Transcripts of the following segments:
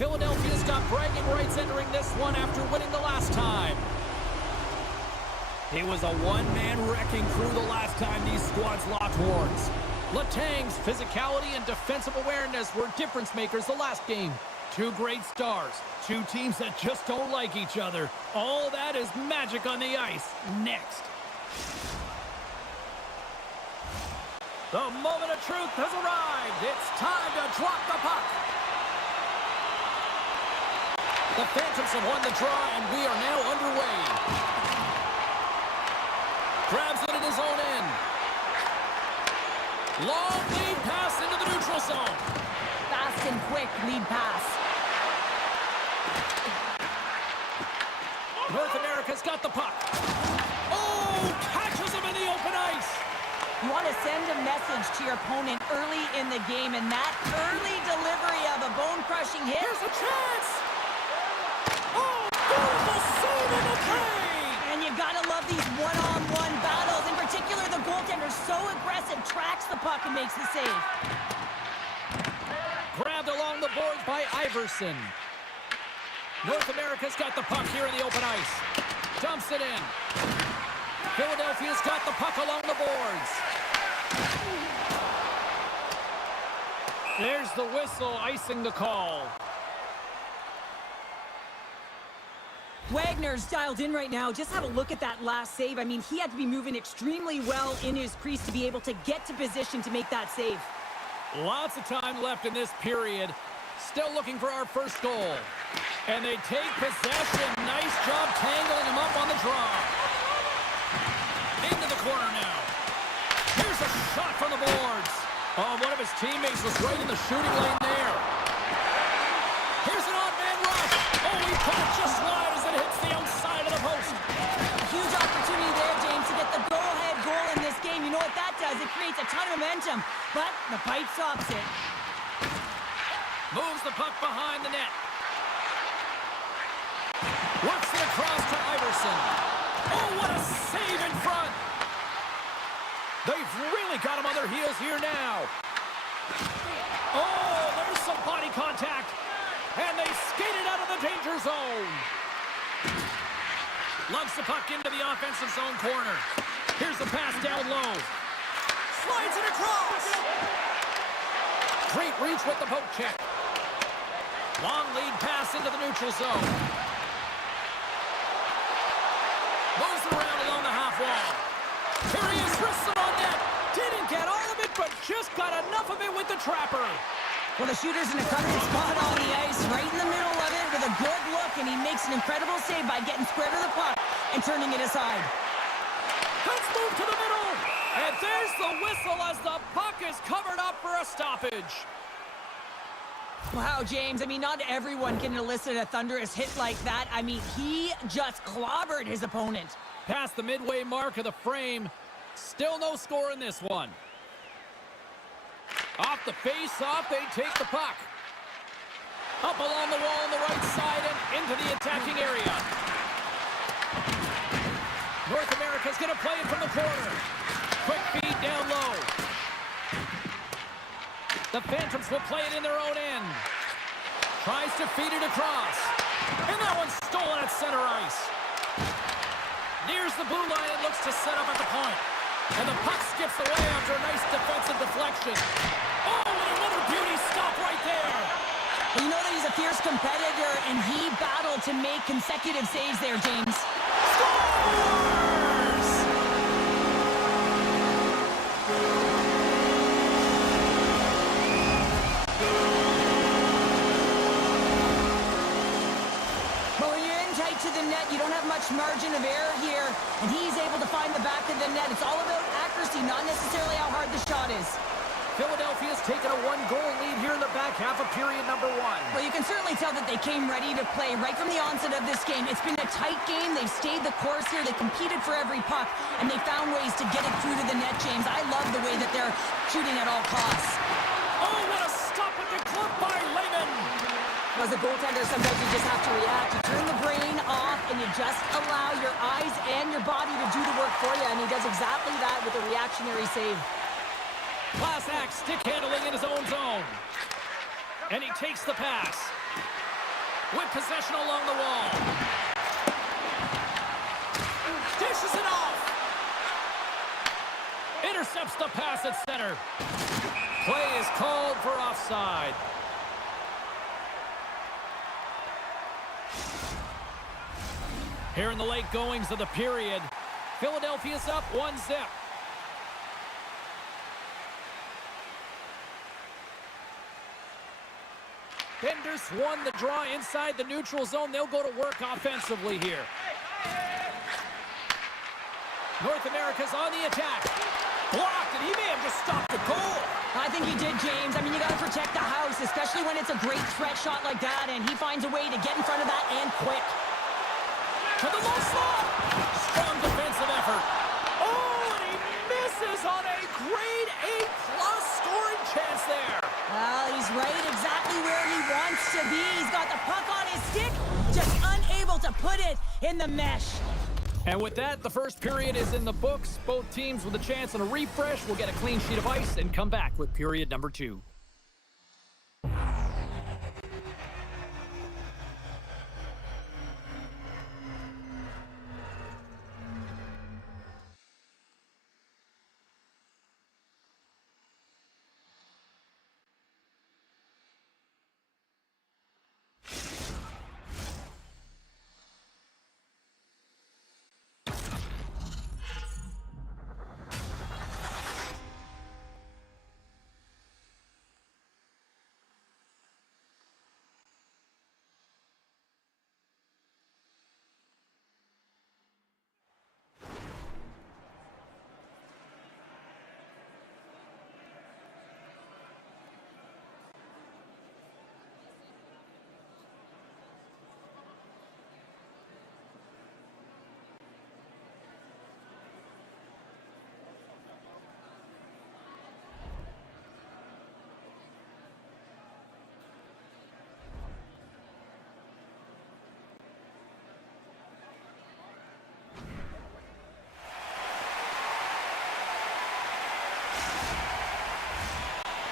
Philadelphia's got bragging rights entering this one after winning the last time. It was a one-man wrecking crew the last time these squads locked horns. Letang's physicality and defensive awareness were difference makers the last game. Two great stars, two teams that just don't like each other. All that is magic on the ice. Next. The moment of truth has arrived. It's time to drop the puck. The Phantoms have won the draw, and we are now underway. Grabs it in his own end. Long lead pass into the neutral zone. Fast and quick lead pass. North America's got the puck. Oh, catches him in the open ice. You want to send a message to your opponent early in the game, and that early delivery of a bone-crushing hit. Here's a chance. Oh, beautiful save in the play. And you gotta love these one-on-one battles. In particular, the goaltender so aggressive, tracks the puck and makes the save. Grabbed along the boards by Iverson. North America's got the puck here in the open ice. Dumps it in. Philadelphia's got the puck along the boards. There's the whistle, icing the call. Wagner's dialed in right now. Just have a look at that last save. I mean, he had to be moving extremely well in his crease to be able to get to position to make that save. Lots of time left in this period. Still looking for our first goal. And they take possession. Nice job tangling him up on the draw. Into the corner now. Here's a shot from the boards. Oh, one of his teammates was right in the shooting lane there. Here's an odd man rush. Oh, he put it just wide as it hits the outside of the post. A huge opportunity there, James, to get the go-ahead goal in this game. You know what that does? It creates a ton of momentum, but the pipe stops it. Moves the puck behind the net. Works it across to Iverson. Oh, what a save in front. They've really got him on their heels here now. Oh, there's some body contact. And they skated out of the danger zone. Lugs the puck into the offensive zone corner. Here's the pass down low. Slides it across. Great reach with the poke check. Long lead pass into the neutral zone. Moves it around along the half wall. Here he is, wristed on net. Didn't get all of it, but just got enough of it with the trapper. Well, the shooter's in a coveted spot on the ice, right in the middle of it with a good look, and he makes an incredible save by getting square to the puck and turning it aside. Let's move to the middle. And there's the whistle as the puck is covered up for a stoppage. Wow, James, I mean, not everyone can elicit a thunderous hit like that. I mean, he just clobbered his opponent. Past the midway mark of the frame. Still no score in this one. Off the face-off, they take the puck. Up along the wall on the right side and into the attacking area. North America's going to play it from the corner. Quick feed down low. The Phantoms will play it in their own end. Tries to feed it across. And that one's stolen at center ice. Nears the blue line and looks to set up at the point. And the puck skips away after a nice defensive deflection. Oh, and another beauty stop right there. Well, you know that he's a fierce competitor, and he battled to make consecutive saves there, James. Scores! Well, when you're in tight to the net, you don't have much margin of error here, and he's able to find the back of the net. It's all about accuracy, not necessarily how hard the shot is. Philadelphia's taken a one-goal lead here in the back half of period number one. Well, you can certainly tell that they came ready to play right from the onset of this game. It's been a tight game. They've stayed the course here. They competed for every puck, and they found ways to get it through to the net, James. I love the way that they're shooting at all costs. Oh, what a stop at the club by Lehman! As a goaltender, sometimes you just have to react. You turn the brain off, and you just allow your eyes and your body to do the work for you, and he does exactly that with a reactionary save. Class act stick handling in his own zone. And he takes the pass. with possession along the wall. Dishes it off. Intercepts the pass at center. Play is called for offside. Here in the late goings of the period, Philadelphia's up 1-0. Benders won the draw inside the neutral zone. They'll go to work offensively here. North America's on the attack. Blocked, and he may have just stopped the goal. I think he did, James. I mean, you got to protect the house, especially when it's a great threat shot like that, and he finds a way to get in front of that and quick. To the low slot. Strong defensive effort. Oh, and he misses on a grade A+ scoring chance there. Well, he's right exactly where he wants to be. He's got the puck on his stick, just unable to put it in the mesh. And with that, the first period is in the books. Both teams with a chance and a refresh will get a clean sheet of ice and come back with period number 2.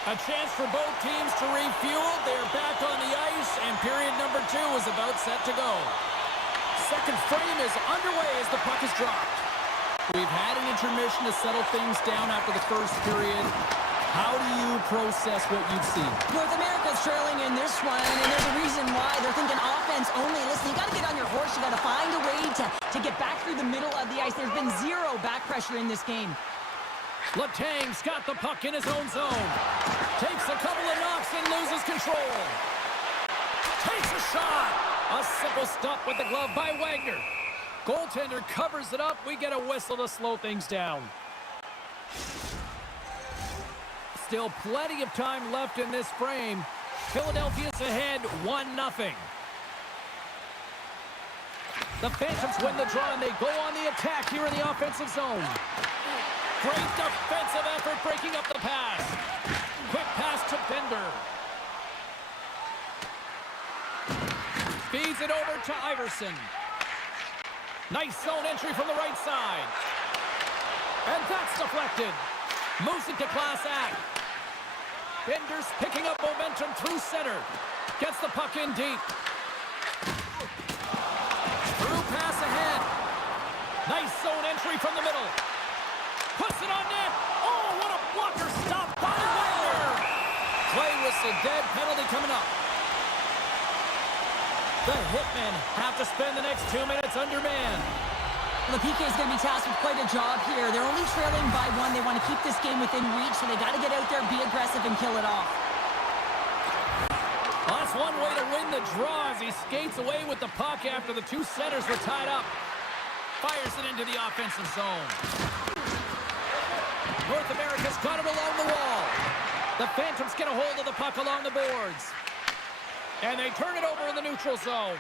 A chance for both teams to refuel. They're back on the ice, and period number 2 is about set to go. Second frame is underway as the puck is dropped. We've had an intermission to settle things down after the first period. How do you process what you've seen? North America's trailing in this one, and there's a reason why. They're thinking offense only. Listen, you got to get on your horse. You got to find a way to get back through the middle of the ice. There's been zero back pressure in this game. Letang's got the puck in his own zone. Takes a couple of knocks and loses control. Takes a shot. A simple stop with the glove by Wagner. Goaltender covers it up. We get a whistle to slow things down. Still plenty of time left in this frame. Philadelphia's ahead 1-0. The Phantoms win the draw and they go on the attack here in the offensive zone. Great defensive effort breaking up the pass. Quick pass to Bender. Feeds it over to Iverson. Nice zone entry from the right side. And that's deflected. Moves it to class act. Bender's picking up momentum through center. Gets the puck in deep. Through pass ahead. Nice zone entry from the middle. Puts it on net. Oh, what a blocker stop by Wagner. Play whistle dead. Penalty coming up. The Hitmen have to spend the next 2 minutes undermanned. The PK is going to be tasked with quite a job here. They're only trailing by 1. They want to keep this game within reach, so they got to get out there, be aggressive, and kill it off. Well, that's one way to win the draw as he skates away with the puck after the two centers were tied up. Fires it into the offensive zone. North America's got it along the wall. The Phantoms get a hold of the puck along the boards. And they turn it over in the neutral zone.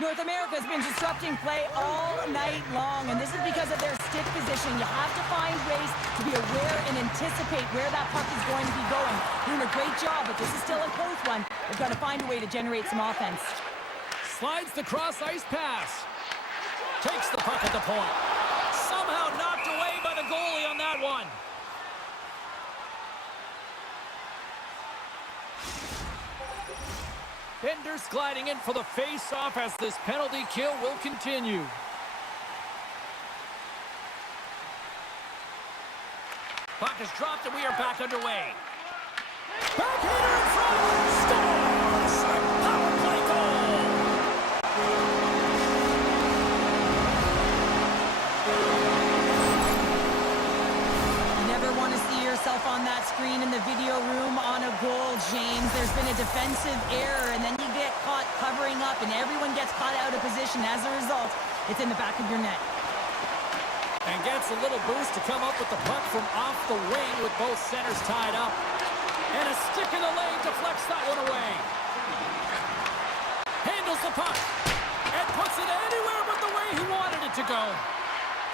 North America's been disrupting play all night long, and this is because of their stick position. You have to find ways to be aware and anticipate where that puck is going to be going. Doing a great job, but this is still a close one. They've got to find a way to generate some offense. Slides the cross-ice pass. Takes the puck at the point. Somehow knocked away by the goalie on that one. Bender's gliding in for the face-off as this penalty kill will continue. Puck is dropped and we are back underway. Backhander in front! Scores! A power play goal! You never want to see yourself on that screen in the video room on a goal, James. There's been a defensive error, and then you get caught covering up, and everyone gets caught out of position. As a result, it's in the back of your net. And gets a little boost to come up with the puck from off the wing with both centers tied up. And a stick in the lane deflects that one away. Handles the puck and puts it anywhere but the way he wanted it to go.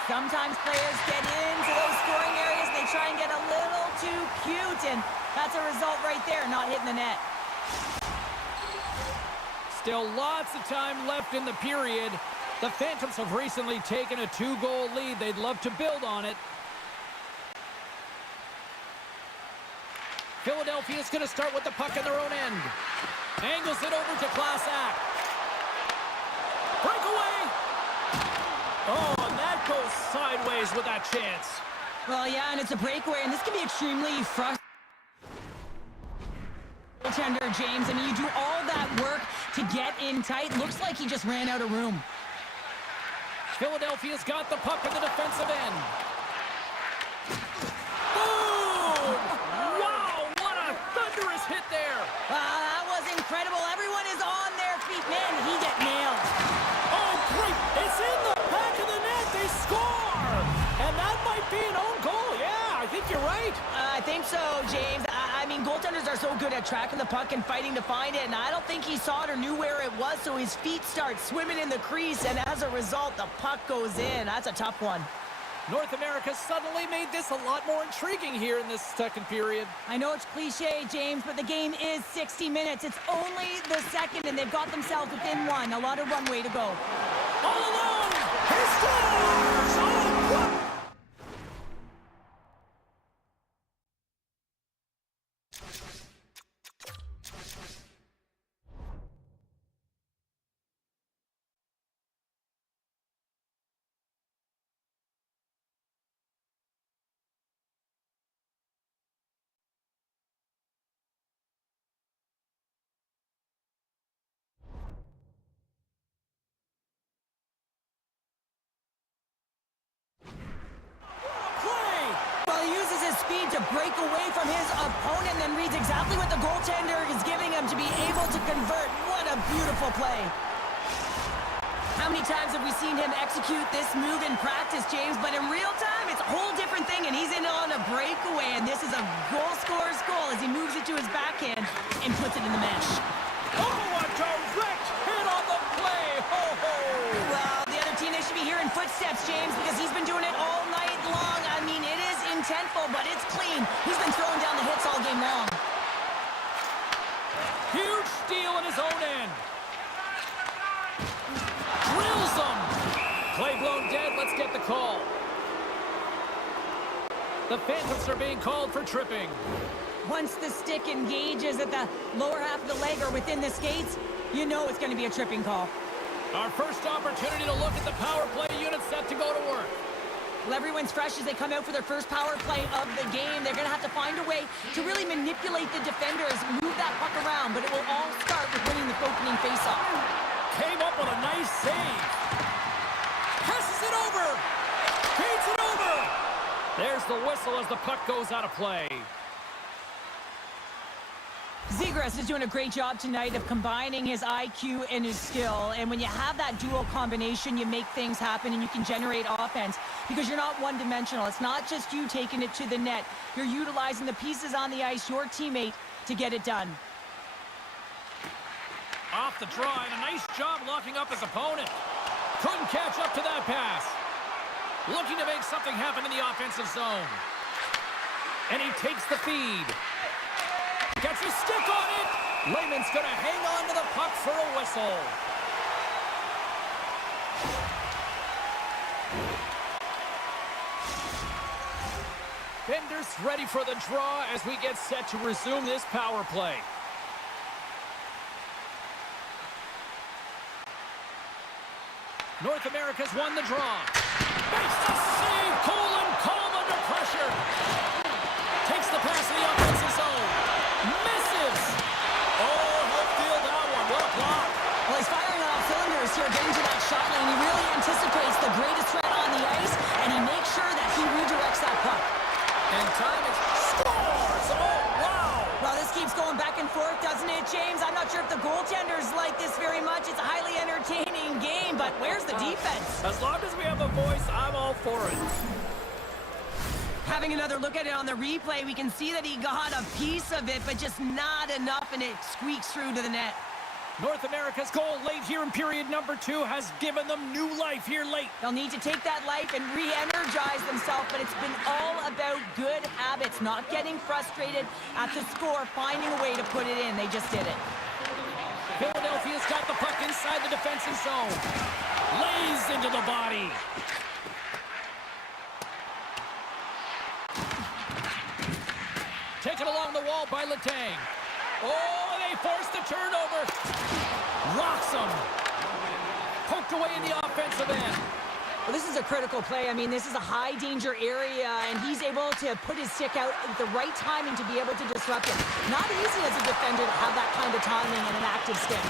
Sometimes players get into those scoring areas, they try and get a little too cute, and that's a result right there, not hitting the net. Still lots of time left in the period. The Phantoms have recently taken a 2-goal lead. They'd love to build on it. Philadelphia's going to start with the puck in their own end. Angles it over to Klasak. Breakaway! Oh, and that goes sideways with that chance. Well, yeah, and it's a breakaway, and this can be extremely frustrating. Goaltender James, I mean, you do all that work to get in tight. Looks like he just ran out of room. Philadelphia's got the puck in the defensive end. Boom! Wow, what a thunderous hit there. That was incredible. Everyone is on their feet. Man, he get nailed. Oh, great. It's in the back of the net. They score. And that might be an own goal. Yeah, I think you're right. I think so, James. I mean, goaltenders are so good at tracking the puck and fighting to find it, and I don't think he saw it or knew where it was, so his feet start swimming in the crease, and as a result, the puck goes in. That's a tough one. North America suddenly made this a lot more intriguing here in this second period. I know it's cliche, James, but the game is 60 minutes. It's only the second, and they've got themselves within one. A lot of runway to go. All alone! He scores! Oh, what? Speed to break away from his opponent, then reads exactly what the goaltender is giving him to be able to convert. What a beautiful play. How many times have we seen him execute this move in practice, James? But in real time, it's a whole different thing, and he's in on a breakaway, and this is a goal scorer's goal as he moves it to his backhand and puts it in the mesh. Oh, a direct hit on the play. Ho, ho. Well, the other team, they should be hearing footsteps, James, because he's been doing it all night long. I mean, it is intentful, but it's clean. He's been throwing down the hits all game long. Huge steal in his own end. Drills him. Play blown dead. Let's get the call. The Phantoms are being called for tripping. Once the stick engages at the lower half of the leg or within the skates, you know it's going to be a tripping call. Our first opportunity to look at the power play unit set to go to work. Well, everyone's fresh as they come out for their first power play of the game. They're going to have to find a way to really manipulate the defenders, move that puck around, but it will all start with winning the opening faceoff. Came up with a nice save. Passes it over. Feeds it over. There's the whistle as the puck goes out of play. Zegras is doing a great job tonight of combining his IQ and his skill. And when you have that dual combination, you make things happen and you can generate offense because you're not one-dimensional. It's not just you taking it to the net. You're utilizing the pieces on the ice, your teammate, to get it done. Off the draw, and a nice job locking up his opponent. Couldn't catch up to that pass. Looking to make something happen in the offensive zone. And he takes the feed. Gets a stick on it. Lehman's going to hang on to the puck for a whistle. Bender's ready for the draw as we get set to resume this power play. North America's won the draw. Makes the save. Cool and calm under pressure. Takes the pass in the offensive zone. Misses. Oh, he'll feel that one. What a block. Well, he's firing on all cylinders here, getting to that shot lane. He really anticipates the greatest threat on the ice, and he makes sure that he redirects that puck. And time is scores. Oh, wow. Well, this keeps going back and forth, doesn't it, James? I'm not sure if the goaltenders like this very much. It's a highly entertaining game, but where's the defense? As long as we have a voice, I'm all for it. Having another look at it on the replay, we can see that he got a piece of it, but just not enough, and it squeaks through to the net. North America's goal late here in period number 2 has given them new life here late. They'll need to take that life and re-energize themselves, but it's been all about good habits, not getting frustrated at the score, finding a way to put it in. They just did it. Philadelphia's got the puck inside the defensive zone. Lays into the body. Taken along the wall by Letang. Oh, they forced the turnover. Rocks him. Poked away in the offensive end. Well, this is a critical play. I mean, this is a high-danger area, and he's able to put his stick out at the right timing to be able to disrupt it. Not easy as a defender to have that kind of timing and an active stick.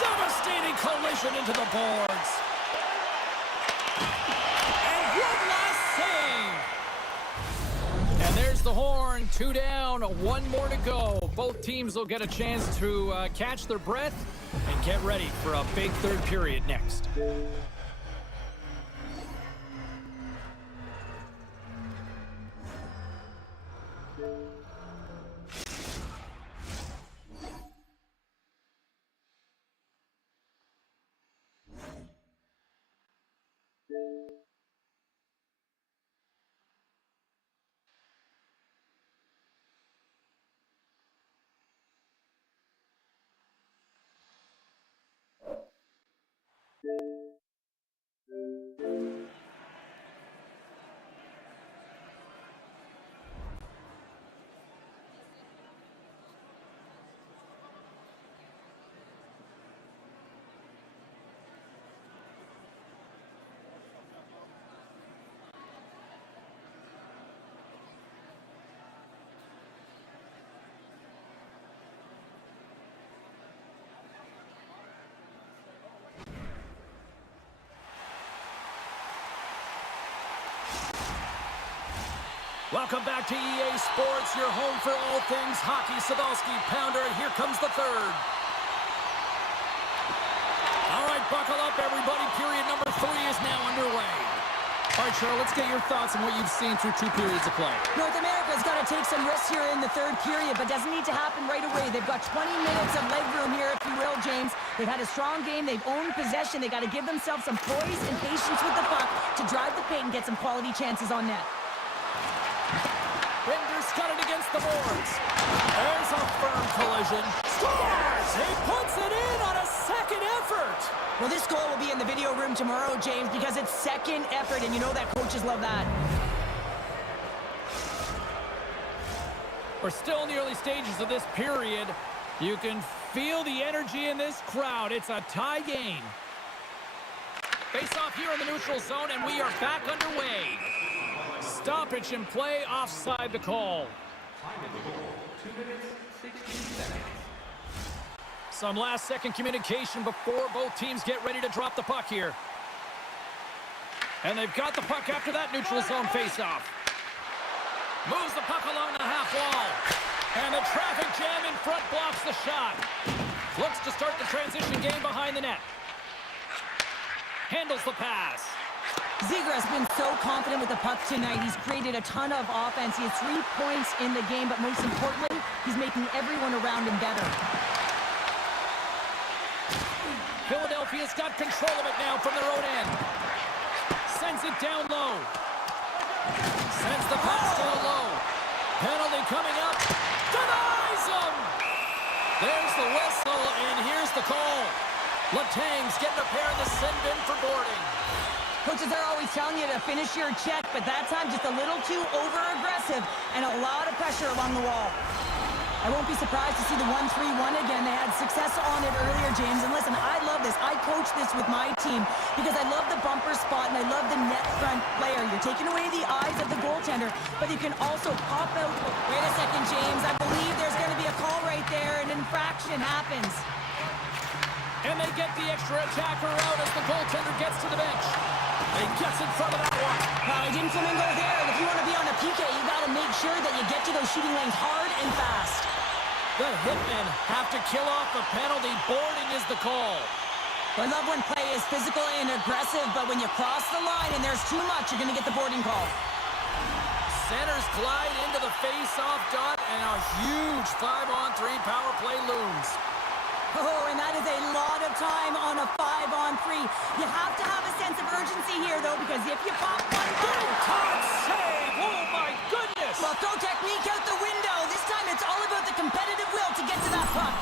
Devastating collision into the boards. And one last save. And there's the horn. 2 down, 1 more to go. Both teams will get a chance to catch their breath and get ready for a big third period next. Welcome back to EA Sports, your home for all things hockey. Sabalski, Pounder, and here comes the third. All right, buckle up, everybody. Period number 3 is now underway. All right, Cheryl, let's get your thoughts on what you've seen through 2 periods of play. North America's got to take some risks here in the third period, but doesn't need to happen right away. They've got 20 minutes of leg room here, if you will, James. They've had a strong game. They've owned possession. They've got to give themselves some poise and patience with the puck to drive the paint and get some quality chances on net. Bender's got it against the boards. There's a firm collision. Scores! He puts it in on a second effort. Well, this goal will be in the video room tomorrow, James, because it's second effort, and you know that coaches love that. We're still in the early stages of this period. You can feel the energy in this crowd. It's a tie game. Face off here in the neutral zone, and we are back underway. Stoppage in play, offside the call. Time of the goal, 2 minutes, 16 seconds. Some last-second communication before both teams get ready to drop the puck here. And they've got the puck after that neutral zone face-off. Moves the puck along the half wall. And the traffic jam in front blocks the shot. Looks to start the transition game behind the net. Handles the pass. Ziegler has been so confident with the puck tonight. He's created a ton of offense. He has 3 points in the game, but most importantly, he's making everyone around him better. Philadelphia's got control of it now from their own end. Sends it down low. Sends the pass down low. Penalty coming up. Denies him! There's the whistle, and here's the call. Letang's getting a pair of the send-in for boarding. Coaches are always telling you to finish your check, but that time just a little too over-aggressive and a lot of pressure along the wall. I won't be surprised to see the 1-3-1 again. They had success on it earlier, James. And listen, I love this. I coach this with my team because I love the bumper spot and I love the net front player. You're taking away the eyes of the goaltender, but you can also pop out. Wait a second, James. I believe there's going to be a call right there. An infraction happens. And they get the extra attacker out as the goaltender gets to the bench. He gets in front of that one. Well, he didn't flamingo there. And if you want to be on a PK, you got to make sure that you get to those shooting lanes hard and fast. The hitmen have to kill off the penalty. Boarding is the call. I love when play is physical and aggressive, but when you cross the line and there's too much, you're going to get the boarding call. Centers glide into the face-off dot, and a huge 5-on-3 power play looms. Oh, and that is a lot of time on a 5-on-3. You have to have a sense of urgency here, though, because if you pop one goal... Todd save! Oh, my goodness! Well, throw technique out the window. This time it's all about the competitive will to get to that puck.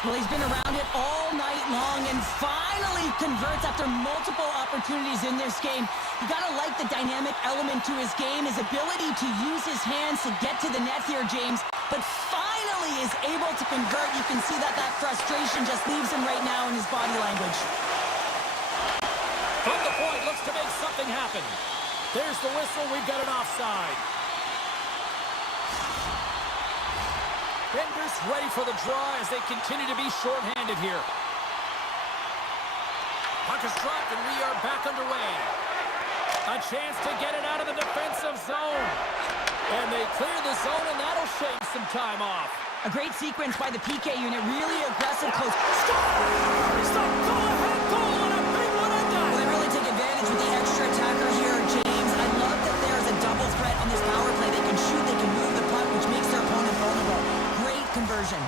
Well, he's been around it all night long and finally converts after multiple opportunities in this game. You got to like the dynamic element to his game, his ability to use his hands to get to the net here, James. But finally is able to convert. You can see that frustration just leaves him right now in his body language. From the point, looks to make something happen. There's the whistle. We've got an offside. Bender's ready for the draw as they continue to be shorthanded here. Puck is dropped and we are back underway. A chance to get it out of the defensive zone. And they clear the zone, and that'll shave some time off. A great sequence by the PK unit. Really aggressive close. Stop! Go ahead, goal, and a big one on that. Well, they really take advantage with the extra attacker here, James. I love that there's a double threat on this power play. They can shoot, they can move the puck, which makes their opponent vulnerable. Great conversion.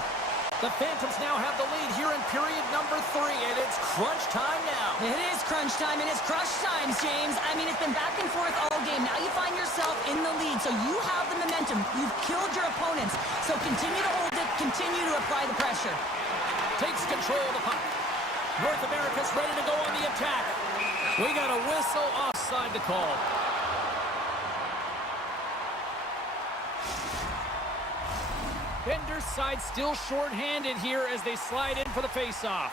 The Phantoms now have the lead here in period number 3, and it's crunch time now. It is crunch time, and it's crush times, James. I mean, it's been back and forth all game. Now you find yourself in the lead, so you have the momentum. You've killed your opponents, so continue to hold it, continue to apply the pressure. Takes control of the puck. North America's ready to go on the attack. We got a whistle offside to call. Bender's side still short-handed here as they slide in for the face-off.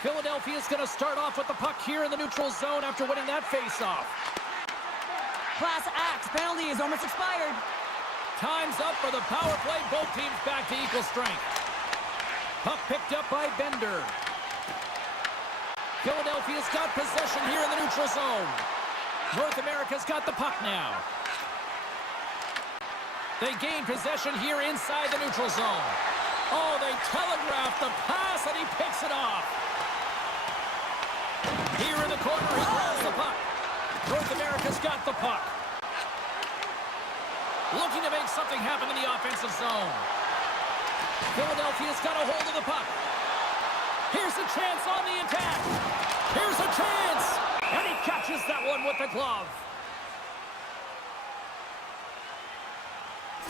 Philadelphia's going to start off with the puck here in the neutral zone after winning that face-off. Class Axe penalty is almost expired. Time's up for the power play. Both teams back to equal strength. Puck picked up by Bender. Philadelphia's got possession here in the neutral zone. North America's got the puck now. They gain possession here inside the neutral zone. Oh, they telegraph the pass, and he picks it off. Here in the corner, he grabs the puck. North America's got the puck. Looking to make something happen in the offensive zone. Philadelphia's got a hold of the puck. Here's a chance on the attack. Here's a chance. And he catches that one with the glove.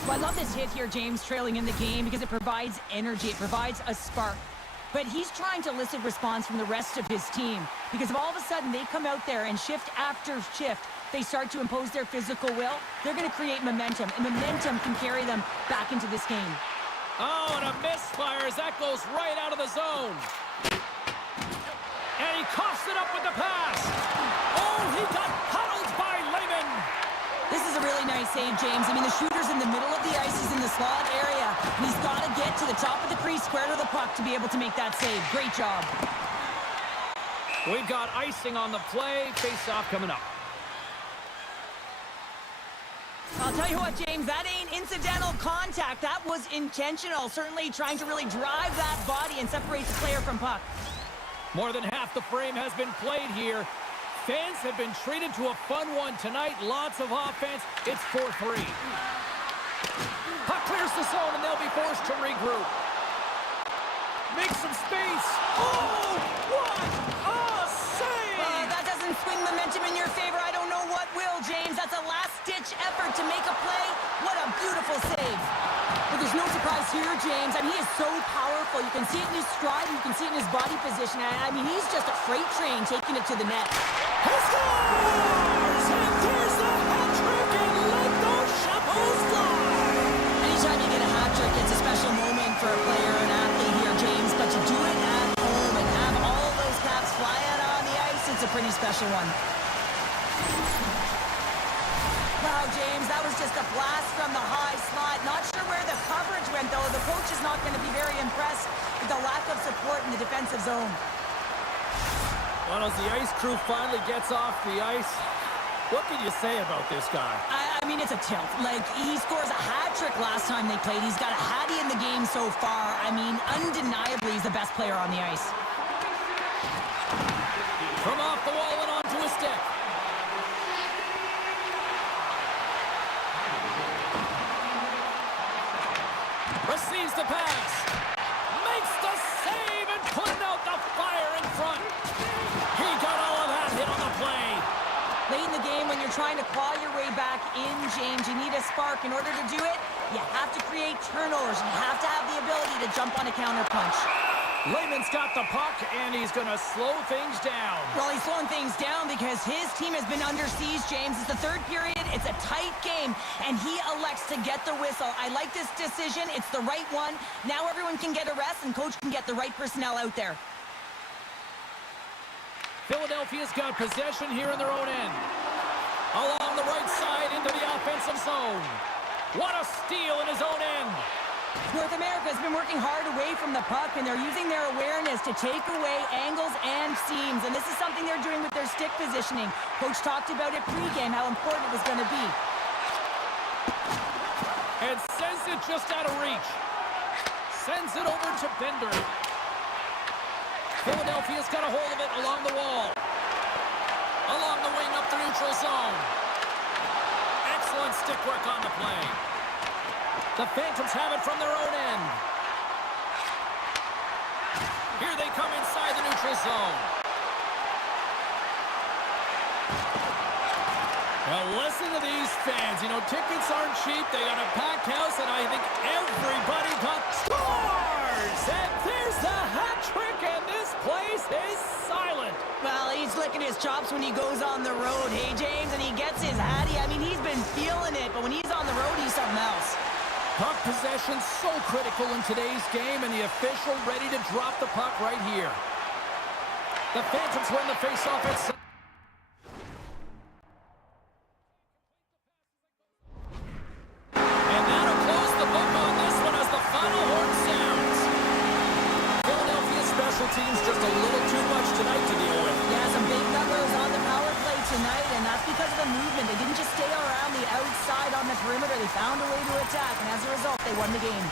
Well, I love this hit here, James, trailing in the game because it provides energy. It provides a spark. But he's trying to elicit response from the rest of his team because if all of a sudden they come out there and shift after shift, they start to impose their physical will, they're going to create momentum, and momentum can carry them back into this game. Oh, and a misfire as that goes right out of the zone. And he coughs it up with the pass. Oh, he got huddled by Lehman. This is a really nice save, James. I mean, the shooter's in the middle of the ice. He's in the slot area. And he's got to get to the top of the crease, square to the puck to be able to make that save. Great job. We've got icing on the play. Face-off coming up. I'll tell you what, James, that ain't incidental contact. That was intentional. Certainly trying to really drive that body and separate the player from puck. More than half the frame has been played here. Fans have been treated to a fun one tonight. Lots of offense. It's 4-3. Puck clears the zone, and they'll be forced to regroup. Make some space. Oh, what a save! That doesn't swing momentum in your favor. I don't know what will, James. That's a last-ditch effort to make a play. What a beautiful save. But there's no surprise here, James. I mean, he is so powerful. You can see it in his stride. You can see it in his body position. I mean, he's just a freight train taking it to the net. He scores! And there's the hat trick, and let those goes fly! Anytime you get a hat trick, it's a special moment for a player and athlete here, James. But to do it at home and have all of those caps fly out on the ice, it's a pretty special one. Wow, James, that was just a blast from the high slot. Not sure where the coverage went, though. The coach is not going to be very impressed with the lack of support in the defensive zone. Well, as the ice crew finally gets off the ice, what can you say about this guy? I mean, it's a tilt. Like, he scores a hat trick last time they played. He's got a hattie in the game so far. I mean, undeniably, he's the best player on the ice. From off the wall and onto a stick. Receives the pass. Makes the save and putting out the fire in front. He got all of that hit on the play. Late in the game, when you're trying to claw your way back in, James, you need a spark. In order to do it, you have to create turnovers. You have to have the ability to jump on a counterpunch. Lehman's got the puck, and he's going to slow things down. Well, he's slowing things down because his team has been under siege, James. It's the third period. It's a tight game, and he elects to get the whistle. I like this decision. It's the right one. Now everyone can get a rest, and coach can get the right personnel out there. Philadelphia's got possession here in their own end. Along the right side into the offensive zone. What a steal in his own end. North America's been working hard away from the puck, and they're using their awareness to take away angles and seams. And this is something they're doing with their stick positioning. Coach talked about it pregame, how important it was going to be. And sends it just out of reach. Sends it over to Bender. Philadelphia's got a hold of it along the wall. Along the wing up the neutral zone. Excellent stick work on the play. The Phantoms have it from their own end. Here they come inside the neutral zone. Now listen to these fans. You know, tickets aren't cheap. They got a packed house, and I think everybody got scores! And there's the hat trick, and this place is silent. Well, he's licking his chops when he goes on the road, hey, James, and he gets his hattie. I mean, he's been feeling it, but when he's on the road, he's something else. Puck possession so critical in today's game, and the official ready to drop the puck right here. The Phantoms win the faceoff at and that'll close the book on this one as the final horn sounds. Philadelphia special teams just a little too much tonight to deal with. Yeah, some big numbers on the power play tonight, and that's because of the movement. They didn't just stay around the outside on the perimeter. They found a way to attack, and as a result, they won the game.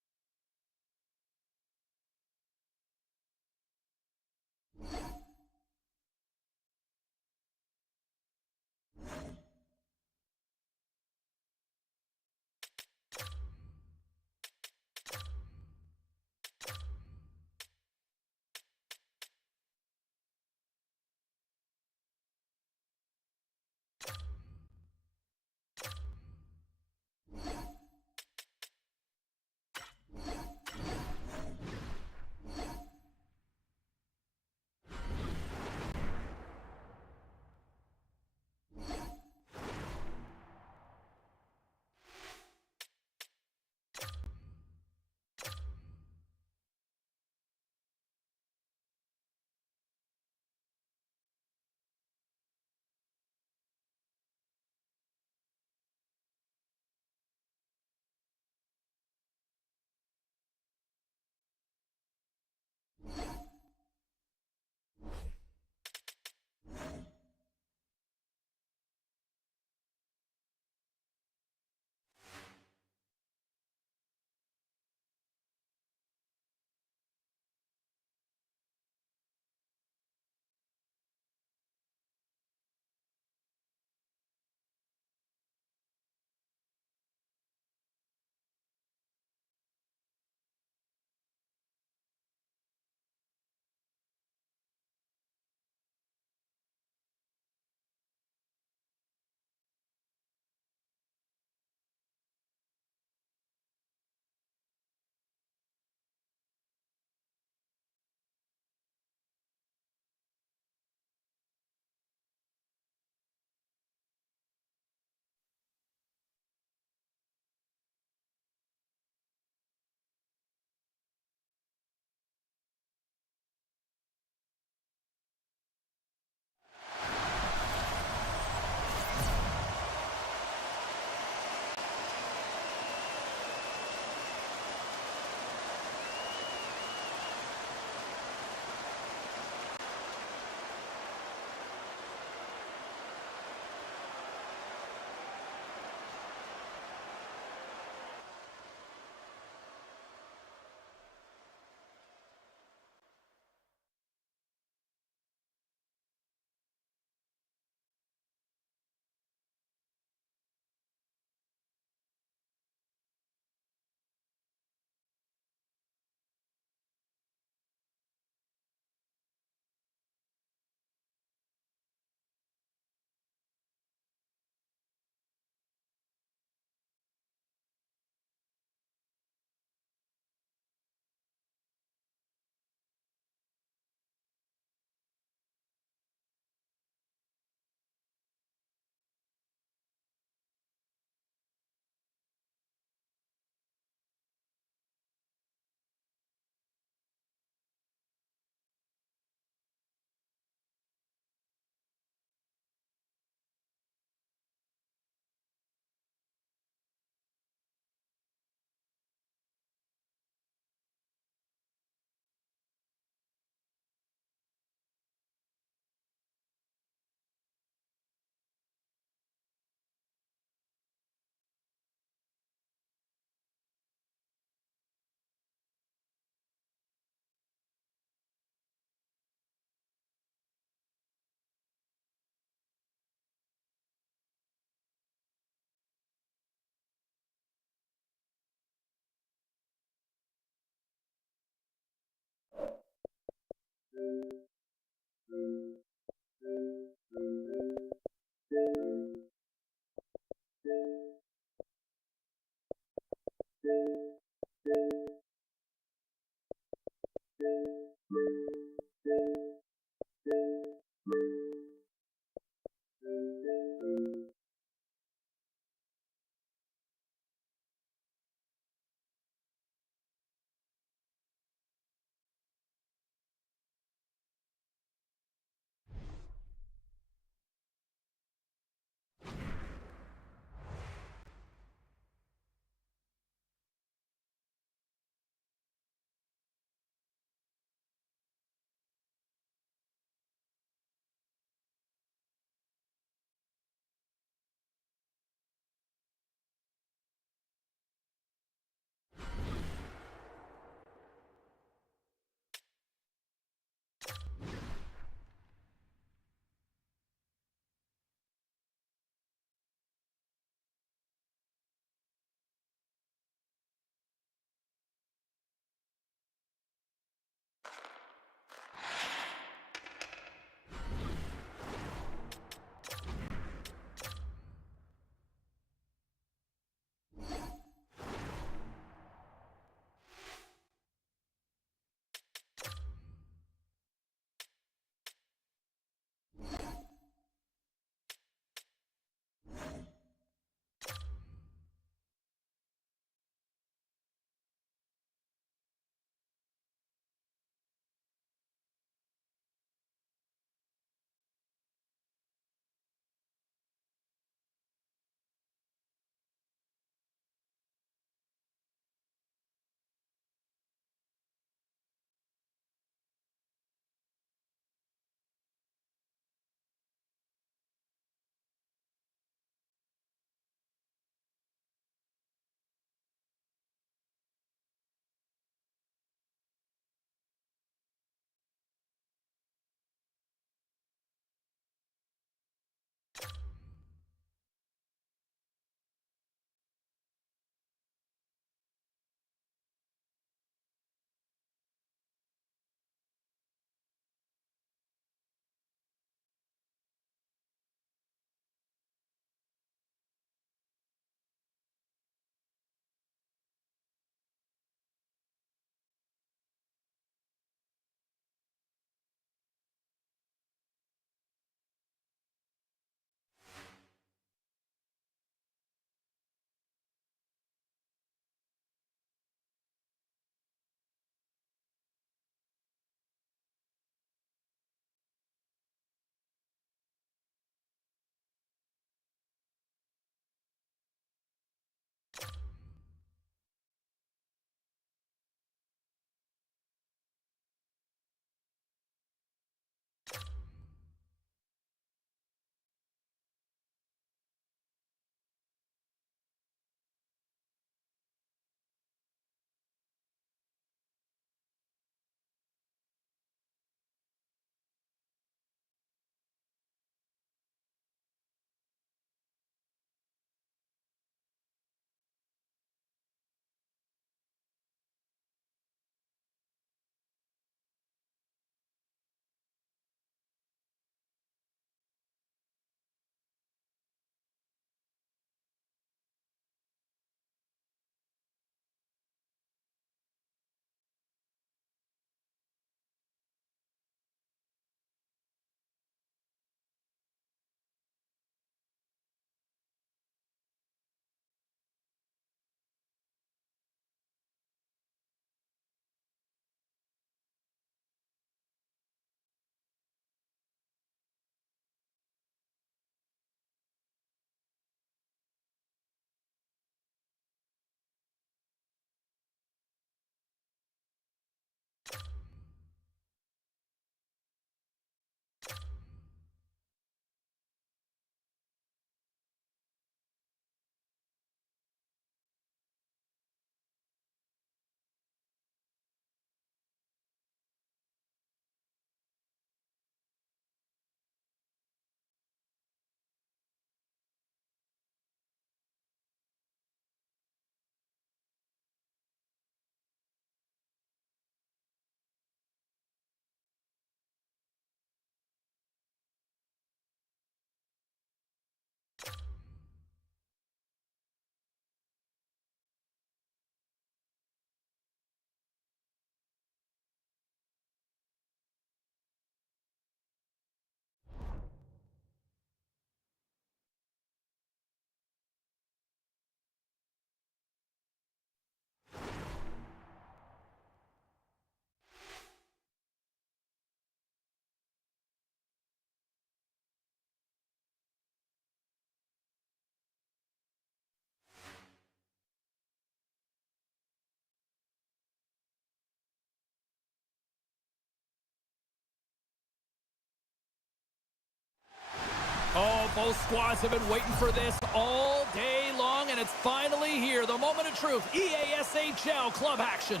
Both squads have been waiting for this all day long, and it's finally here. The moment of truth. EASHL club action.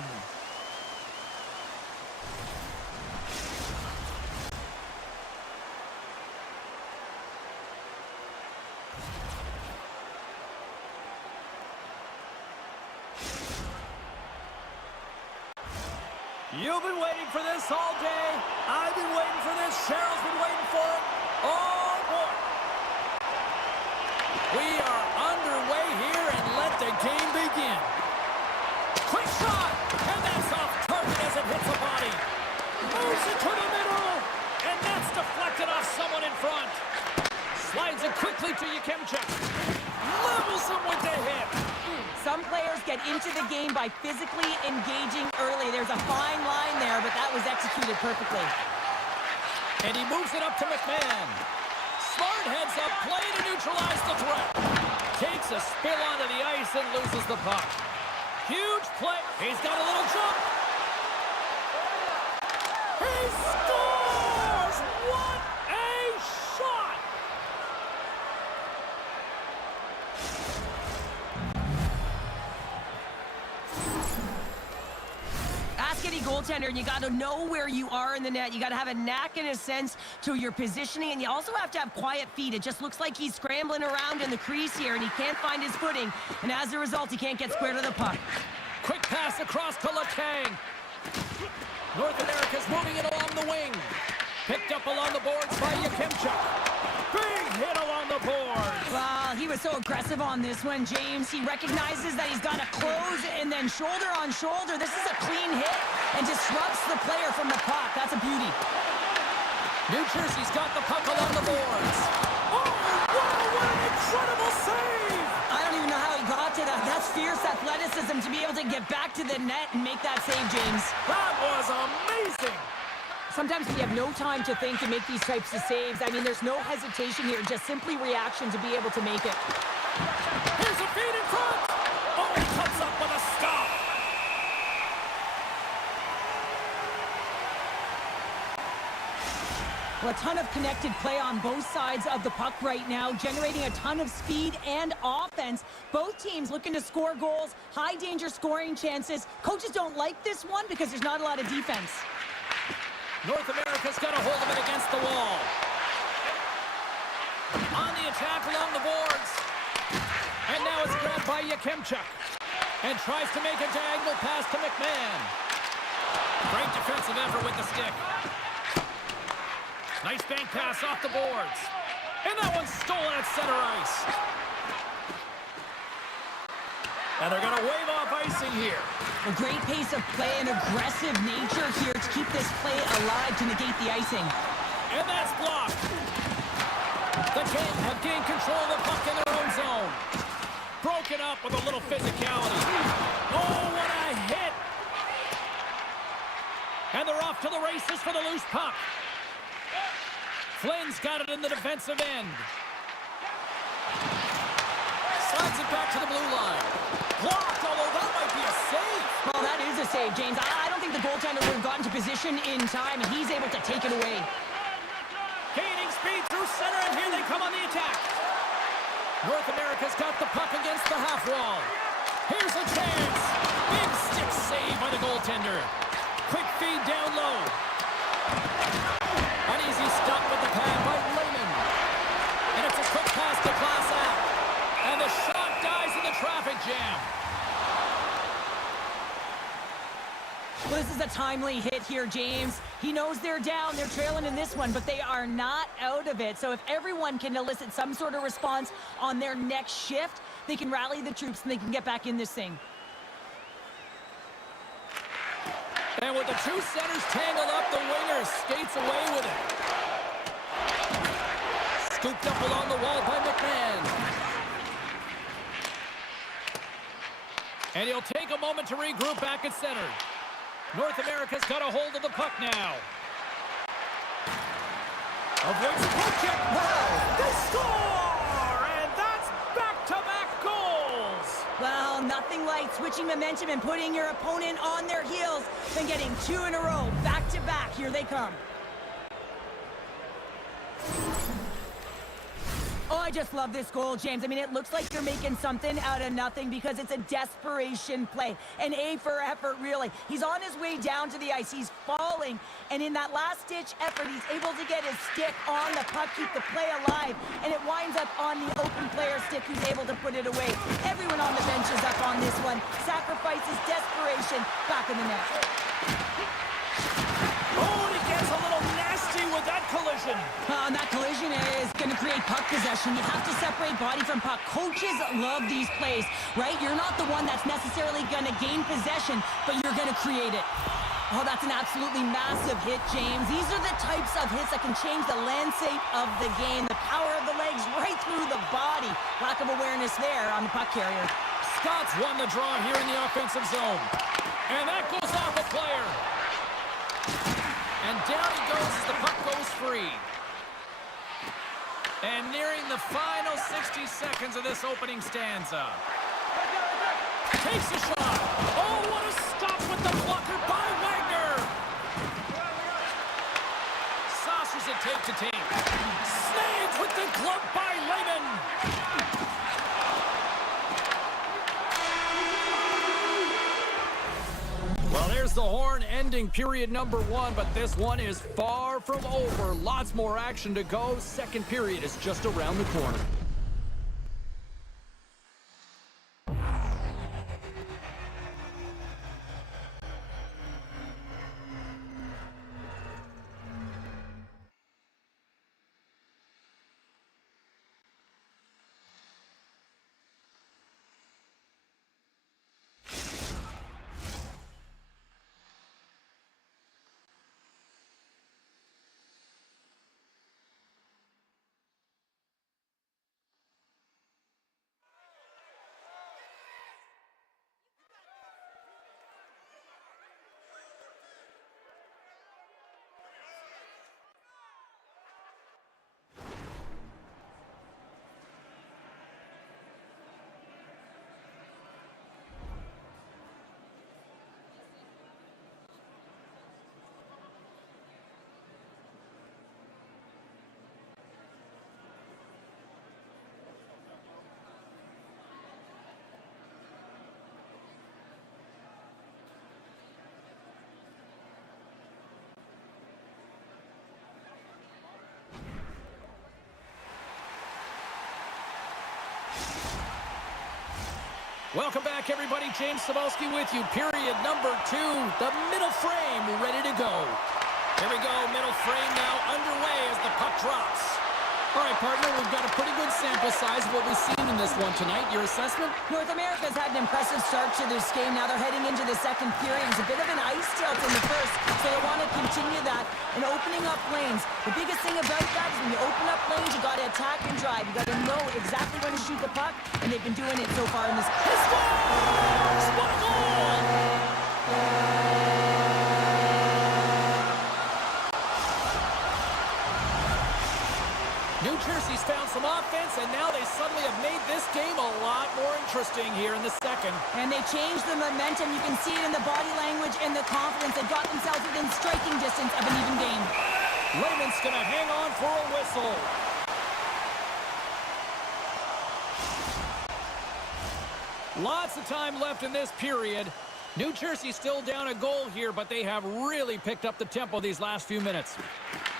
You've been waiting for this all day. I've been waiting for this. Cheryl's been waiting for it. Oh, boy. We are underway here, and let the game begin. Quick shot, and that's off target as it hits the body. Moves it to the middle, and that's deflected off someone in front. Slides it quickly to Yakemchuk. Levels him with the hip. Some players get into the game by physically engaging early. There's a fine line there, but that was executed perfectly. And he moves it up to McMahon. Smart heads up, play to neutralize the threat. Takes a spill onto the ice and loses the puck. Huge play. He's got a little jump. He scores! What a shot! Ask any goaltender, and you got to know where you are in the net. You got to have a knack and a sense to your positioning, and you also have to have quiet feet. It just looks like he's scrambling around in the crease here, and he can't find his footing, and as a result, he can't get square to the puck. Quick pass across to Letang. North America's moving it along the wing. Picked up along the boards by Yakemchuk. Big hit along the boards. Well, he was so aggressive on this one, James. He recognizes that he's got to close and then shoulder on shoulder. This is a clean hit and disrupts the player from the puck. That's a beauty. New Jersey's got the puck along the boards. Oh, wow, what an incredible save! I don't even know how he got to that. That's fierce athleticism to be able to get back to the net and make that save, James. That was amazing! Sometimes we have no time to think to make these types of saves. I mean, there's no hesitation here, just simply reaction to be able to make it. Here's a feed in front! Oh, he comes up with a stop! Well, a ton of connected play on both sides of the puck right now, generating a ton of speed and offense. Both teams looking to score goals, high danger scoring chances. Coaches don't like this one because there's not a lot of defense. North America's got a hold of it against the wall. On the attack along the boards. And now it's grabbed by Yakemchuk. And tries to make a diagonal pass to McMahon. Great defensive effort with the stick. Nice bank pass off the boards. And that one's stolen at center ice. And they're going to wave off icing here. A great pace of play and aggressive nature here to keep this play alive to negate the icing. And that's blocked. The Kings have gained control of the puck in their own zone. Broken up with a little physicality. Oh, what a hit! And they're off to the races for the loose puck. Flynn's got it in the defensive end. Slides it back to the blue line. Blocked, although that might be a save. Well, that is a save, James. I don't think the goaltender would have gotten to position in time, and he's able to take it away. Gaining speed through center, and here they come on the attack. North America's got the puck against the half wall. Here's a chance. Big stick save by the goaltender. Quick feed down low. An easy stop with the pad by Lehman. And it's a quick pass to Class out. And the shot dies in the traffic jam. Well, this is a timely hit here, James. He knows they're down, they're trailing in this one, but they are not out of it. So if everyone can elicit some sort of response on their next shift, they can rally the troops and they can get back in this thing. And with the two centers tangled up, the winger skates away with it. Scooped up along the wall by McMahon. And he'll take a moment to regroup back at center. North America's got a hold of the puck now. Avoids the poke check. Wow! They score! And that's back-to-back goals! Well, nothing like switching momentum and putting your opponent on their heels than getting two in a row, back-to-back. Here they come. Oh, I just love this goal, James. I mean, it looks like you're making something out of nothing because it's a desperation play. An A for effort, really. He's on his way down to the ice. He's falling. And in that last-ditch effort, he's able to get his stick on the puck, keep the play alive. And it winds up on the open player stick who's able to put it away. Everyone on the bench is up on this one. Sacrifices desperation back in the net. Oh, and he gets a little nasty with that collision. And that collision is going to create puck possession. You have to separate body from puck. Coaches love these plays, right? You're not the one that's necessarily going to gain possession, but you're going to create it. Oh, that's an absolutely massive hit, James. These are the types of hits that can change the landscape of the game. The power of the legs right through the body. Lack of awareness there on the puck carrier. Scott's won the draw here in the offensive zone. And that goes off a player. And down he goes as the puck goes free. And nearing the final 60 seconds of this opening stanza. Takes a shot. Oh, what a stop with the blocker by Wagner. Saucers it tape to tape. Snags with the glove by Lehman. Well, there's the horn ending period number 1, but this one is far from over. Lots more action to go. Second period is just around the corner. Welcome back, everybody. James Cebulski with you. Period number 2. The middle frame ready to go. Here we go. Middle frame now underway as the puck drops. All right, partner, we've got a pretty good sample size of what we've seen in this one tonight. Your assessment? North America's had an impressive start to this game. Now they're heading into the second period. It's a bit of an ice tilt in the first, so they want to continue that and opening up lanes. The biggest thing about that is when you open up lanes, you got to attack and drive. You got to know exactly when to shoot the puck, and they've been doing it so far in this. He scores! What a goal! New Jersey's found some offense, and now they suddenly have made this game a lot more interesting here in the second. And they changed the momentum. You can see it in the body language and the confidence. They got themselves within striking distance of an even game. Lehman's going to hang on for a whistle. Lots of time left in this period. New Jersey still down a goal here, but they have really picked up the tempo these last few minutes.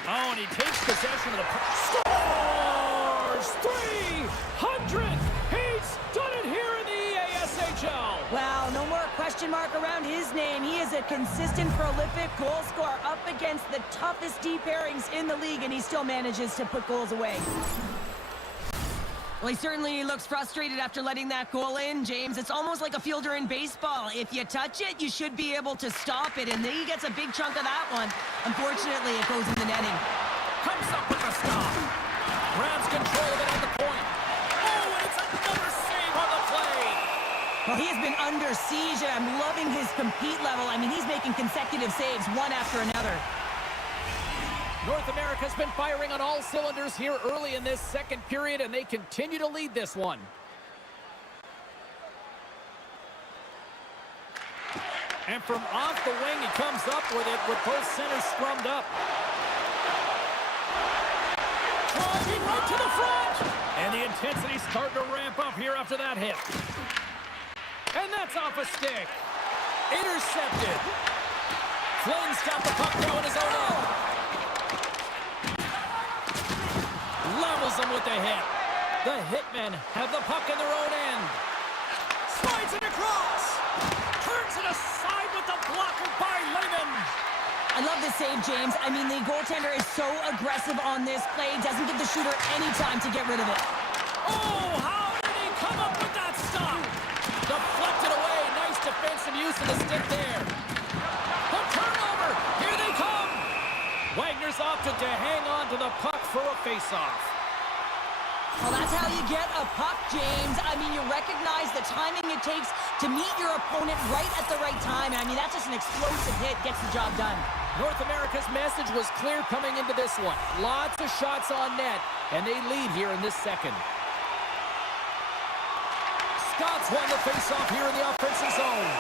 Oh, and he takes possession of the puck. Scores! 300! He's done it here in the EASHL. Wow, no more question mark around his name. He is a consistent, prolific goal scorer up against the toughest D pairings in the league, and he still manages to put goals away. Well, he certainly looks frustrated after letting that goal in, James. It's almost like a fielder in baseball. If you touch it, you should be able to stop it, and then he gets a big chunk of that one. Unfortunately, it goes in the netting. Comes up with a stop. Grabs control of it at the point. Oh, and it's another save on the play. Well, he has been under siege, and I'm loving his compete level. I mean, he's making consecutive saves, one after another. North America's been firing on all cylinders here early in this second period, and they continue to lead this one. And from off the wing, he comes up with it with both centers scrummed up. Driving right to the front. And the intensity's starting to ramp up here after that hit. And that's off a stick. Intercepted. Flynn's got the puck now in his own end. Levels him with the hit. The hitmen have the puck in their own end. Slides it across. Turns it aside with the blocker by Lehman. I love the save, James. I mean, the goaltender is so aggressive on this play. Doesn't give the shooter any time to get rid of it. Oh, how did he come up with that stop? Deflected away. Nice defensive use of the stick there. The turnover. Here they come. Wagner's opted to hang on to the puck for a faceoff. Well, that's how you get a puck, James. I mean, you recognize the timing it takes to meet your opponent right at the right time. And I mean, that's just an explosive hit. Gets the job done. North America's message was clear coming into this one. Lots of shots on net, and they lead here in this second. Scott's won the faceoff here in the offensive zone.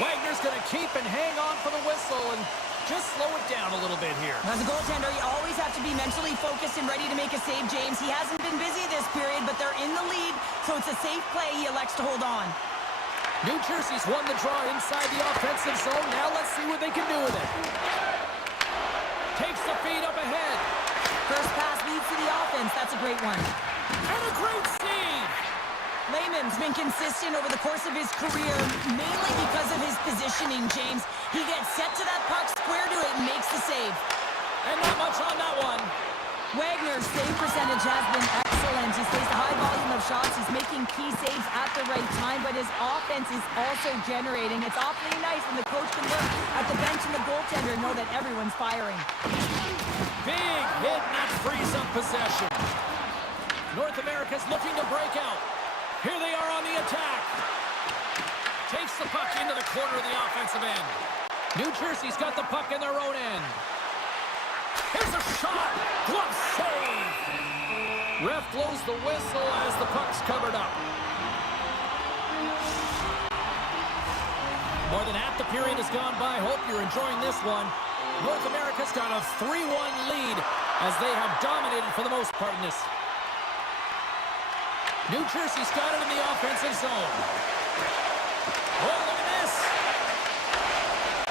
Wagner's going to keep and hang on for the whistle and just slow it down a little bit here. As a goaltender, you always have to be mentally focused and ready to make a save, James. He hasn't been busy this period, but they're in the lead, so it's a safe play. He elects to hold on. New Jersey's won the draw inside the offensive zone. Now let's see what they can do with it. Takes the feed up ahead. First pass leads to the offense. That's a great one. And a great save. Lehman's been consistent over the course of his career, mainly because of his positioning, James. He gets set to that puck, square to it, and makes the save. And not much on that one. Wagner's save percentage has been excellent. He's faced a high volume of shots. He's making key saves at the right time, but his offense is also generating. It's awfully nice when the coach can look at the bench and the goaltender and know that everyone's firing. Big hit, and that frees up possession. North America's looking to break out. Here they are on the attack. Takes the puck into the corner of the offensive end. New Jersey's got the puck in their own end. Here's a shot. Glove save. Ref blows the whistle as the puck's covered up. More than half the period has gone by. Hope you're enjoying this one. North America's got a 3-1 lead as they have dominated for the most part in this. New Jersey's got it in the offensive zone. Oh, look at this.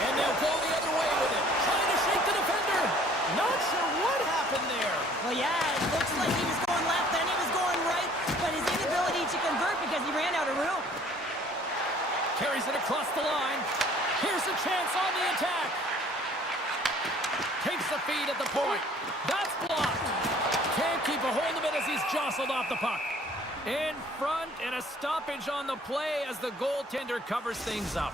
And they'll go the other way with it. Trying to shake the defender. Not sure what happened there. Well, yeah, it looks like he was going left, then he was going right, but his inability to convert because he ran out of room. Carries it across the line. Here's a chance on the attack. Takes the feed at the point. That's blocked. Can't keep a hold of it as he's jostled off the puck. In front, and a stoppage on the play as the goaltender covers things up.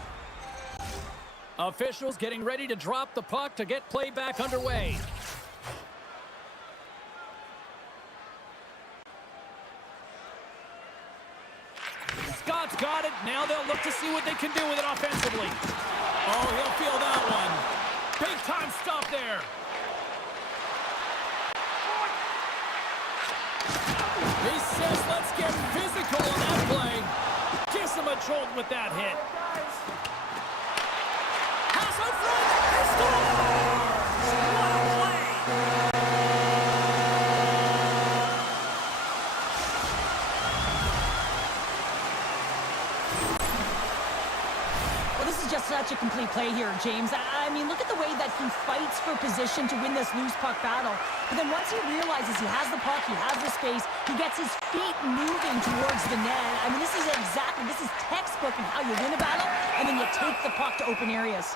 Officials getting ready to drop the puck to get play back underway. Scott's got it. Now they'll look to see what they can do with it offensively. Oh, he'll feel that one. Big time stop there. He says, let's get physical on that play. Gives him a jolt with that hit. Pass out front. He scores! What a play! Well, this is just such a complete play here, James. I mean, look at the way that he fights for position to win this loose puck battle. But then once he realizes he has the puck, he has the space, he gets his feet moving towards the net. I mean, this is textbook of how you win a battle, and then you take the puck to open areas.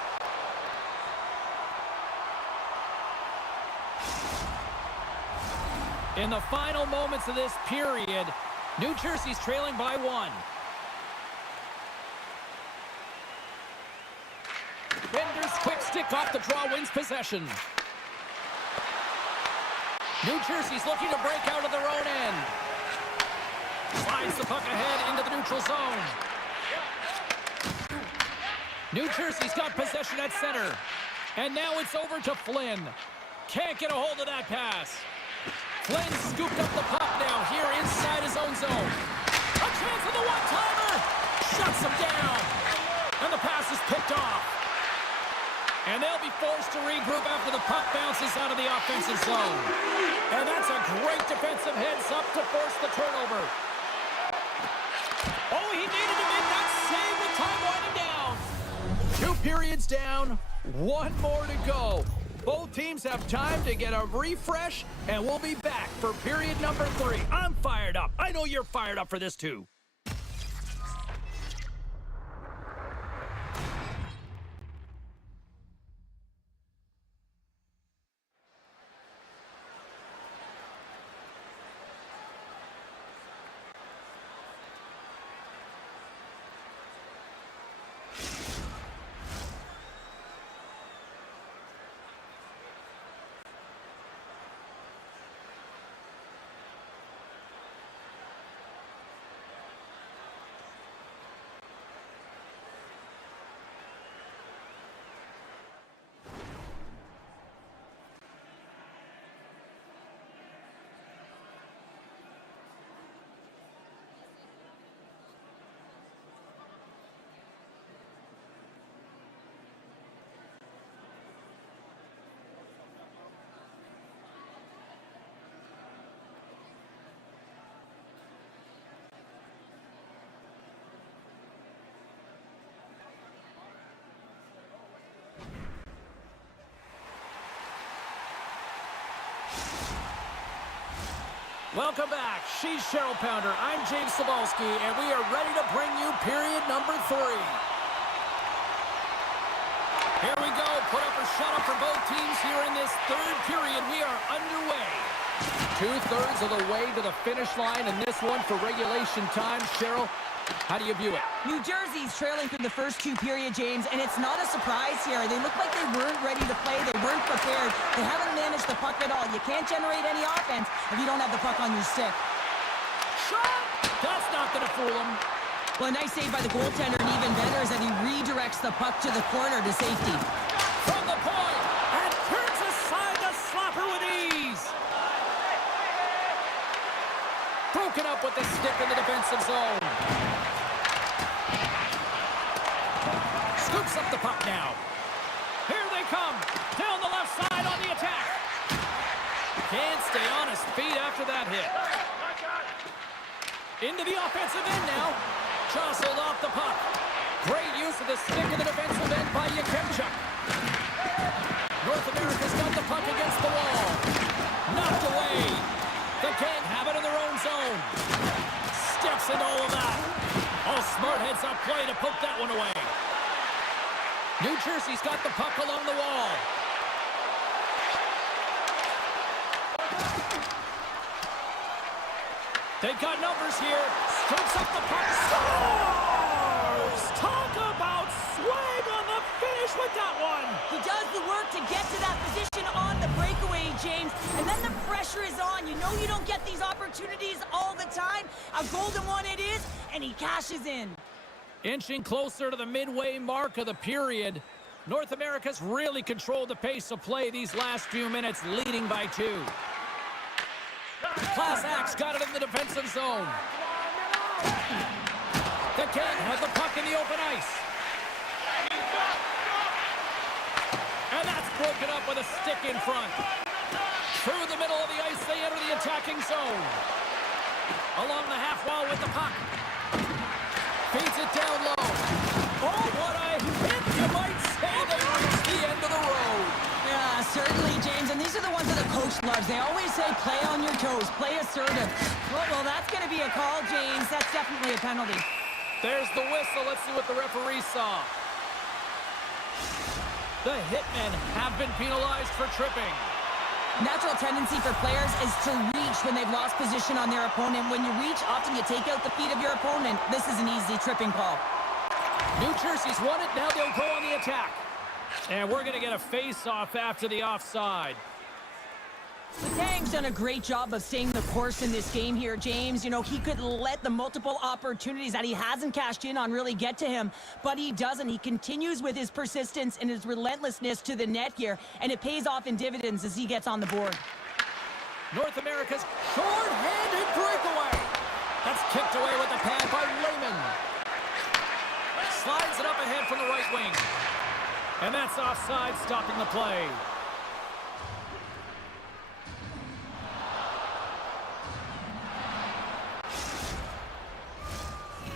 In the final moments of this period, New Jersey's trailing by 1. Bender's quick stick off the draw wins possession. New Jersey's looking to break out of their own end. Slides the puck ahead into the neutral zone. New Jersey's got possession at center. And now it's over to Flynn. Can't get a hold of that pass. Flynn scooped up the puck now here inside his own zone. A chance for the one-timer. Shuts him down. And the pass is picked off. And they'll be forced to regroup after the puck bounces out of the offensive zone. And that's a great defensive heads-up to force the turnover. Oh, he needed to make that save with time winding down. 2 periods down, 1 more to go. Both teams have time to get a refresh, and we'll be back for period number 3. I'm fired up. I know you're fired up for this too. Welcome back. She's Cheryl Pounder. I'm James Cebulski, and we are ready to bring you period number 3. Here we go. Put up or shut up for both teams here in this 3rd period. We are underway. 2/3 of the way to the finish line in this one for regulation time. Cheryl, how do you view it? New Jersey's trailing through the first 2 periods, James, and it's not a surprise here. They look like they weren't ready to play. They weren't prepared. They haven't managed the puck at all. You can't generate any offense if you don't have the puck on your stick. Shot! That's not going to fool them. Well, a nice save by the goaltender, and even better is that he redirects the puck to the corner to safety. From the point, and turns aside the slapper with ease. Broken up with the stick in the defensive zone. Scoops up the puck now. Here they come. Down the left side on the attack. Can't stay on his feet after that hit. Into the offensive end now. Jostled off the puck. Great use of the stick in the defensive end by Yakemchuk. North America's got the puck against the wall. Knocked away. They can't have it in their own zone. Steps into all of that. Oh, smart heads-up play to poke that one away. New Jersey's got the puck along the wall. They've got numbers here. Scoops up the puck. Scores! Talk about swag on the finish with that one. He does the work to get to that position on the breakaway, James, and then the pressure is on. You know you don't get these opportunities all the time. A golden one it is, and he cashes in. Inching closer to the midway mark of the period. North America's really controlled the pace of play these last few minutes, leading by 2. Class Axe got it in the defensive zone. The King has the puck in the open ice. And that's broken up with a stick in front. Through the middle of the ice, they enter the attacking zone. Along the half wall with the puck. Feeds it down low. Oh, what a hit! You might say they reached the end of the road. Yeah, certainly, James, and these are the ones that the coach loves. They always say, play on your toes, play assertive. Well, that's going to be a call, James. That's definitely a penalty. There's the whistle. Let's see what the referee saw. The hitmen have been penalized for tripping. Natural tendency for players is to reach when they've lost position on their opponent. When you reach, often you take out the feet of your opponent. This is an easy tripping call. New Jersey's won it. Now they'll go on the attack. And we're going to get a face-off after the offside. The Tang's done a great job of staying the course in this game here, James. You know, he could let the multiple opportunities that he hasn't cashed in on really get to him, but he doesn't. He continues with his persistence and his relentlessness to the net here, and it pays off in dividends as he gets on the board. North America's short-handed breakaway. That's kicked away with the pad by Lehman. Slides it up ahead from the right wing. And that's offside, stopping the play.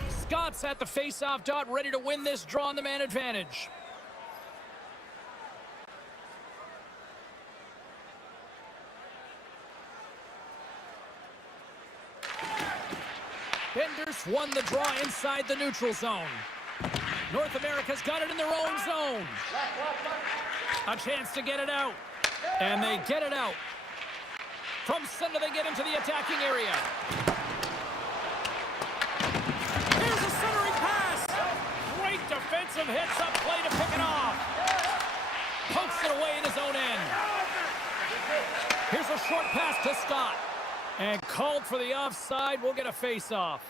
Scott's at the face-off dot, ready to win this draw on the man advantage. Benders won the draw inside the neutral zone. North America's got it in their own zone. A chance to get it out. And they get it out. From center, they get into the attacking area. Here's a centering pass. Great defensive hits up play to pick it off. Pokes it away in his own end. Here's a short pass to Scott. And called for the offside. We'll get a face-off.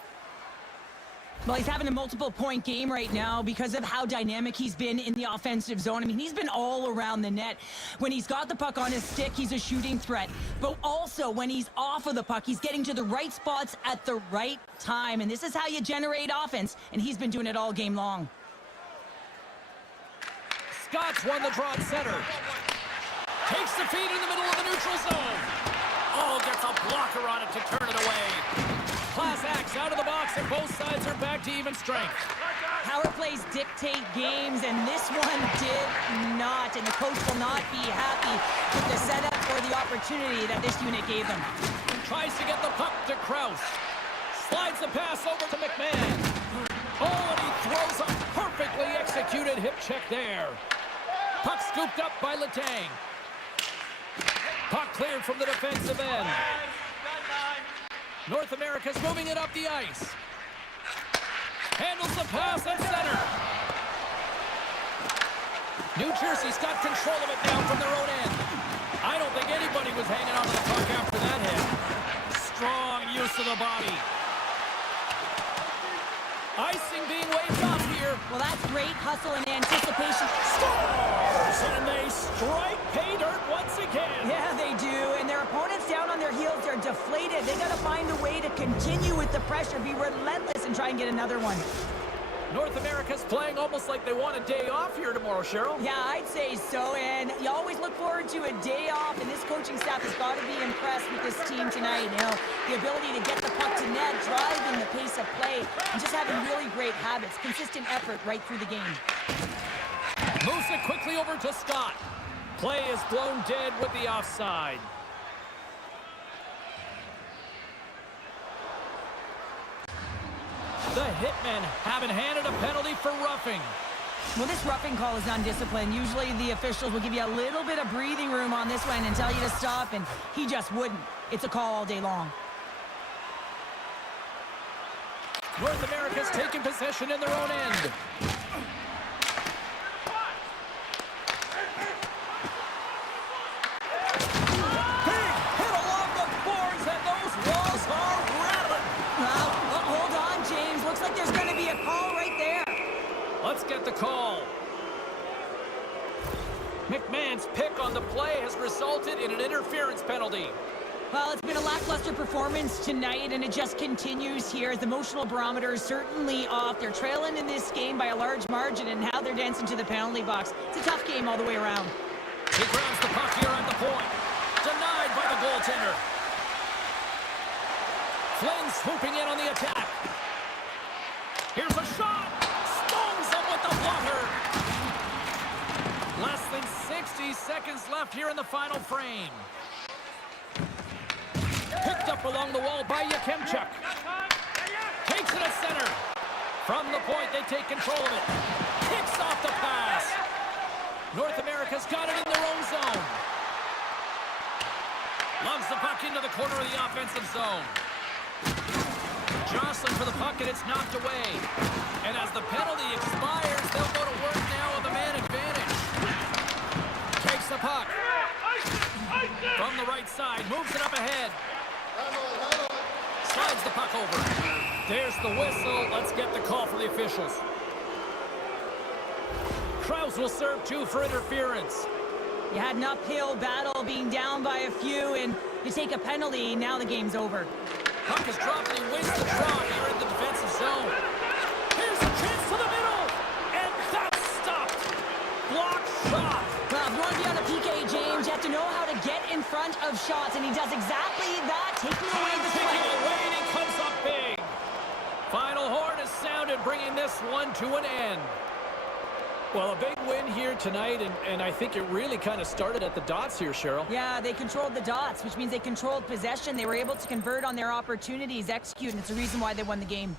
Well, he's having a multiple-point game right now because of how dynamic he's been in the offensive zone. I mean, he's been all around the net. When he's got the puck on his stick, he's a shooting threat. But also, when he's off of the puck, he's getting to the right spots at the right time. And this is how you generate offense, and he's been doing it all game long. Scott's won the draw at center. Takes the feed in the middle of the neutral zone. Oh, gets a blocker on it to turn it away. Class acts out of the box, and both sides are back to even strength. Power plays dictate games, and this one did not. And the coach will not be happy with the setup or the opportunity that this unit gave them. Tries to get the puck to Krause. Slides the pass over to McMahon. Oh, and he throws a perfectly executed hip check there. Puck scooped up by Letang. Puck cleared from the defensive end. North America's moving it up the ice. Handles the pass at center. New Jersey's got control of it now from their own end. I don't think anybody was hanging on to the puck after that hit. Strong use of the body. Icing being waved off here. Well, that's great hustle and anticipation. Scores! And they strike pay dirt once again. Yeah, they do. And their opponents down on their heels, they're deflated. They got to find a way to continue with the pressure, be relentless, and try and get another one. North America's playing almost like they want a day off here tomorrow, Cheryl. Yeah, I'd say so. And you always look forward to a day off, and this coaching staff has got to be impressed with this team tonight. You know, the ability to get the puck to net, driving the pace of play, and just having really great habits, consistent effort right through the game. Moves it quickly over to Scott. Play is blown dead with the offside. The Hitmen haven't handed a penalty for roughing. Well, this roughing call is undisciplined. Usually the officials will give you a little bit of breathing room on this one and tell you to stop, and he just wouldn't. It's a call all day long. North America's taking possession in their own end. Big hit along the boards, and those walls are rattling. Hold on, James. Looks like there's going to be a call right there. Let's get the call. McMahon's pick on the play has resulted in an interference penalty. Well, it's been a lackluster performance tonight, and it just continues here. The emotional barometer is certainly off. They're trailing in this game by a large margin, and now they're dancing to the penalty box. It's a tough game all the way around. He grabs the puck here at the point. Denied by the goaltender. Flynn swooping in on the attack. Here's a shot. Stones him with the blocker. Less than 60 seconds left here in the final frame. Picked up along the wall by Yakemchuk. Takes it at center. From the point, they take control of it. Kicks off the pass. North America's got it in their own zone. Loves the puck into the corner of the offensive zone. Jostling for the puck, and it's knocked away. And as the penalty expires, they'll go to work now with a man advantage. Takes the puck. From the right side, moves it up ahead. Slides the puck over. There's the whistle. Let's get the call from the officials. Krause will serve 2 for interference. You had an uphill battle, being down by a few, and you take a penalty. Now the game's over. Puck is dropped, and he wins the draw here in the defensive zone. Here's a chance to the middle, and that's stopped. Blocked want to be on a PK, James, you have to know how to get in front of shots, and he does exactly that, taking away the Taking play. away, and he comes up big. Final horn is sounded, bringing this one to an end. Well, a big win here tonight, and I think it really kind of started at the dots here, Cheryl. Yeah, they controlled the dots, which means they controlled possession. They were able to convert on their opportunities, execute, and it's the reason why they won the game.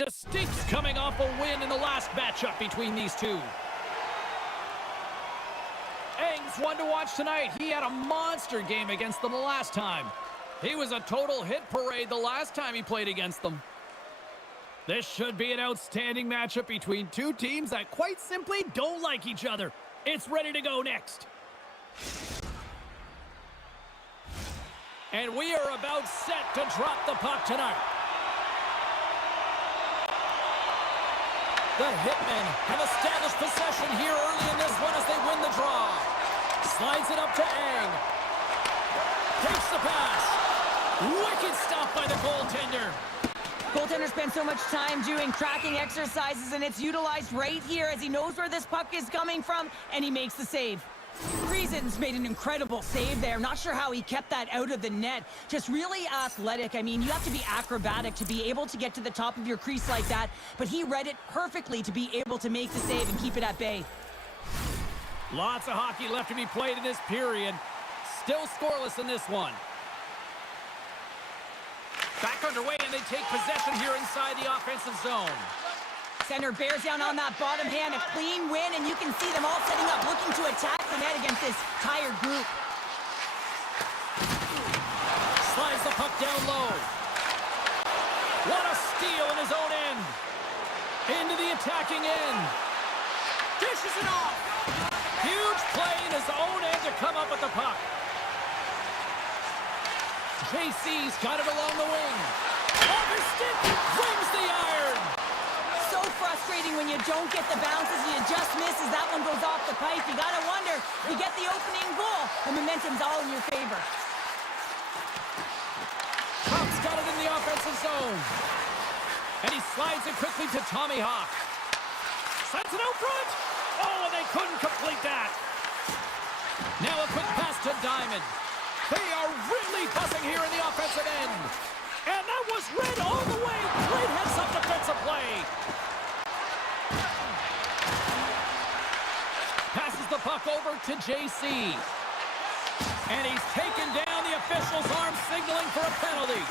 Distinct coming off a win in the last matchup between these two. Eng's one to watch tonight. He had a monster game against them the last time. He was a total hit parade the last time he played against them. This should be an outstanding matchup between two teams that quite simply don't like each other. It's ready to go next. And we are about set to drop the puck tonight. The Hitmen have established possession here early in this one as they win the draw. Slides it up to Eng. Takes the pass. Wicked stop by the goaltender. Goaltender spends so much time doing tracking exercises, and it's utilized right here as he knows where this puck is coming from, and he makes the save. Friesen's made an incredible save there. Not sure how he kept that out of the net. Just really athletic. I mean, you have to be acrobatic to be able to get to the top of your crease like that, but he read it perfectly to be able to make the save and keep it at bay. Lots of hockey left to be played in this period. Still scoreless in this one. Back underway, and they take possession here inside the offensive zone. Center bears down on that bottom hand, a clean win, and you can see them all setting up, looking to attack the net against this tired group. Slides the puck down low. What a steal in his own end. Into the attacking end. Dishes it off. Huge play in his own end to come up with the puck. JC's got it along the wing. Off his stick, rings the iron. So frustrating when you don't get the bounces and you just miss as that one goes off the pipe. You gotta wonder, you get the opening goal, the momentum's all in your favor. Puck's got it in the offensive zone. And he slides it quickly to Tommy Hawk. Sends it out front. Oh, and they couldn't complete that. Now a quick pass to Diamond. They are really buzzing here in the offensive end. And that was read all the way. Great heads-up defensive play. Passes the puck over to JC. And he's taken down. The official's arm signaling for a penalty.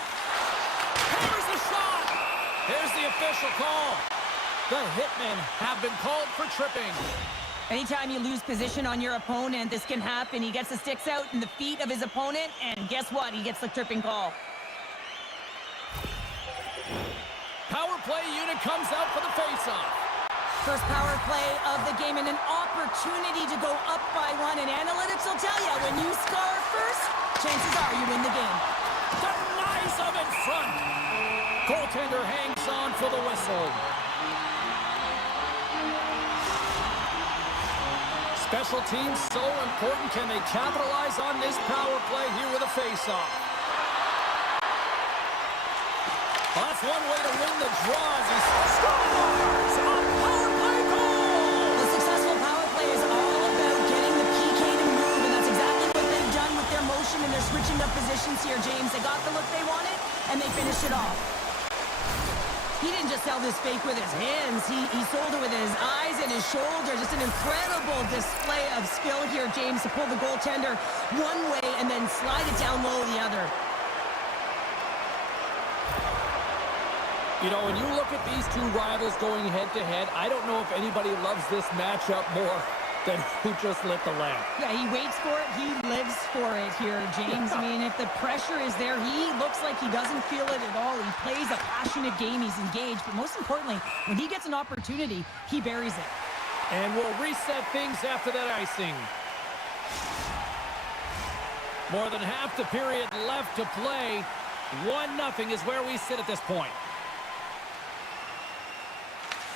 Hammers the shot. Here's the official call. The Hitmen have been called for tripping. Anytime you lose position on your opponent, this can happen. He gets the sticks out in the feet of his opponent, and guess what? He gets the tripping call. Power play unit comes out for the face-off. First power play of the game and an opportunity to go up by one. And analytics will tell you, when you score first, chances are you win the game. Denies them in front. Goaltender hangs on for the whistle. Special teams so important. Can they capitalize on this power play here with a face-off? Well, that's one way to win the draw as he scores a power play goal! The successful power play is all about getting the PK to move, and that's exactly what they've done with their motion, and they're switching up positions here, James. They got the look they wanted, and they finished it off. He didn't just sell this fake with his hands. He sold it with his eyes and his shoulders. Just an incredible display of skill here, James, to pull the goaltender one way and then slide it down low the other. You know, when you look at these two rivals going head-to-head, I don't know if anybody loves this matchup more than who just lit the lamp. Yeah, he waits for it. He lives for it here, James. I mean, if the pressure is there, he looks like he doesn't feel it at all. He plays a passionate game. He's engaged. But most importantly, when he gets an opportunity, he buries it. And we'll reset things after that icing. More than half the period left to play. 1-0 is where we sit at this point.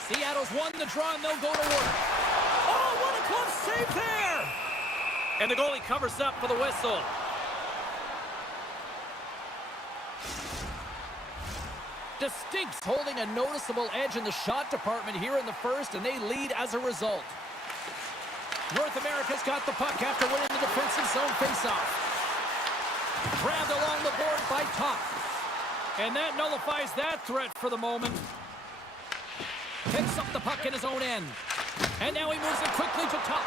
Seattle's won the draw, and they'll go to work. Oh, what a close save there! And the goalie covers up for the whistle. Distinct's holding a noticeable edge in the shot department here in the first, and they lead as a result. North America's got the puck after winning the defensive zone faceoff. Grabbed along the board by Top. And that nullifies that threat for the moment. Picks up the puck in his own end. And now he moves it quickly to Top.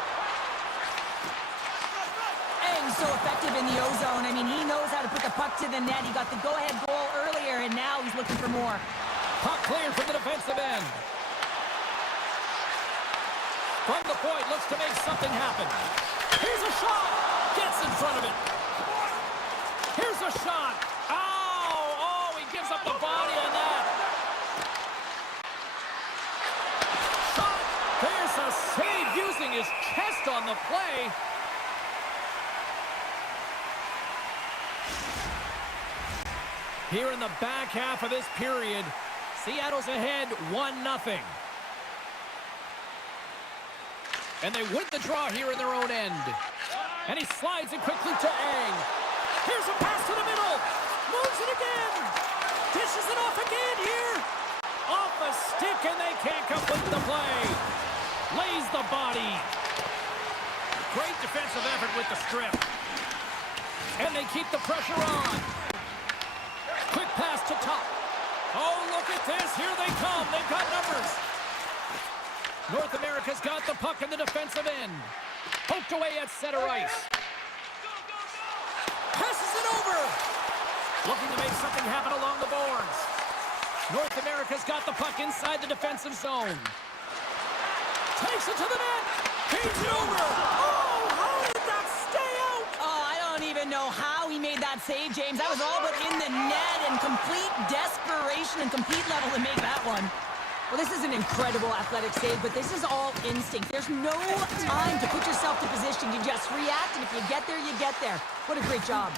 And so effective in the O-zone. I mean, he knows how to put the puck to the net. He got the go-ahead goal earlier, and now he's looking for more. Puck cleared from the defensive end. From the point, looks to make something happen. Here's a shot. Gets in front of it. Here's a shot. Oh, he gives up the body on that. Shot. There's a save using his chest on the play. Here in the back half of this period, Seattle's ahead 1-0. And they win the draw here in their own end. And he slides it quickly to Ang. Here's a pass to the middle. Moves it again. Dishes it off again here. Off a stick, and they can't complete the play. Lays the body. Great defensive effort with the strip. And they keep the pressure on. Quick pass to Top. Oh, look at this. Here they come. They've got numbers. North America's got the puck in the defensive end. Poked away at center ice. Passes it over. Looking to make something happen along the boards. North America's got the puck inside the defensive zone. Takes it to the net. Feeds it over. Oh, how did that stay out? Oh, I don't even know how he made that save, James. That was all but in the net and complete desperation and complete level to make that one. Well, this is an incredible athletic save, but this is all instinct. There's no time to put yourself to position. You just react, and if you get there, you get there. What a great job.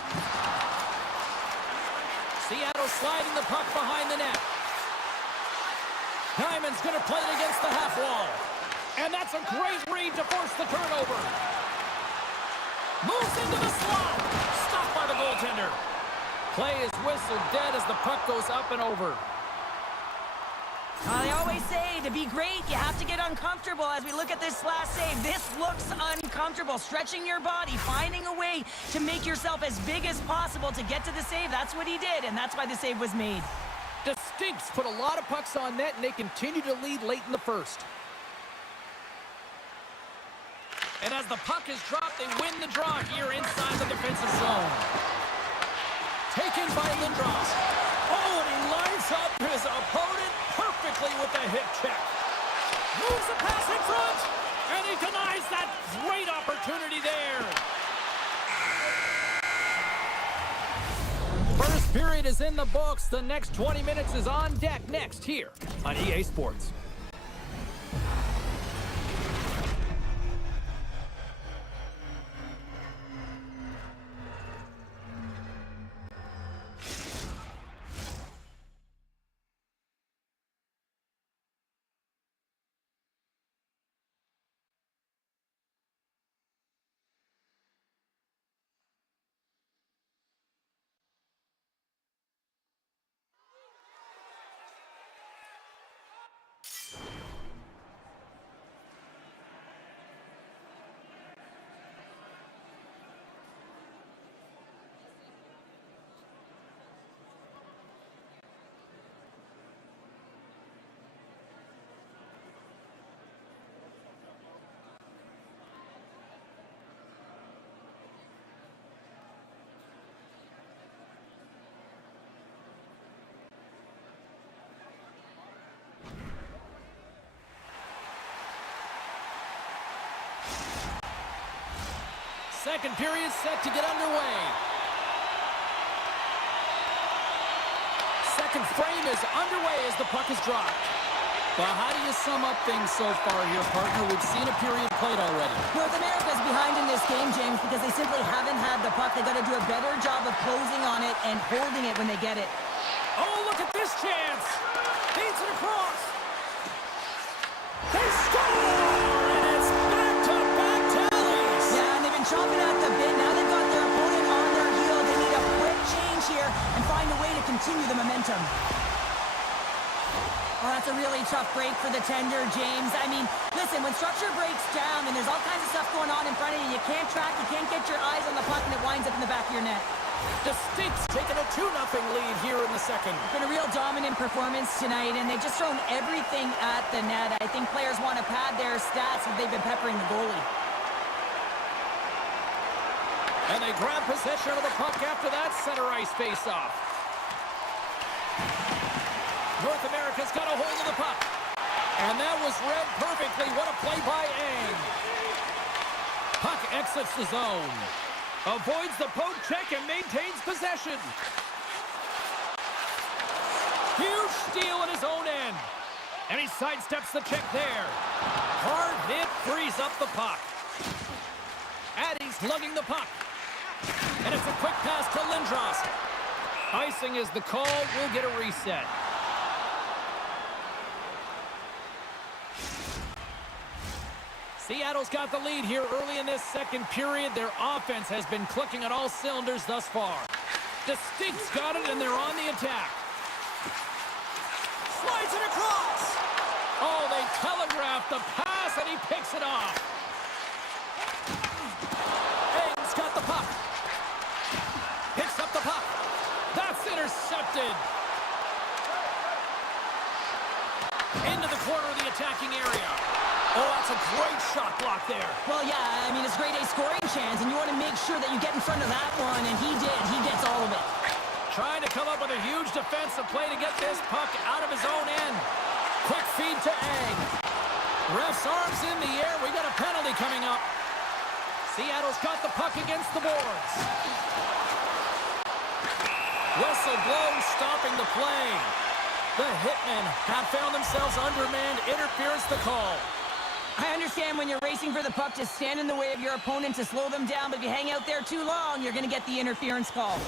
Seattle sliding the puck behind the net. Hyman's going to play it against the half wall. And that's a great read to force the turnover. Moves into the slot. Stopped by the goaltender. Play is whistled dead as the puck goes up and over. They always say to be great, you have to get uncomfortable. As we look at this last save, this looks uncomfortable. Stretching your body, finding a way to make yourself as big as possible to get to the save. That's what he did, and that's why the save was made. The Stinks put a lot of pucks on net, and they continue to lead late in the first. And as the puck is dropped, they win the draw here inside the defensive zone. Taken by Lindros. Oh, and he lines up his opponent perfectly with the hip check. Moves the pass in front, and he denies that great opportunity there. First period is in the books. The next 20 minutes is on deck next here on EA Sports. Second period set to get underway. Second frame is underway as the puck is dropped. Well, how do you sum up things so far here, partner? We've seen a period played already. North America's behind in this game, James, because they simply haven't had the puck. They got to do a better job of closing on it and holding it when they get it. Oh, look at this chance. Feeds it across. They score! And it's back-to-back tallies. Yeah, and they've been chomping at the bit. Now they've got their opponent on their heels. They need a quick change here and find a way to continue the momentum. Well, that's a really tough break for the tender, James. I mean, listen, when structure breaks down and there's all kinds of stuff going on in front of you, you can't track, you can't get your eyes on the puck, and it winds up in the back of your net. The Stinks taking a 2-0 lead here in the second. It's been a real dominant performance tonight, and they've just thrown everything at the net. I think players want to pad their stats, and they've been peppering the goalie. And they grab possession of the puck after that center ice face-off. North America's got a hold of the puck. And that was read perfectly. What a play by Ang. Puck exits the zone. Avoids the poke check and maintains possession. Huge steal in his own end. And he sidesteps the check there. Hard hit frees up the puck. Addy's lugging the puck. And it's a quick pass to Lindros. Icing is the call. We'll get a reset. Seattle's got the lead here early in this second period. Their offense has been clicking on all cylinders thus far. The Stinks got it, and they're on the attack. Slides it across. Oh, they telegraphed the pass, and he picks it off. Ames got the puck. Picks up the puck. That's intercepted. Into the corner of the attacking area. Oh, that's a great shot block there. Well, yeah, I mean, it's grade A scoring chance, and you want to make sure that you get in front of that one, and he did. He gets all of it. Trying to come up with a huge defensive play to get this puck out of his own end. Quick feed to Ang. Ref's arms in the air. We got a penalty coming up. Seattle's got the puck against the boards. Whistle blown, stopping the play. The Hitmen have found themselves undermanned. Interference the call. I understand when you're racing for the puck to stand in the way of your opponent to slow them down, but if you hang out there too long, you're going to get the interference call.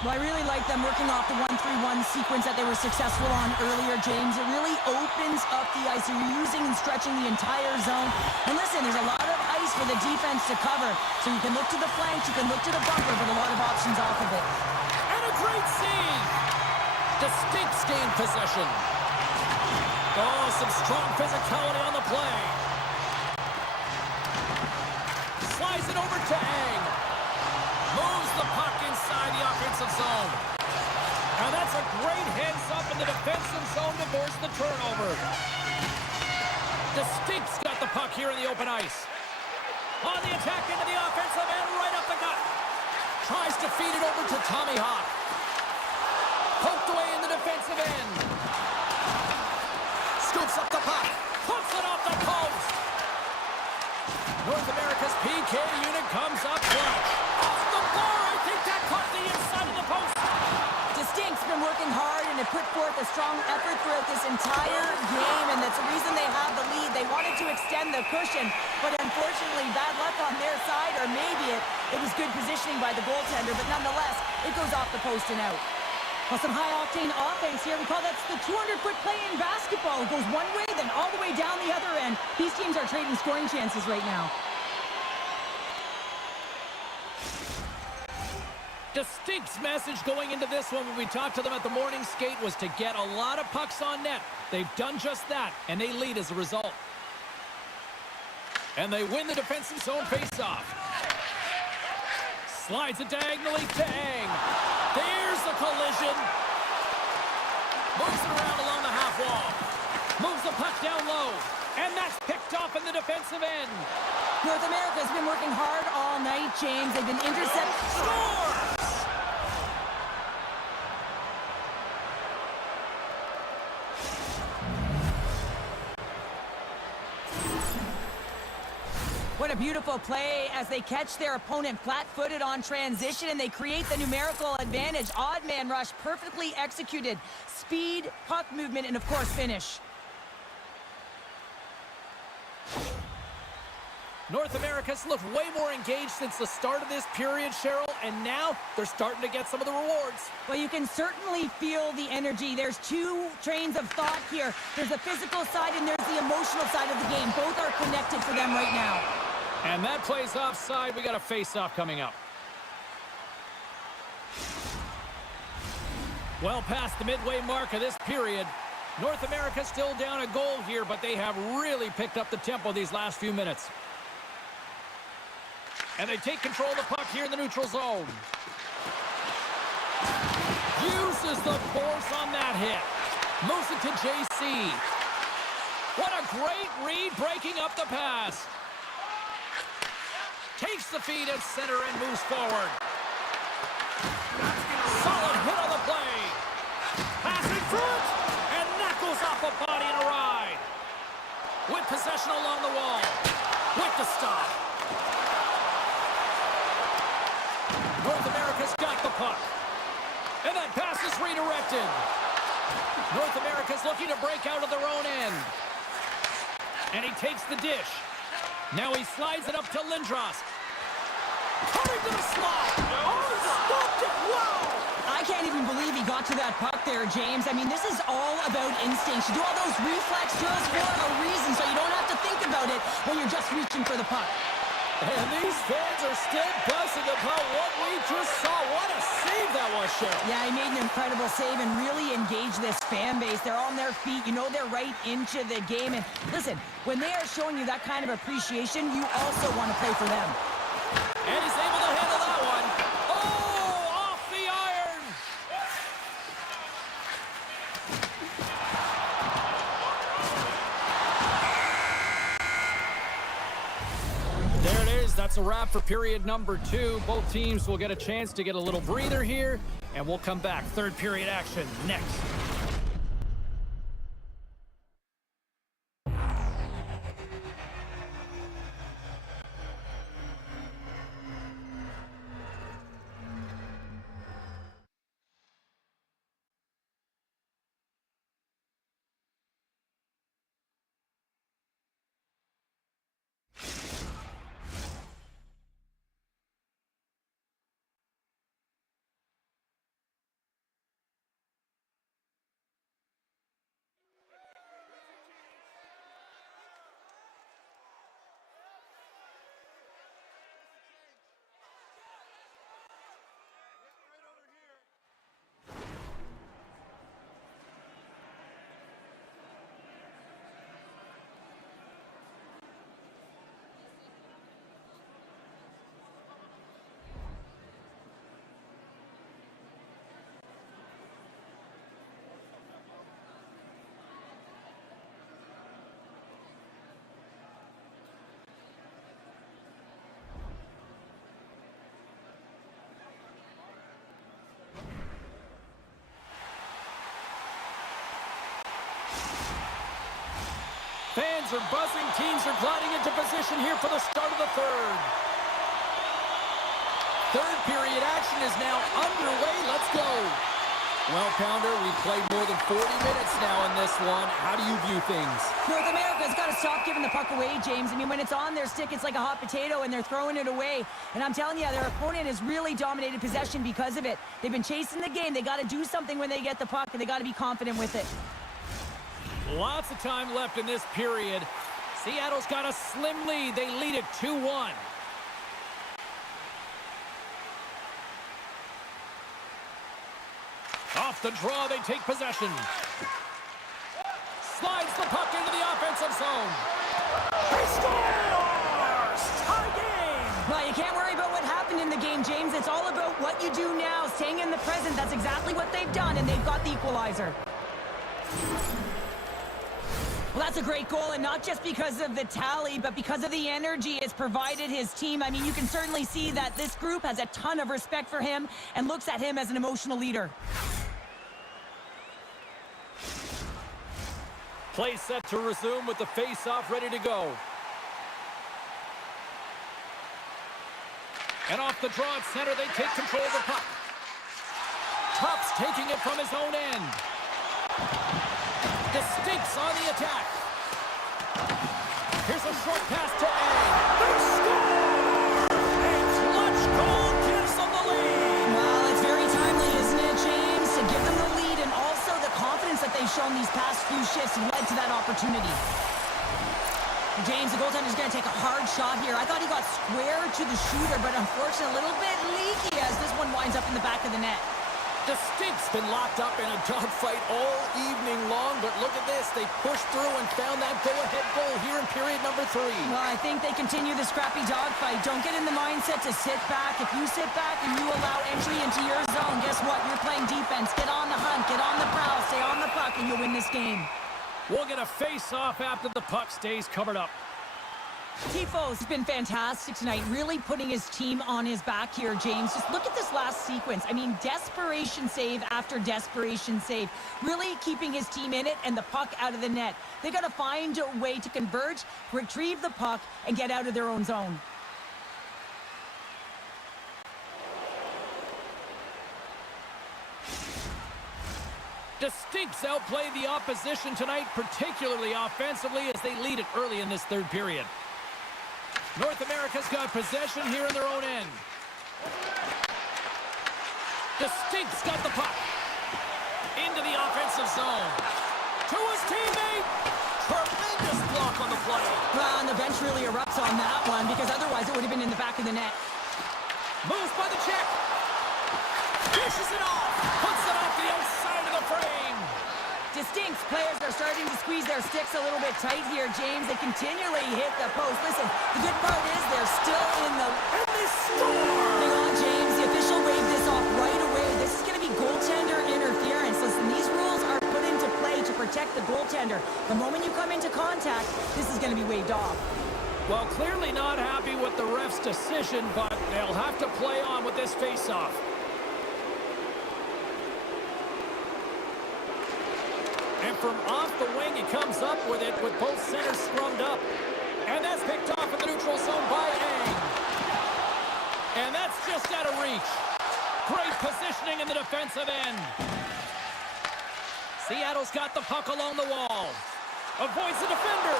Well, I really like them working off the 1-3-1 sequence that they were successful on earlier, James. It really opens up the ice. You're using and stretching the entire zone. And listen, there's a lot of ice for the defense to cover. So you can look to the flanks, you can look to the bumper, but a lot of options off of it. And a great save! The Stinks gain possession. Oh, some strong physicality on the play. Slides it over to Ang. Moves the puck inside the offensive zone. Now that's a great heads-up in the defensive zone to force the turnover. The Stinks got the puck here in the open ice. On the attack into the offensive end, right up the gut. Tries to feed it over to Tommy Hawk. Poked away in the defensive end. Scoops up the puck. Puts it off the post. North America's PK unit comes up clutch. Off the bar, I think that caught the inside of the post. The Stinks been working hard and have put forth a strong effort throughout this entire game, and that's the reason they have the lead. They wanted to extend the cushion, but unfortunately, bad luck on their side, or maybe it was good positioning by the goaltender, but nonetheless, it goes off the post and out. Well, some high-octane offense here. We call that the 200-foot play in basketball. It goes one way, then all the way down the other end. These teams are trading scoring chances right now. The Stinks' message going into this one when we talked to them at the morning skate was to get a lot of pucks on net. They've done just that, and they lead as a result. And they win the defensive zone face-off. Slides it diagonally to Ang. There's the collision. Moves it around along the half wall. Moves the puck down low. And that's picked off in the defensive end. North America has been working hard all night, James. They've been intercepted. Scores! What a beautiful play as they catch their opponent flat-footed on transition, and they create the numerical advantage. Odd man rush, perfectly executed. Speed, puck movement, and of course, finish. North America's looked way more engaged since the start of this period, Cheryl, and now they're starting to get some of the rewards. Well, you can certainly feel the energy. There's two trains of thought here. There's the physical side and there's the emotional side of the game. Both are connected for them right now. And that plays offside. We got a face-off coming up. Well past the midway mark of this period. North America still down a goal here, but they have really picked up the tempo these last few minutes. And they take control of the puck here in the neutral zone. Uses the force on that hit. Moves it to JC. What a great read breaking up the pass. Takes the feed at center and moves forward. Solid hit on the play. Pass in front. And that goes off a body and a ride. With possession along the wall. With the stop. North America's got the puck. And that pass is redirected. North America's looking to break out of their own end. And he takes the dish. Now he slides it up to Lindros. Cutting to the slot. Oh, he stopped it. Wow. I can't even believe he got to that puck there, James. I mean, this is all about instinct. You do all those reflex drills for a reason, so you don't have to think about it when you're just reaching for the puck. And these fans are still buzzing about what we just saw. What a save that was, Cheryl. Yeah, he made an incredible save and really engaged this fan base. They're on their feet. You know they're right into the game. And listen, when they are showing you that kind of appreciation, you also want to play for them. And he's able to handle that one. Oh, off the iron. There it is. That's a wrap for period number 2. Both teams will get a chance to get a little breather here, and we'll come back. Third period action next. Fans are buzzing. Teams are gliding into position here for the start of the third. Third period action is now underway. Let's go. Well, Pounder, we've played more than 40 minutes now in this one. How do you view things? North America's got to stop giving the puck away, James. I mean, when it's on their stick, it's like a hot potato, and they're throwing it away. And I'm telling you, their opponent has really dominated possession because of it. They've been chasing the game. They got to do something when they get the puck, and they got to be confident with it. Lots of time left in this period. Seattle's got a slim lead. They lead it 2-1. Off the draw, they take possession. Slides the puck into the offensive zone. He scores! Tie game! Well, you can't worry about what happened in the game, James. It's all about what you do now, staying in the present. That's exactly what they've done, and they've got the equalizer. Well, that's a great goal, and not just because of the tally, but because of the energy it's provided his team. I mean, you can certainly see that this group has a ton of respect for him and looks at him as an emotional leader. Play set to resume with the face-off ready to go. And off the draw at center, they take control of the puck. Tubbs taking it from his own end. The Stinks on the attack. Here's a short pass to A. They score! A clutch goal gives them the lead. Well, it's very timely, isn't it, James? To give them the lead and also the confidence that they've shown these past few shifts led to that opportunity. James, the goaltender's going to take a hard shot here. I thought he got square to the shooter, but unfortunately a little bit leaky as this one winds up in the back of the net. The Stinks been locked up in a dogfight all evening long, but look at this. They pushed through and found that go-ahead goal here in period number 3. Well, I think they continue the scrappy dogfight. Don't get in the mindset to sit back. If you sit back and you allow entry into your zone, guess what? You're playing defense. Get on the hunt, get on the prowl, stay on the puck, and you'll win this game. We'll get a face-off after the puck stays covered up. Tifo's been fantastic tonight, really putting his team on his back here, James. Just look at this last sequence. I mean, desperation save after desperation save. Really keeping his team in it and the puck out of the net. They got to find a way to converge, retrieve the puck, and get out of their own zone. The Stinks outplay the opposition tonight, particularly offensively, as they lead it early in this third period. North America's got possession here in their own end. The Stinks got the puck. Into the offensive zone. To his teammate. Tremendous block on the play. Well, and the bench really erupts on that one, because otherwise it would have been in the back of the net. Moves by the check. Dishes it off. Puts it off the outside of the frame. Distinct players are starting to squeeze their sticks a little bit tight here, James. They continually hit the post. Listen, the good part is they're still in the... And they score! Hang on, James. The official waved this off right away. This is going to be goaltender interference. Listen, these rules are put into play to protect the goaltender. The moment you come into contact, this is going to be waved off. Well, clearly not happy with the ref's decision, but they'll have to play on with this face-off. And from off the wing, he comes up with it with both centers scrummed up. And that's picked off in the neutral zone by Ang. And that's just out of reach. Great positioning in the defensive end. Seattle's got the puck along the wall. Avoids the defender.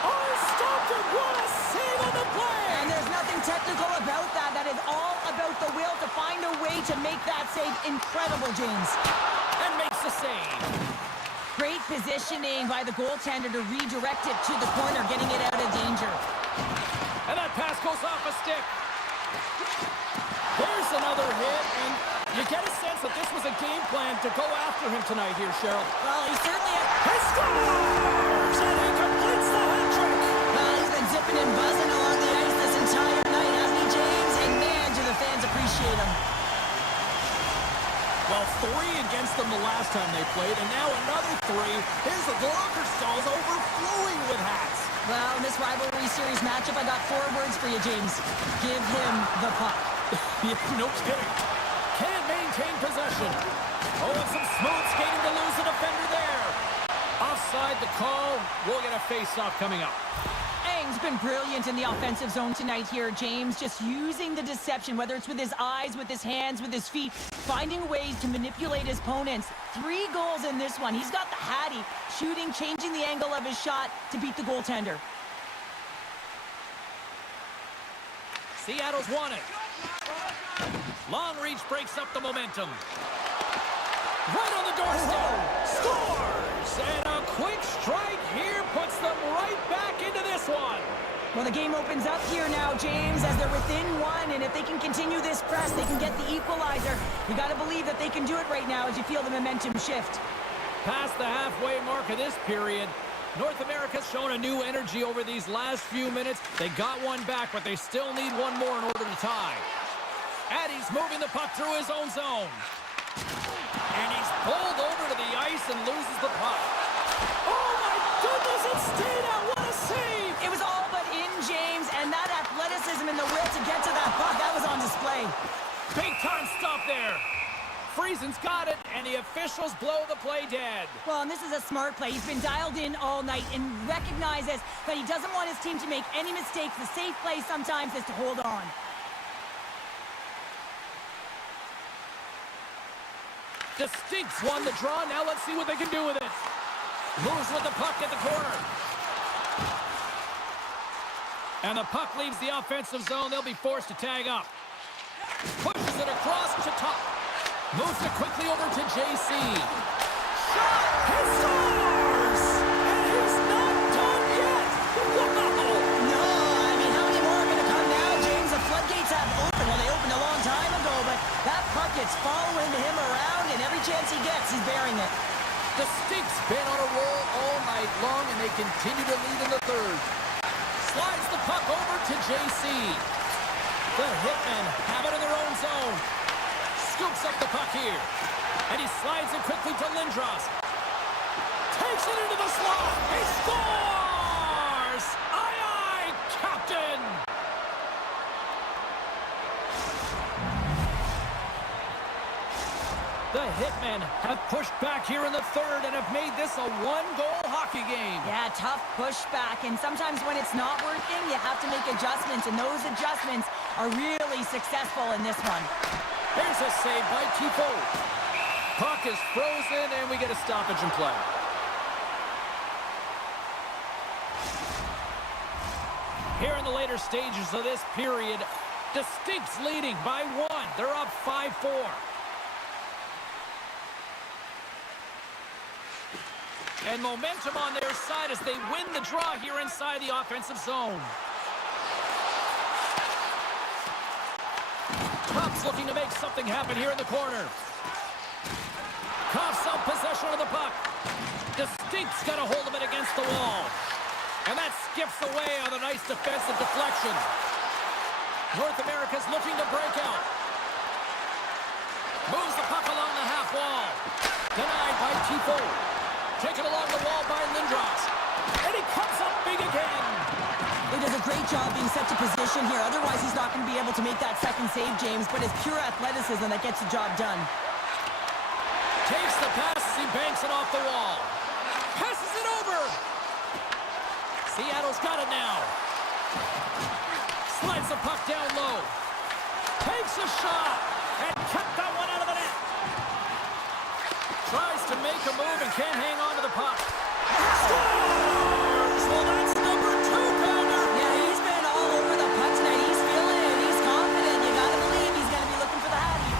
Oh, stopped it. What a save on the play. And there's nothing technical about that. That is all about the will to find a way to make that save incredible, James. And makes the save. Great positioning by the goaltender to redirect it to the corner, getting it out of danger. And that pass goes off a stick. There's another hit, and you get a sense that this was a game plan to go after him tonight here, Cheryl. Well, he certainly has... He scores! And he completes the hat trick! Well, he's been zipping and buzzing along the ice this entire night, hasn't he, James? And man, do the fans appreciate him. Well, 3 against them the last time they played, and now another 3. Here's the locker stalls overflowing with hats. Well, in this rivalry series matchup, I got 4 words for you, James. Give him the puck. Yeah, no kidding. Can't maintain possession. Oh, and some smooth skating to lose the defender there. Offside the call. We'll get a face-off coming up. Ang's been brilliant in the offensive zone tonight here, James. Just using the deception, whether it's with his eyes, with his hands, with his feet, finding ways to manipulate his opponents. 3 goals in this one. He's got the hattie, shooting, changing the angle of his shot to beat the goaltender. Seattle's won it. Long reach breaks up the momentum. Right on the doorstep. Scores! And a quick strike here puts them right back into this one. Well, the game opens up here now, James, as they're within 1, and if they can continue this press, they can get the equalizer. You got to believe that they can do it right now as you feel the momentum shift. Past the halfway mark of this period, North America's shown a new energy over these last few minutes. They got one back, but they still need one more in order to tie. Addy's moving the puck through his own zone. And he's pulled over to the ice and loses the puck. Oh, my goodness, it stayed out. What a save! It was all but in, James, and that athleticism and the will to get to that puck, that was on display. Big time stop there. Friesen's got it, and the officials blow the play dead. Well, and this is a smart play. He's been dialed in all night and recognizes that he doesn't want his team to make any mistakes. The safe play sometimes is to hold on. The Stinks won the draw. Now let's see what they can do with it. Moves with the puck at the corner. And the puck leaves the offensive zone. They'll be forced to tag up. Pushes it across to top. Moves it quickly over to JC. Shot! He scores! And he's not done yet! Wow! No, I mean, how many more are going to come now, James? The floodgates have opened. Well, they opened a long time ago, but that puck is following him around, and every chance he gets, he's bearing it. The Stinks been on a roll all night long, and they continue to lead in the third. Slides the puck over to JC. The Hitmen have it in their own zone. Scoops up the puck here. And he slides it quickly to Lindros. Takes it into the slot. He scores! Aye, aye, The Hitmen have pushed back here in the third and have made this a one-goal hockey game. Yeah, tough pushback, and sometimes when it's not working, you have to make adjustments, and those adjustments are really successful in this one. Here's a save by Tifo. Puck is frozen, and we get a stoppage in play. Here in the later stages of this period, the Stinks leading by 1. They're up 5-4. And momentum on their side as they win the draw here inside the offensive zone. Cubs looking to make something happen here in the corner. Coughs out possession of the puck. The Stinks got a hold of it against the wall. And that skips away on a nice defensive deflection. North America's looking to break out. Moves the puck along the half wall. Denied by Tifo. Taken along the wall by Lindros. And he comes up big again. He does a great job being set to position here. Otherwise, he's not going to be able to make that second save, James. But it's pure athleticism that gets the job done. Takes the pass as he banks it off the wall. Passes it over. Seattle's got it now. Slides the puck down low. Takes a shot. And kept that one out of the net. Tries to make a move and can't hang on to the puck. Scores! Well, that's number 2, Pounder. Yeah, he's been all over the puck tonight. He's feeling it. He's confident. You got to believe he's going to be looking for the Hattie.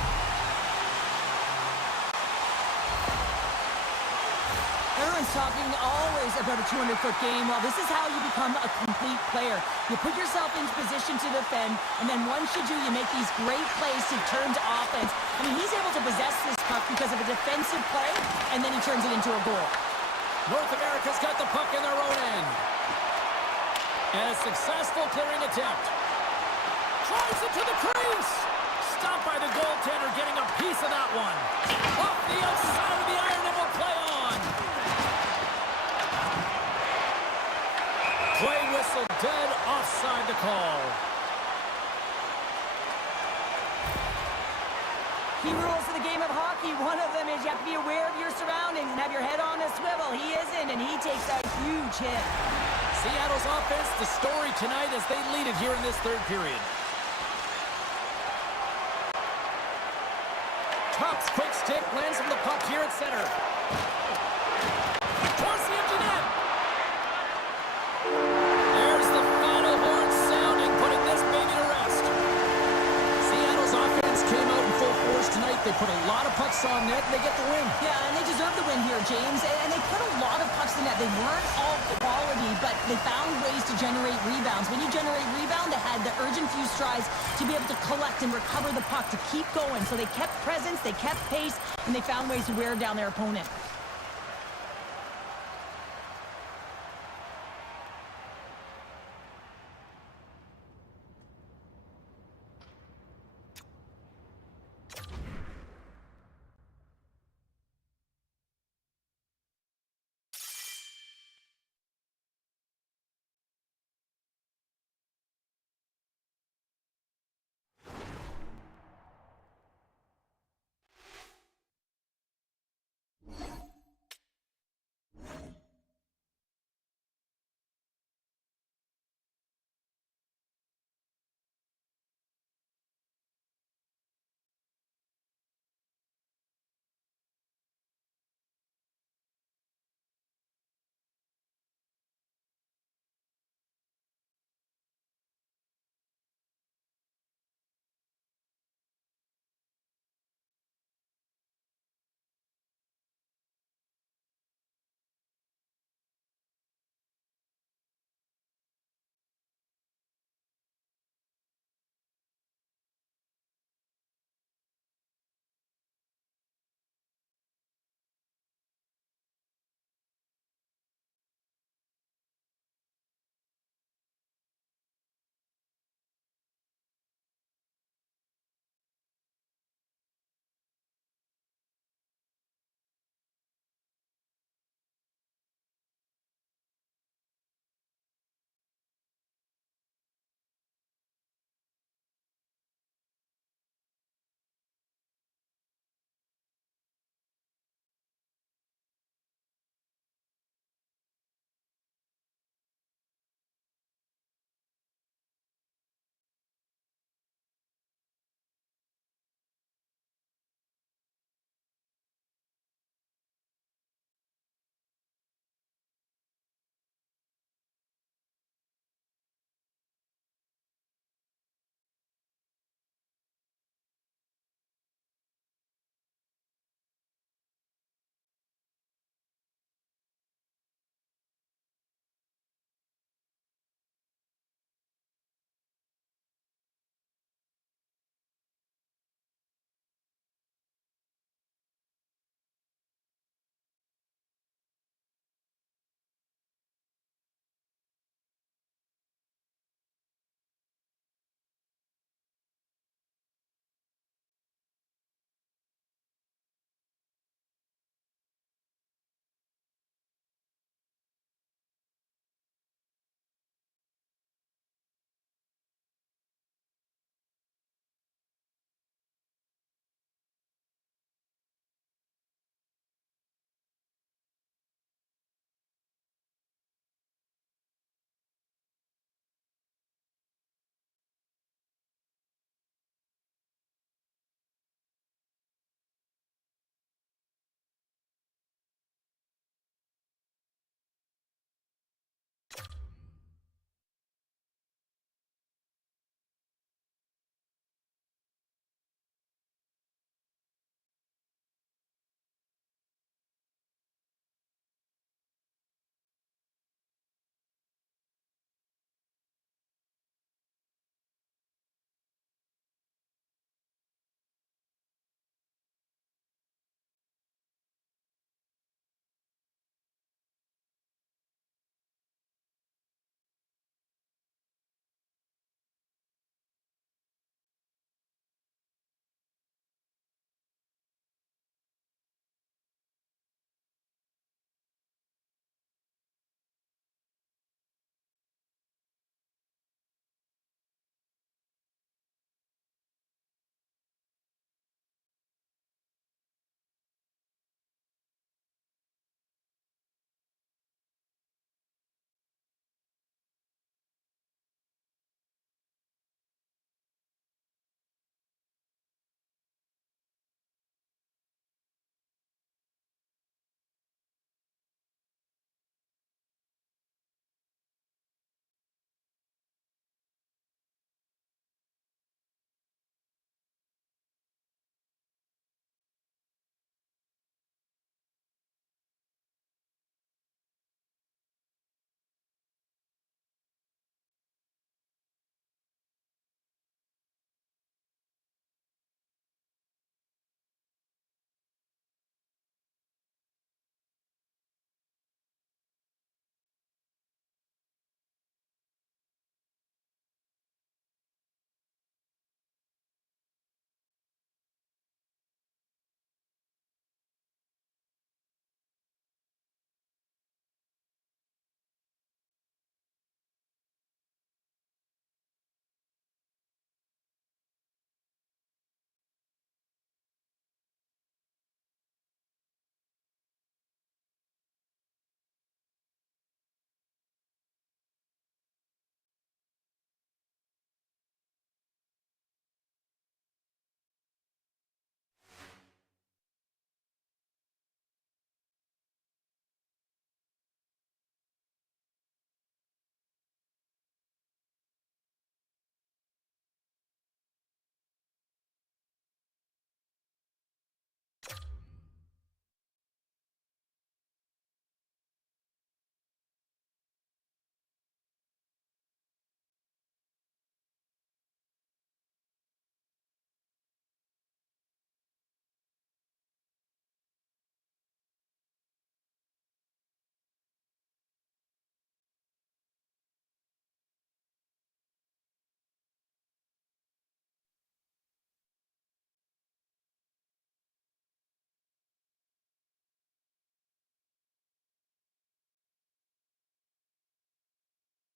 Everyone's talking always about a 200-foot game. Well, this is how you become a complete player. You put yourself into position to defend, and then once you do, you make these great plays to turn to offense. I mean, he's able to possess this puck because of a defensive play, and then he turns it into a goal. North America's got the puck in their own end. And a successful clearing attempt. Drives it to the crease. Stopped by the goaltender, getting a piece of that one. Off the outside of the iron, and will play on. Play whistle dead, offside the call. Key rules of the game of hockey. One of them is you have to be aware of your surroundings and have your head on a swivel. He isn't, and he takes a huge hit. Seattle's offense, the story tonight as they lead it here in this third period. Tops quick stick, lands from the puck here at center. Towards the empty net. There's the final horn sounding, putting this baby to rest. Seattle's offense came out in full force tonight. They put a lot of pucks on net, and they get the win. Yeah, and they deserve the win here, James. And they put a lot of pucks in net. They weren't all quality, but they found ways to generate rebounds. When you generate rebound, they had the urgent few strides to be able to collect and recover the puck, to keep going. So they kept presence, they kept pace, and they found ways to wear down their opponent.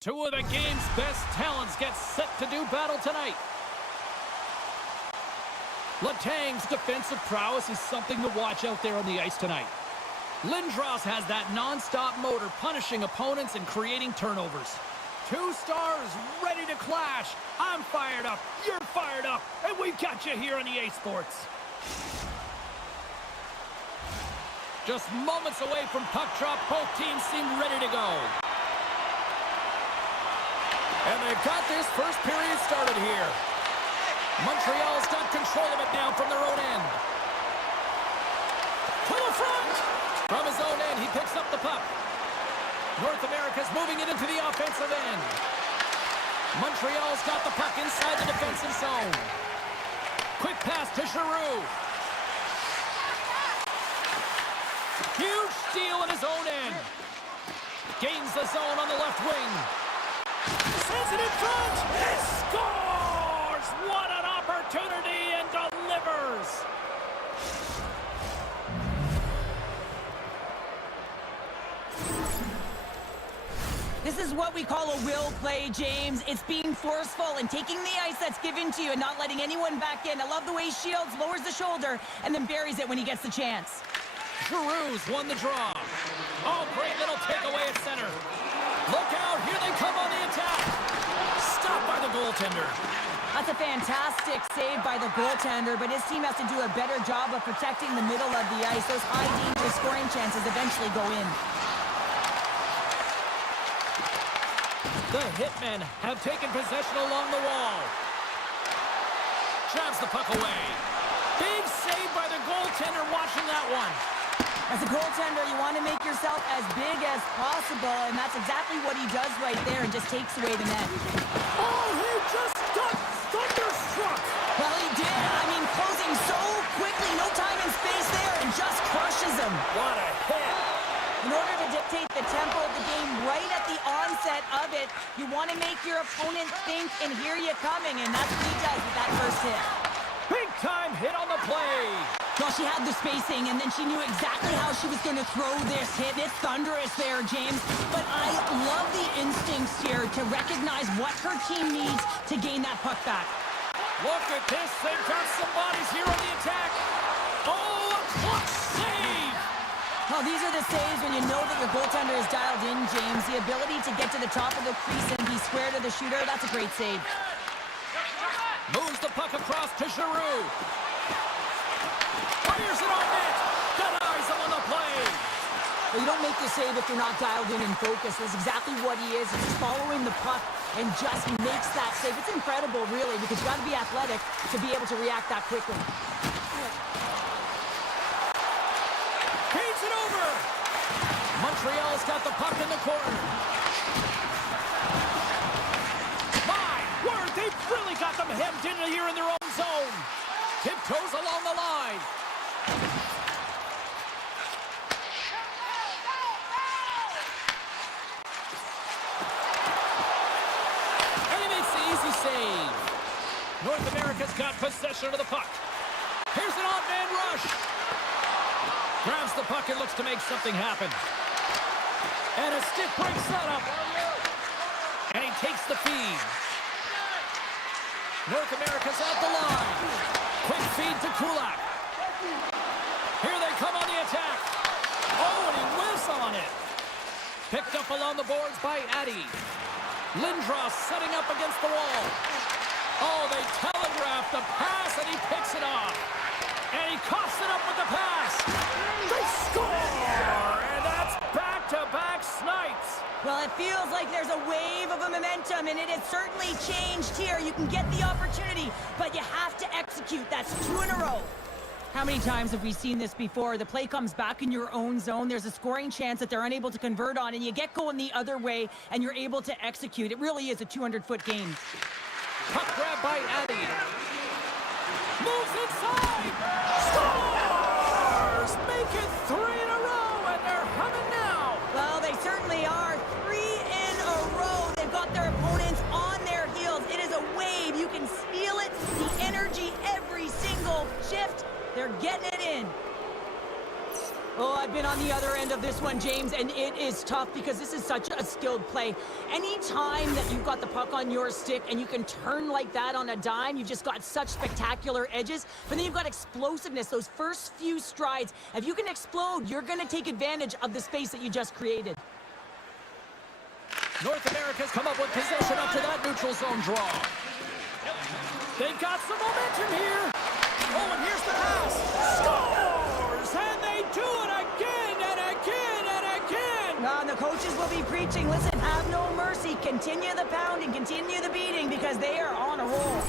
Two of the game's best talents get set to do battle tonight. Letang's defensive prowess is something to watch out there on the ice tonight. Lindros has that non-stop motor, punishing opponents and creating turnovers. Two stars ready to clash. I'm fired up, you're fired up, and we've got you here on EA Sports. Just moments away from puck drop, both teams seem ready to go. And they've got this first period started here. Montreal's got control of it now from their own end. To the front! From his own end, he picks up the puck. North America's moving it into the offensive end. Montreal's got the puck inside the defensive zone. Quick pass to Giroux. Huge steal in his own end. Gains the zone on the left wing. Sends it in front. He scores! What an opportunity, and delivers! This is what we call a will play, James. It's being forceful and taking the ice that's given to you and not letting anyone back in. I love the way Shields lowers the shoulder and then buries it when he gets the chance. Giroux's won the draw. Oh, great little takeaway at center. Look out, here they come on the attack. Stopped by the goaltender. That's a fantastic save by the goaltender, but his team has to do a better job of protecting the middle of the ice. Those high danger scoring chances eventually go in. The Hitmen have taken possession along the wall. Jabs the puck away. Big save by the goaltender, watching that one. As a goaltender, you want to make yourself as big as possible, and that's exactly what he does right there and just takes away the net. Oh, he just got thunderstruck. Well, he did. I mean, closing so quickly, no time and space there, and just crushes him. What a hit. In order to dictate the tempo of the game right at the onset of it, you want to make your opponent think and hear you coming, and that's what he does with that first hit. Big time hit on the play. Well, she had the spacing, and then she knew exactly how she was going to throw this hit. It's thunderous there, James. But I love the instincts here to recognize what her team needs to gain that puck back. Look at this. They've got some bodies here on the attack. Oh, a clutch save. Oh, these are the saves when you know that your goaltender is dialed in, James. The ability to get to the top of the crease and be square to the shooter, that's a great save. Moves the puck across to Giroux. Fires it on net. Denies him on the play. Well, you don't make the save if you're not dialed in and focused. That's exactly what he is. He's following the puck and just makes that save. It's incredible, really, because you got to be athletic to be able to react that quickly. Feeds it over. Montreal's got the puck in the corner. My word, they've really got them hemmed in here in their own zone. Tiptoes along the line. And he makes the easy save. North America's got possession of the puck. Here's an odd-man rush. Grabs the puck and looks to make something happen. And a stick break setup. And he takes the feed. North America's at the line. Quick feed to Kulak. Here they come on the attack. Oh, and he whiffs on it. Picked up along the boards by Addy. Lindros setting up against the wall. Oh, they telegraphed the pass, and he picks it off. And he coughs it up with the pass. They score! And that's back-to-back snipes. Well, it feels like there's a wave of a momentum, and it has certainly changed here. You can get the opportunity, but you have to execute. That's 2 in a row. How many times have we seen this before? The play comes back in your own zone. There's a scoring chance that they're unable to convert on, and you get going the other way, and you're able to execute. It really is a 200-foot game. Puck grab by Addy. Moves inside. Scores! Make it 3 in a row, and they're humming now. Well, they certainly are. 3 in a row. They've got their opponents on their heels. It is a wave. You can feel it. The energy every single shift. They're getting it in. Oh, I've been on the other end of this one, James, and it is tough because this is such a skilled play. Anytime that you've got the puck on your stick and you can turn like that on a dime, you've just got such spectacular edges, but then you've got explosiveness, those first few strides. If you can explode, you're going to take advantage of the space that you just created. North America's come up with possession up to that neutral zone draw. They've got some momentum here. Oh, and here's the pass. Scores! And they do it again and again and again. And the coaches will be preaching, listen, have no mercy. Continue the pounding, continue the beating, because they are on a roll.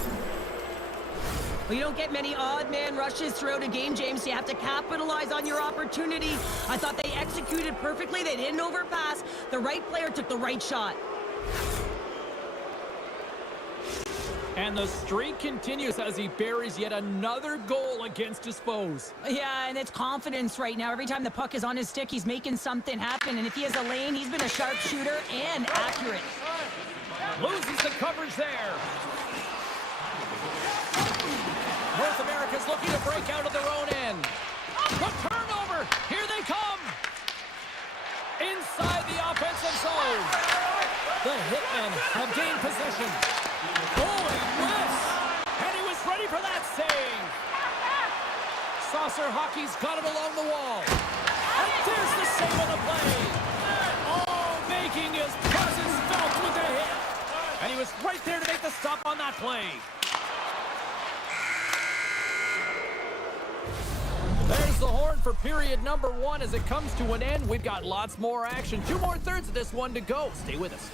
Well, you don't get many odd man rushes throughout a game, James. You have to capitalize on your opportunity. I thought they executed perfectly. They didn't overpass. The right player took the right shot. And the streak continues as he buries yet another goal against his foes. Yeah, and it's confidence right now. Every time the puck is on his stick, he's making something happen. And if he has a lane, he's been a sharpshooter and accurate. Loses the coverage there. North America's looking to break out of their own end. The turnover! Here they come! Inside the offensive zone. The Hitmen have gained possession. Oh, he whiffs! And he was ready for that save. Saucer Hockey's got it along the wall. And there's the save on the play. Oh, making his presence felt with the hit. And he was right there to make the stop on that play. There's the horn for period number 1 as it comes to an end. We've got lots more action. 2 more thirds of this one to go. Stay with us.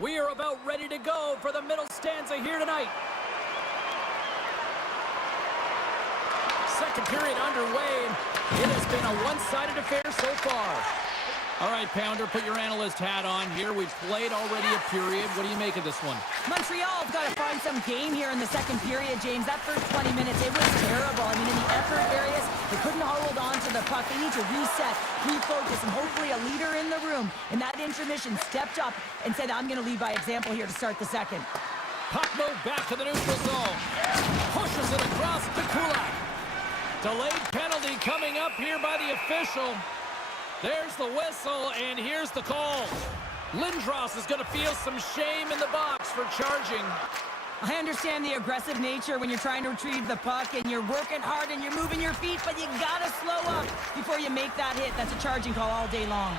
We are about ready to go for the middle stanza here tonight. Second period underway. It has been a one-sided affair so far. All right, Pounder, put your analyst hat on here. We've played already a period. What do you make of this one? Montreal's got to find some game here in the second period, James. That first 20 minutes, it was terrible. I mean, in the effort areas, they couldn't hold on to the puck. They need to reset, refocus, and hopefully a leader in the room in that intermission stepped up and said, I'm going to lead by example here to start the second. Puck moved back to the neutral zone. Pushes it across to Kulak. Delayed penalty coming up here by the official. There's the whistle, and here's the call. Lindros is going to feel some shame in the box for charging. I understand the aggressive nature when you're trying to retrieve the puck and you're working hard and you're moving your feet, but you got to slow up before you make that hit. That's a charging call all day long.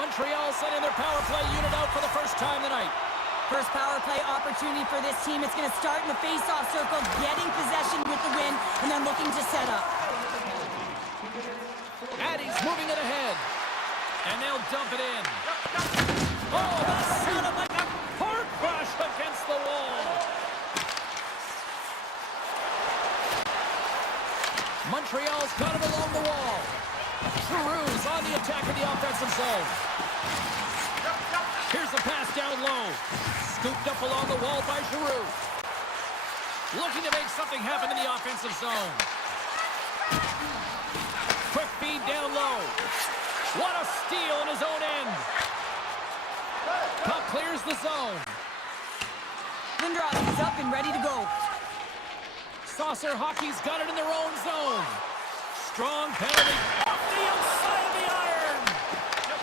Montreal sending their power play unit out for the first time tonight. First power play opportunity for this team. It's going to start in the face-off circle, getting possession with the win, and then looking to set up. Addie's moving it ahead. And they'll dump it in. Oh, that sounded like a car crash against the wall. Montreal's got it along the wall. Giroux's on the attack in the offensive zone. Here's the pass down low. Scooped up along the wall by Giroux. Looking to make something happen in the offensive zone. Quick feed down low. What a steal in his own end. Puck clears the zone. Lindros is up and ready to go. Saucer Hockey's got it in their own zone. Strong penalty off the outside of the iron.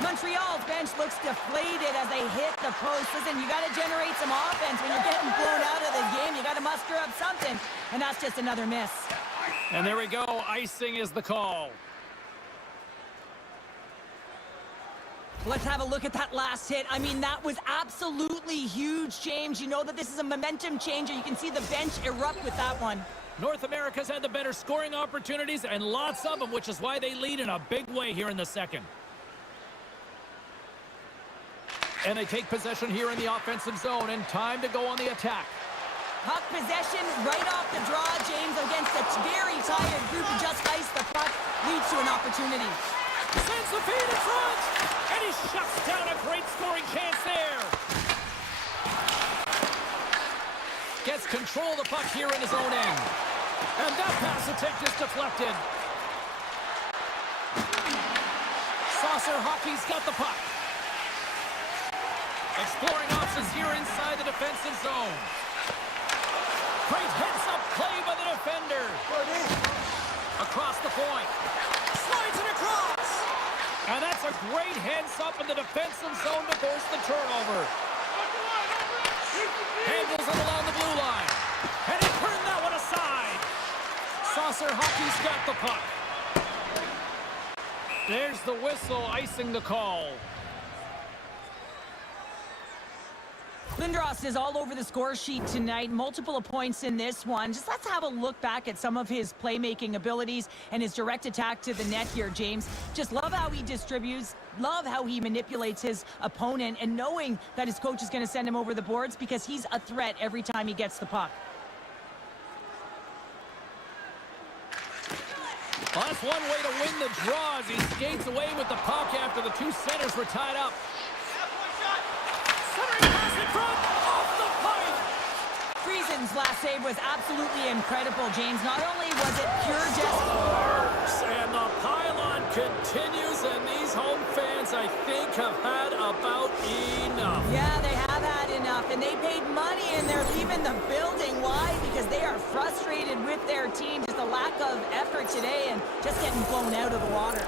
Montreal's bench looks deflated as they hit the post. Listen, you got to generate some offense when you're getting blown out of the game. You got to muster up something, and that's just another miss. And there we go. Icing is the call. Let's have a look at that last hit. I mean, that was absolutely huge, James. You know that this is a momentum changer. You can see the bench erupt with that one. North America's had the better scoring opportunities, and lots of them, which is why they lead in a big way here in the second. And they take possession here in the offensive zone, and time to go on the attack. Puck possession right off the draw, James, against a very tired group who just iced the puck, leads to an opportunity. Sends the feed in front, and he shuts down a great scoring chance there. Gets control of the puck here in his own end. And that pass attempt is deflected. Saucer Hockey's got the puck. Exploring options here inside the defensive zone. Great heads-up play by the defender. Across the point. Slides it across. And that's a great heads-up in the defensive zone to force the turnover. Handles it along the blue line. And he turned that one aside. Saucer Hockey's got the puck. There's the whistle, icing the call. Lindros is all over the score sheet tonight. Multiple points in this one. Just let's have a look back at some of his playmaking abilities and his direct attack to the net here, James. Just love how he distributes, love how he manipulates his opponent, and knowing that his coach is going to send him over the boards because he's a threat every time he gets the puck. Well, that's one way to win the draw as he skates away with the puck after the two centers were tied up. Centering pass in front, off the pipe. Friesen's last save was absolutely incredible, James. Not only was it pure And the pylon continues, and these home fans, I think, have had about enough. Yeah, they have had enough, and they paid money, and they're leaving the building. Why? Because they are frustrated with their team. Just a lack of effort today and just getting blown out of the water.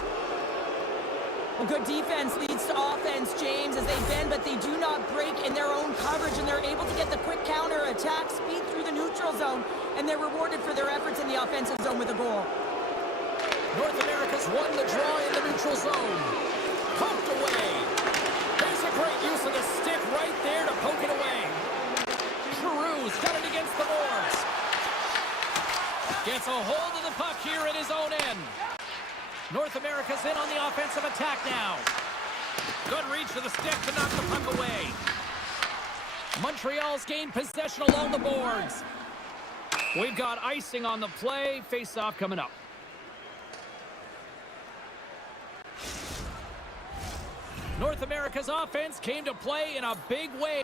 A good defense leads to offense, James, as they bend, but they do not break in their own coverage, and they're able to get the quick counter-attack speed through the neutral zone, and they're rewarded for their efforts in the offensive zone with a goal. North America's won the draw in the neutral zone. Poked away. There's a great use of the stick right there to poke it away. Giroux's got it against the boards. Gets a hold of the puck here in his own end. North America's in on the offensive attack now. Good reach for the stick to knock the puck away. Montreal's gained possession along the boards. We've got icing on the play. Face-off coming up. North America's offense came to play in a big way.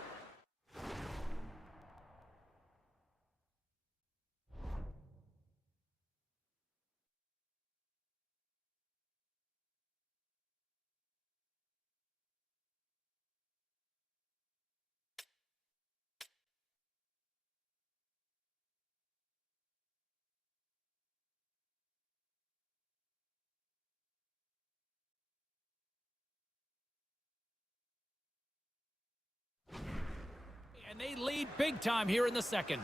And they lead big time here in the second.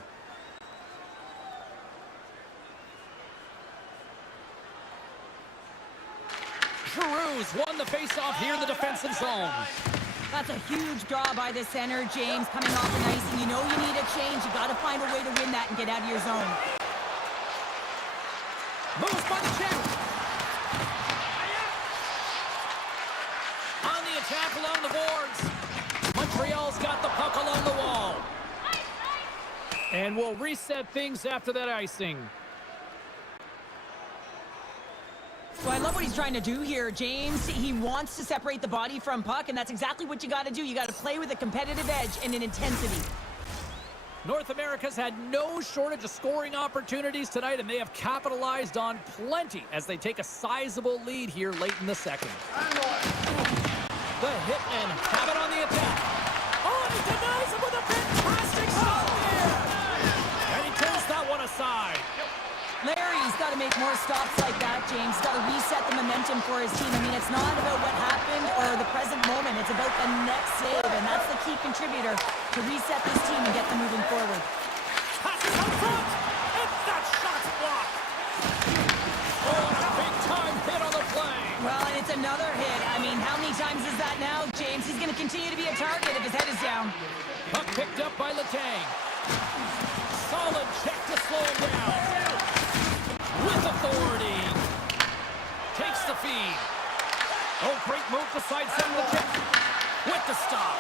Giroux's won the faceoff here in the defensive zone. That's a huge draw by the center, James, coming off the ice, and you know you need a change. You got to find a way to win that and get out of your zone. Moves by the check. On the attack along the boards. Montreal's got the puck along the wall. And we'll reset things after that icing. So I love what he's trying to do here, James. He wants to separate the body from puck, and that's exactly what you got to do. You got to play with a competitive edge and an intensity. North America's had no shortage of scoring opportunities tonight, and they have capitalized on plenty as they take a sizable lead here late in the second. The hit and have it on the attack. Oh, and he denies him with a fantastic stop there. And he turns that one aside. Larry's got a got to make more stops like that, James. Got to reset the momentum for his team. I mean, it's not about what happened or the present moment. It's about the next save, and that's the key contributor to reset this team and get them moving forward. Passes up front, and that shot's blocked. Oh, and a big-time hit on the play. Well, and it's another hit. I mean, how many times is that now, James? He's going to continue to be a target if his head is down. Puck picked up by Letang. Solid check to slow him down. With authority. Takes the feed. Oh, great move to sidestep the kick. With the stop.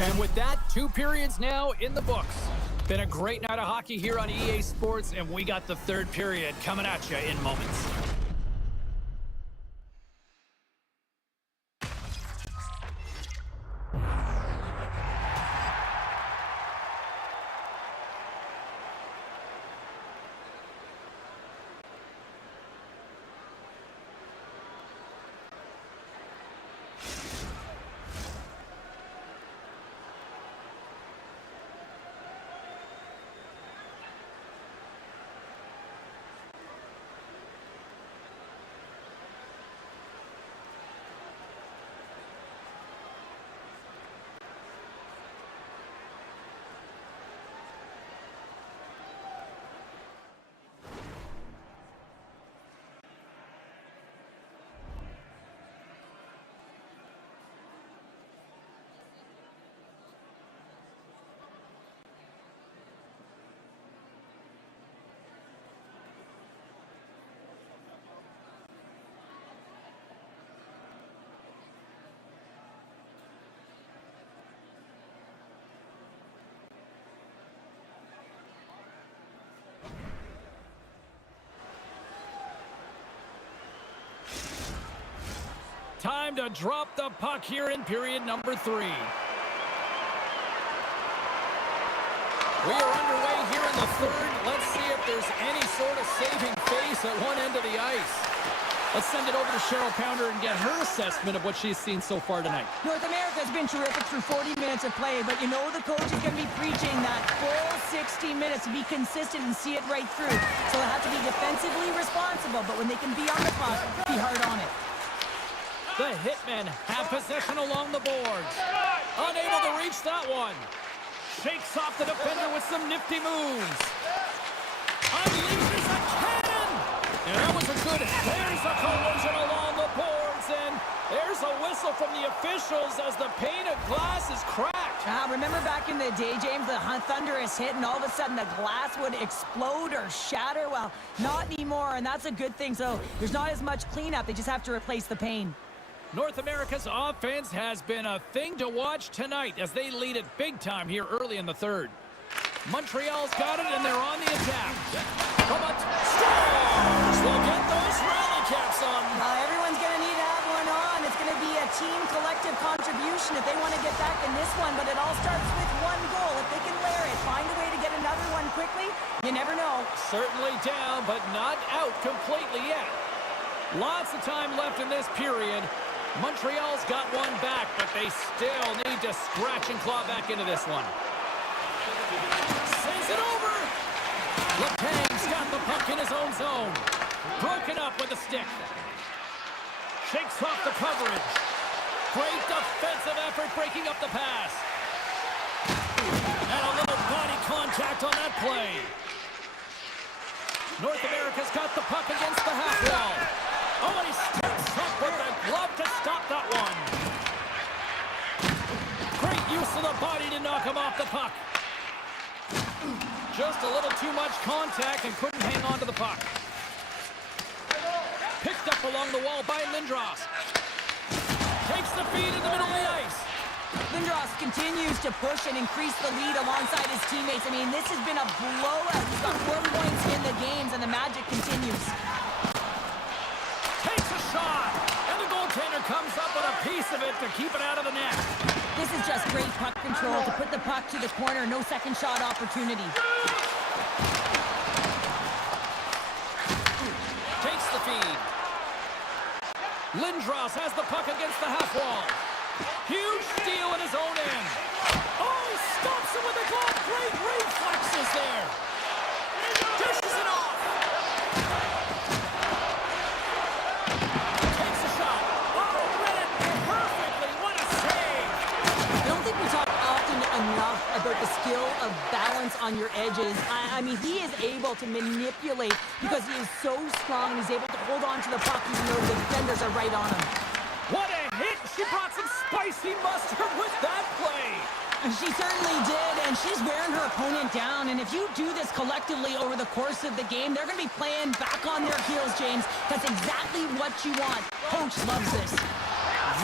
And with that, 2 periods now in the books. Been a great night of hockey here on EA Sports, and we got the 3rd period coming at you in moments. Time to drop the puck here in period number 3. We are underway here in the 3rd. Let's see if there's any sort of saving face at one end of the ice. Let's send it over to Cheryl Pounder and get her assessment of what she's seen so far tonight. North America's been terrific through 40 minutes of play, but you know the coach is going to be preaching that full 60 minutes to be consistent and see it right through. So they have to be defensively responsible, but when they can be on the puck, be hard on it. The Hitmen have possession along the boards. Unable to reach that one. Shakes off the defender with some nifty moves. Unleashes a cannon! And that was a good... There's a collision along the boards, and there's a whistle from the officials as the pane of glass is cracked. Remember back in the day, James, the thunderous hit, and all of a sudden the glass would explode or shatter? Well, not anymore, and that's a good thing. So there's not as much cleanup. They just have to replace the pane. North America's offense has been a thing to watch tonight as they lead it big time here early in the 3rd. Montreal's got it, and they're on the attack. Come on, Stars will get those rally caps on. Everyone's going to need to have one on. It's going to be a team collective contribution if they want to get back in this one, but it all starts with one goal. If they can layer it, find a way to get another one quickly, you never know. Certainly down, but not out completely yet. Lots of time left in this period. Montreal's got one back, but they still need to scratch and claw back into this one. Sends it over. Letang's got the puck in his own zone. Broken up with a stick. Shakes off the coverage. Great defensive effort breaking up the pass. And a little body contact on that play. North America's got the puck against the half wall. Oh, and he steps up with the glove to stop that one. Great use of the body to knock him off the puck. Just a little too much contact and couldn't hang on to the puck. Picked up along the wall by Lindros. Takes the feed in the middle of the ice. Lindros continues to push and increase the lead alongside his teammates. I mean, this has been a blowout. He's got 4 points in the games, and the magic continues. Takes a shot, and the goaltender comes up with a piece of it to keep it out of the net. This is just great puck control to put the puck to the corner. No second shot opportunity. Takes the feed. Lindros has the puck against the half wall. Huge steal in his own end. Oh, he stops him with the glove. Great reflexes there. Dishes it off. Takes a shot. Oh, read it perfectly. What a save. I don't think we talk often enough about the skill of balance on your edges. I mean, he is able to manipulate because he is so strong and he's able to hold on to the puck even though the defenders are right on him. What a hit. She brought some spicy mustard with that play. She certainly did, and she's wearing her opponent down. And if you do this collectively over the course of the game, they're going to be playing back on their heels, James. That's exactly what you want. Coach loves this.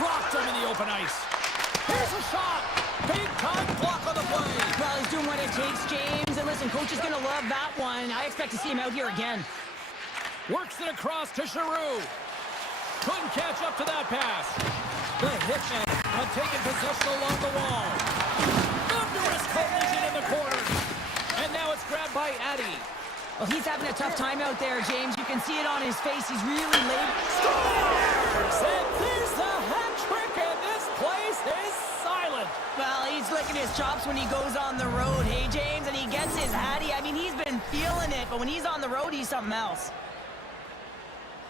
Dropped him in the open ice. Here's a shot. Big time block on the play. Well, he's doing what it takes, James. And listen, Coach is going to love that one. I expect to see him out here again. Works it across to Giroux. Couldn't catch up to that pass. The hitman had taken possession along the wall. Thunderous collision in the corner. And now it's grabbed by Addy. Well, he's having a tough time out there, James. You can see it on his face. He's really late. Scores! And there's the hat trick, and this place is silent. Well, he's licking his chops when he goes on the road, hey, James? And he gets his hattie. I mean, he's been feeling it, but when he's on the road, he's something else.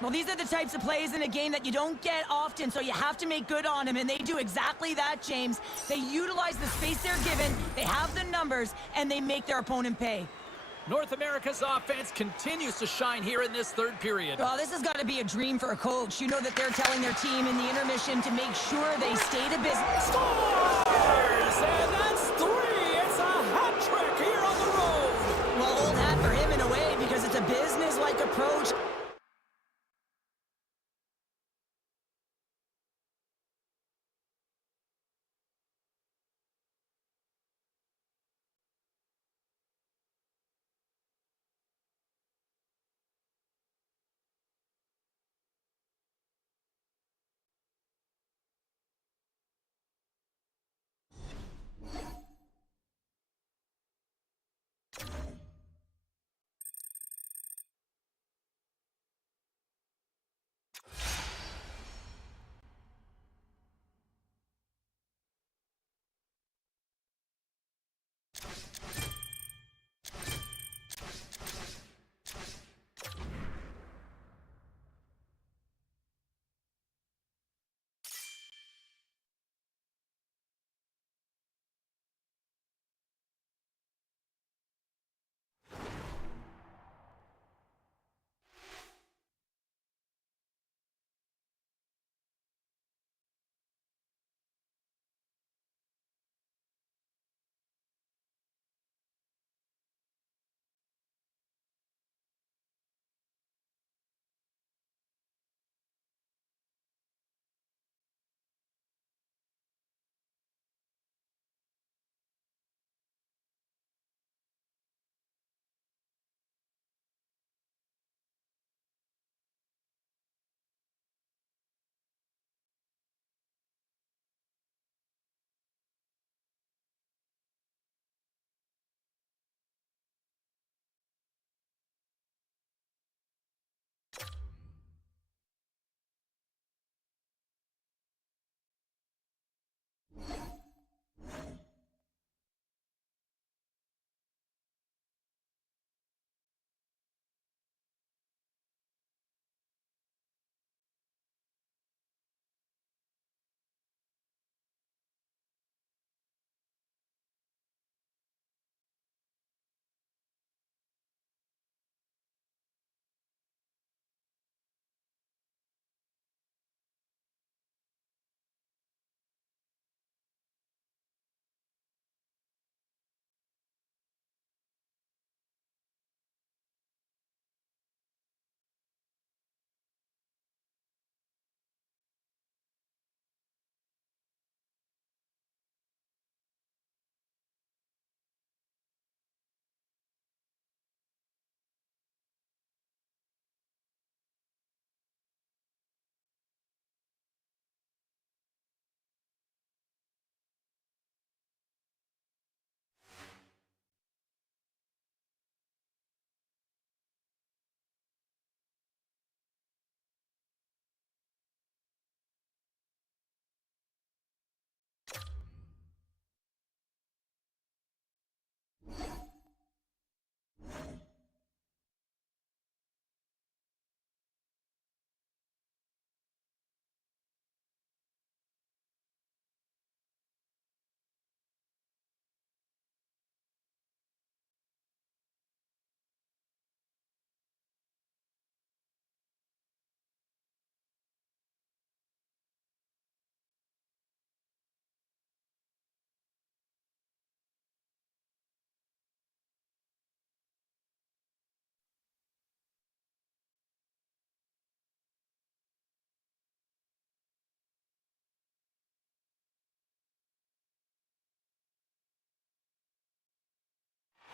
Well, these are the types of plays in a game that you don't get often, so you have to make good on them, and they do exactly that, James. They utilize the space they're given, they have the numbers, and they make their opponent pay. North America's offense continues to shine here in this third period. Well, this has got to be a dream for a coach. You know that they're telling their team in the intermission to make sure they stay to business. Scores! And that's three! It's a hat trick here on the road! Well, old hat for him in a way because it's a business-like approach.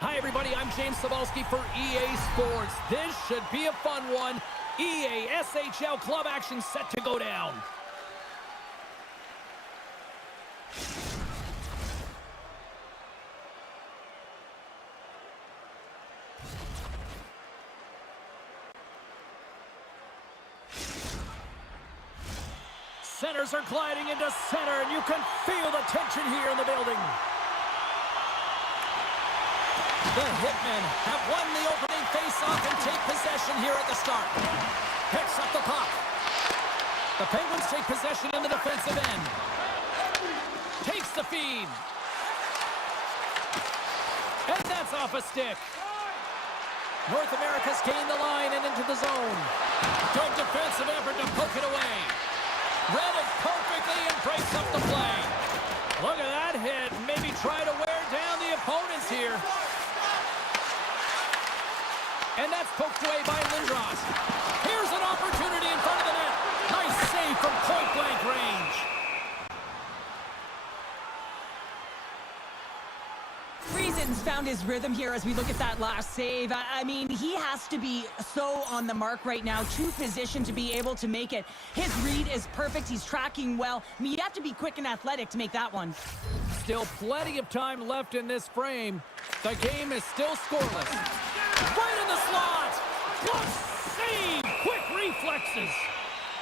Hi, everybody. I'm James Cebulski for EA Sports. This should be a fun one. EA SHL club action set to go down. Centers are gliding into center, and you can feel the tension here in the building. The Hitmen have won the opening faceoff and take possession here at the start. Picks up the puck. The Penguins take possession in the defensive end. Takes the feed. And that's off a stick. North America's gained the line and into the zone. Good defensive effort to poke it away. Read it perfectly and breaks up the play. Look at that hit. Maybe try to wear down the opponents here. And that's poked away by Lindros. Here's an opportunity in front of the net. Nice save from point-blank range. Reason's found his rhythm here as we look at that last save. I mean, he has to be so on the mark right now, true position to be able to make it. His read is perfect. He's tracking well. I mean, you have to be quick and athletic to make that one. Still plenty of time left in this frame. The game is still scoreless. Right in the slot. What save! Quick reflexes.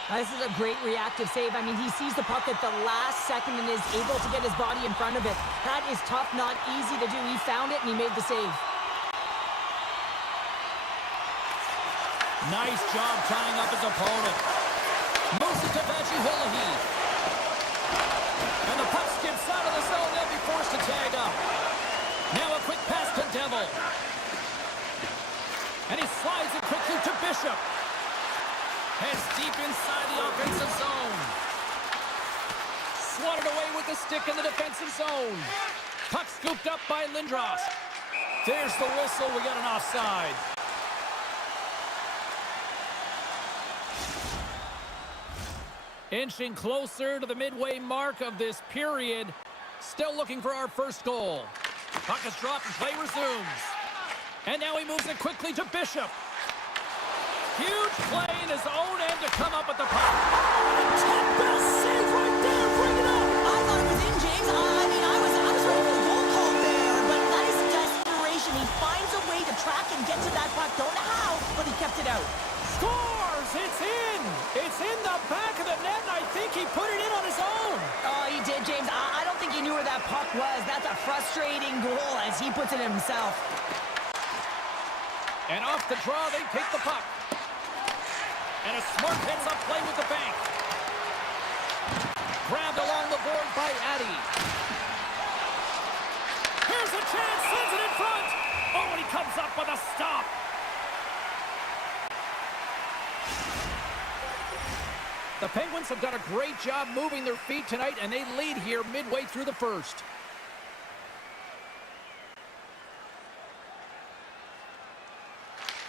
This is a great reactive save. I mean, he sees the puck at the last second and is able to get his body in front of it. That is tough, not easy to do. He found it and he made the save. Nice job tying up his opponent. Moves it to Vajiolahi. And the puck skips out of the zone. They'll be forced to tag up. Now a quick pass to Devil. And he slides it quickly to Bishop. Heads deep inside the offensive zone. Swatted away with the stick in the defensive zone. Puck scooped up by Lindros. There's the whistle. We got an offside. Inching closer to the midway mark of this period. Still looking for our first goal. Puck is dropped and play resumes. And now he moves it quickly to Bishop. Huge play in his own end to come up with the puck. Top-bell save right there. Bring it up. I thought it was in, James. I mean, I was ready for the goal call there, but that is desperation. He finds a way to track and get to that puck. Don't know how, but he kept it out. Scores! It's in! It's in the back of the net, and I think he put it in on his own. Oh, he did, James. I don't think he knew where that puck was. That's a frustrating goal as he puts it in himself. And off the draw, they take the puck. And a smart heads-up play with the bank. Grabbed along the board by Addy. Here's a chance, sends it in front. Oh, and he comes up with a stop. The Penguins have done a great job moving their feet tonight, and they lead here midway through the first.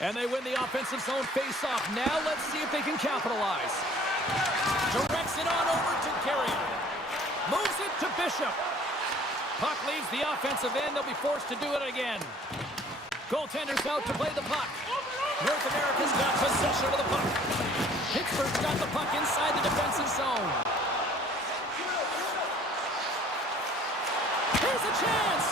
And they win the offensive zone face-off. Now let's see if they can capitalize. Directs it on over to Carrier. Moves it to Bishop. Puck leaves the offensive end. They'll be forced to do it again. Goaltender's out to play the puck. North America's got possession of the puck. Pittsburgh's got the puck inside the defensive zone. Here's a chance.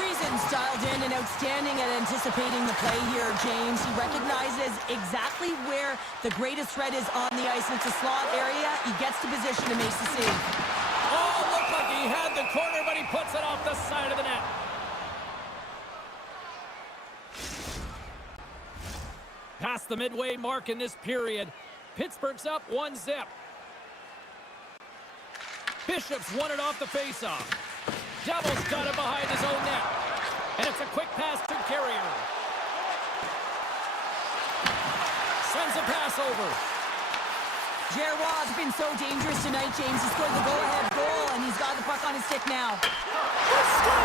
Friesen's dialed in and outstanding at anticipating the play here, James. He recognizes exactly where the greatest threat is on the ice. It's a slot area. He gets to position and makes the save. Oh, looked like he had the corner, but he puts it off the side of the net. Past the midway mark in this period. Pittsburgh's up 1-0. Bishop's won it off the faceoff. Devil's got it behind his own net. And it's a quick pass to Carrier. Sends a pass over. Girouard's been so dangerous tonight, James. He scored the go-ahead goal, and he's got the puck on his stick now. Score!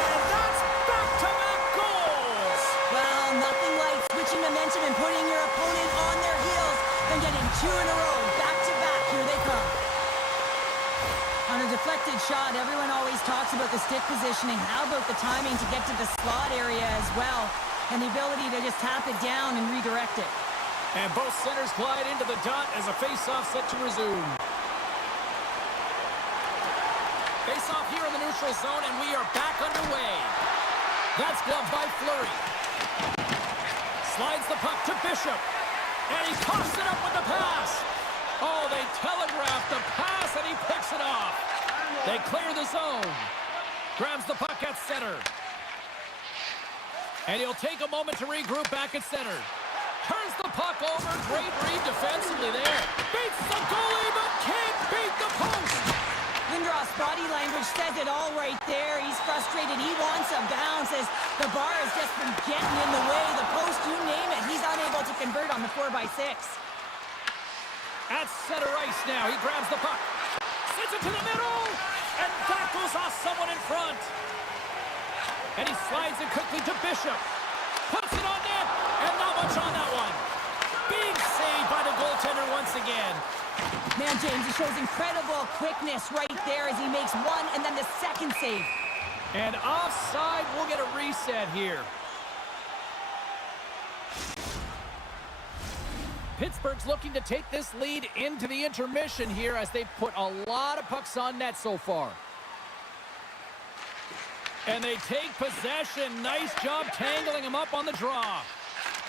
And that's back-to-back goals! Well, nothing like switching momentum and putting your opponent on their heels than getting two in a row. Back-to-back. Here they come. On a deflected shot, everyone always talks about the stick positioning. How about the timing to get to the slot area as well? And the ability to just tap it down and redirect it. And both centers glide into the dot as a face-off set to resume. Face-off here in the neutral zone, and we are back underway. That's gloved by Fleury. Slides the puck to Bishop. And he coughs it up with the pass. Oh, they telegraphed the pass, and he picks it off. They clear the zone. Grabs the puck at center. And he'll take a moment to regroup back at center. Turns the puck over. Great read defensively there. Beats the goalie, but can't beat the post. Lindros' body language says it all right there. He's frustrated. He wants a bounce as the bar has just been getting in the way. The post, you name it. He's unable to convert on the 4x6. At center ice now. He grabs the puck. Sends it to the middle. And that goes off someone in front. And he slides it quickly to Bishop. Puts it on net. And not much on that one. Big save by the goaltender once again. Man, James, he shows incredible quickness right there as he makes one and then the second save. And offside, we'll get a reset here. Pittsburgh's looking to take this lead into the intermission here as they've put a lot of pucks on net so far. And they take possession. Nice job tangling him up on the draw.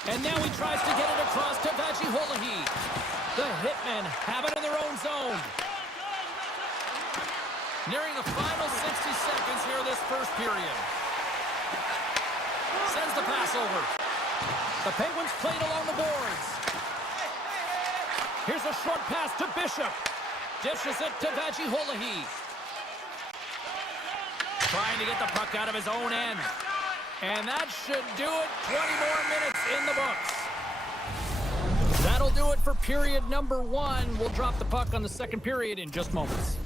And now he tries to get it across to Vachi-Holahi. The Hitmen have it in their own zone. Nearing the final 60 seconds here this first period. Sends the pass over. The Penguins played along the boards. Here's a short pass to Bishop. Dishes it to Vachi-Holahi. Trying to get the puck out of his own end. And that should do it. 20 more minutes in the books. That'll do it for period number 1. We'll drop the puck on the second period in just moments.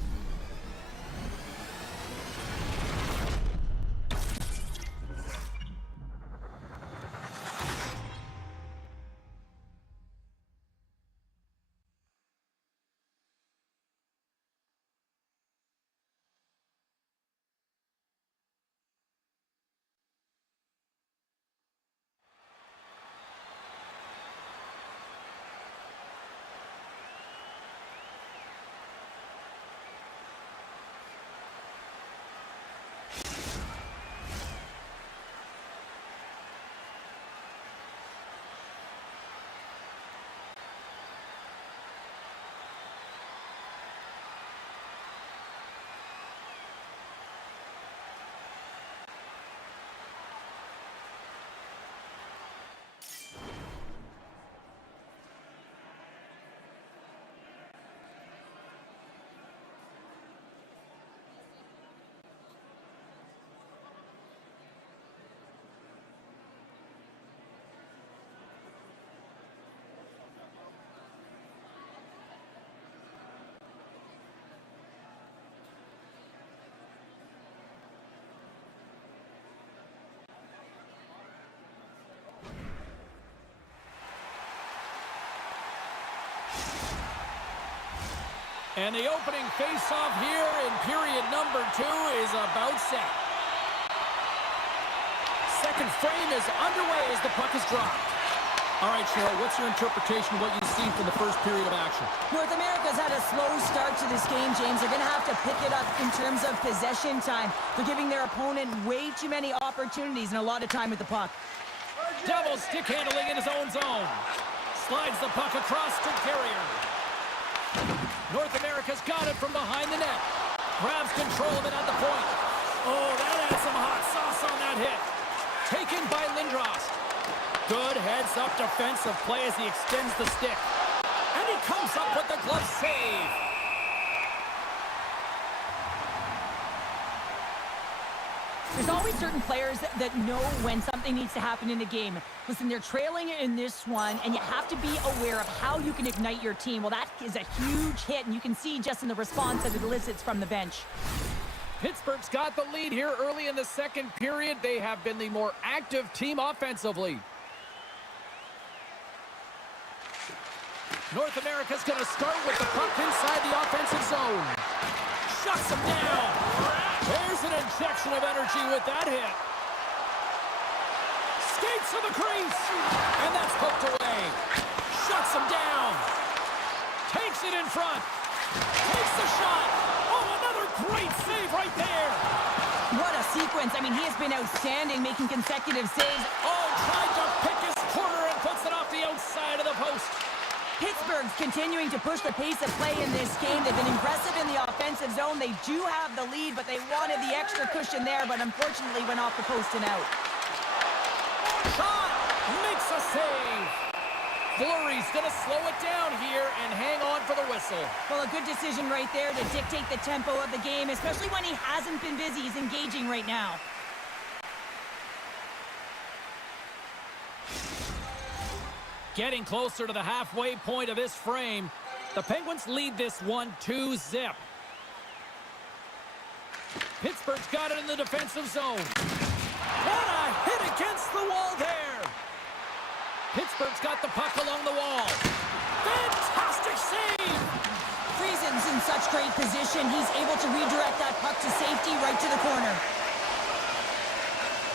And the opening face-off here in period number 2 is about set. Second frame is underway as the puck is dropped. All right, Cheryl, what's your interpretation of what you've seen from the first period of action? North America's had a slow start to this game, James. They're going to have to pick it up in terms of possession time. They're giving their opponent way too many opportunities and a lot of time with the puck. Double stick handling in his own zone. Slides the puck across to Carrier. North America's got it from behind the net. Grabs control of it at the point. Oh, that had some hot sauce on that hit. Taken by Lindros. Good heads-up defensive play as he extends the stick. And he comes up with the glove save. There's always certain players that know when something needs to happen in the game. Listen, they're trailing in this one, and you have to be aware of how you can ignite your team. Well, that is a huge hit, and you can see just in the response that it elicits from the bench. Pittsburgh's got the lead here early in the second period. They have been the more active team offensively. North America's going to start with the puck inside the offensive zone. Shuts him down. There's an injection of energy with that hit. Skates to the crease. And that's hooked away. Shuts him down. Takes it in front. Takes the shot. Oh, another great save right there. What a sequence. I mean, he has been outstanding, making consecutive saves. Oh, tried to pick his corner and puts it off the outside of the post. Pittsburgh's continuing to push the pace of play in this game. They've been impressive in the offensive zone. They do have the lead, but they wanted the extra cushion there, but unfortunately went off the post and out. Shot! Makes a save! Fleury's going to slow it down here and hang on for the whistle. Well, a good decision right there to dictate the tempo of the game, especially when he hasn't been busy. He's engaging right now. Getting closer to the halfway point of this frame. The Penguins lead this one 2-0. Pittsburgh's got it in the defensive zone. What a hit against the wall there! Pittsburgh's got the puck along the wall. Fantastic save! Friesen's in such great position. He's able to redirect that puck to safety right to the corner.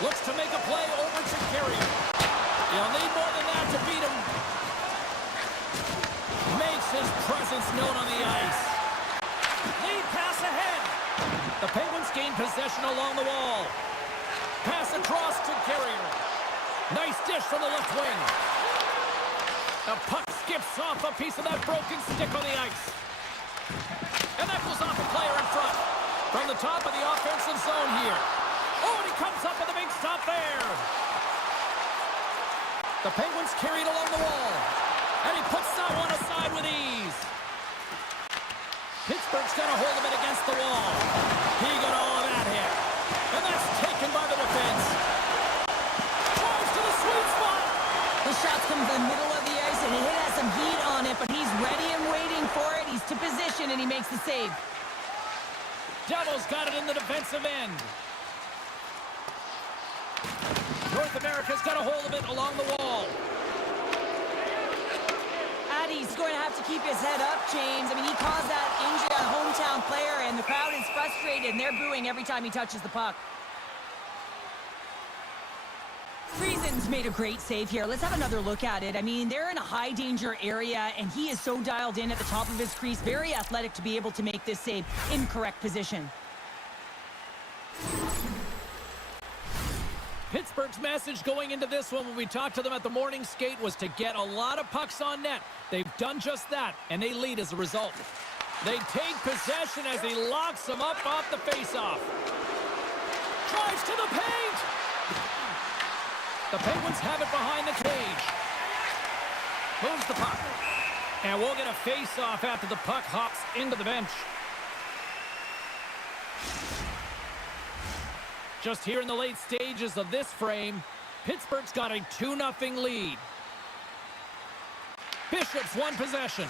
Looks to make a play over to Carrier. He'll need more than that to beat him. Makes his presence known on the ice. Lead pass ahead. The Penguins gain possession along the wall. Pass across to Carrier. Nice dish from the left wing. The puck skips off a piece of that broken stick on the ice. And that goes off a player in front. From the top of the offensive zone here. Oh, and he comes up with a big stop there. The Penguins carried along the wall. And he puts that one aside with ease. Pittsburgh's got a hold of it against the wall. He got all of that hit. And that's taken by the defense. Tries to the sweet spot. The shot's come from the middle of the ice, and it has some heat on it, but he's ready and waiting for it. He's to position, and he makes the save. Devils got it in the defensive end. North America's got a hold of it along the wall. He's going to have to keep his head up, James. I mean, he caused that injury on a hometown player, and the crowd is frustrated, and they're booing every time he touches the puck. Friesen's made a great save here. Let's have another look at it. I mean, they're in a high-danger area, and he is so dialed in at the top of his crease. Very athletic to be able to make this save in correct position. Pittsburgh's message going into this one when we talked to them at the morning skate was to get a lot of pucks on net. They've done just that, and they lead as a result. They take possession as he locks them up off the faceoff. Drives to the paint! The Penguins have it behind the cage. Moves the puck. And we'll get a faceoff after the puck hops into the bench. Just here in the late stages of this frame, Pittsburgh's got a 2-0 lead. Bishop's won possession.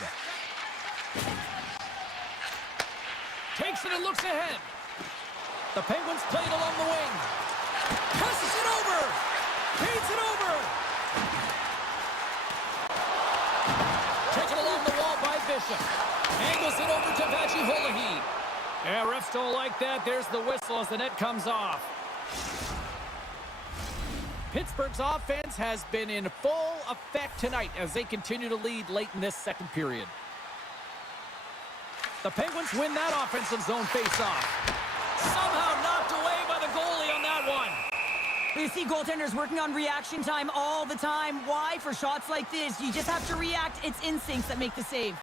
Takes it and looks ahead. The Penguins play it along the wing. Passes it over. Feeds it over. Taken along the wall by Bishop. Angles it over to Vaciholahi. Yeah, refs don't like that. There's the whistle as the net comes off. Pittsburgh's offense has been in full effect tonight as they continue to lead late in this second period. The Penguins win that offensive zone face-off. Somehow knocked away by the goalie on that one. You see goaltenders working on reaction time all the time. Why? For shots like this, you just have to react. It's instincts that make the save.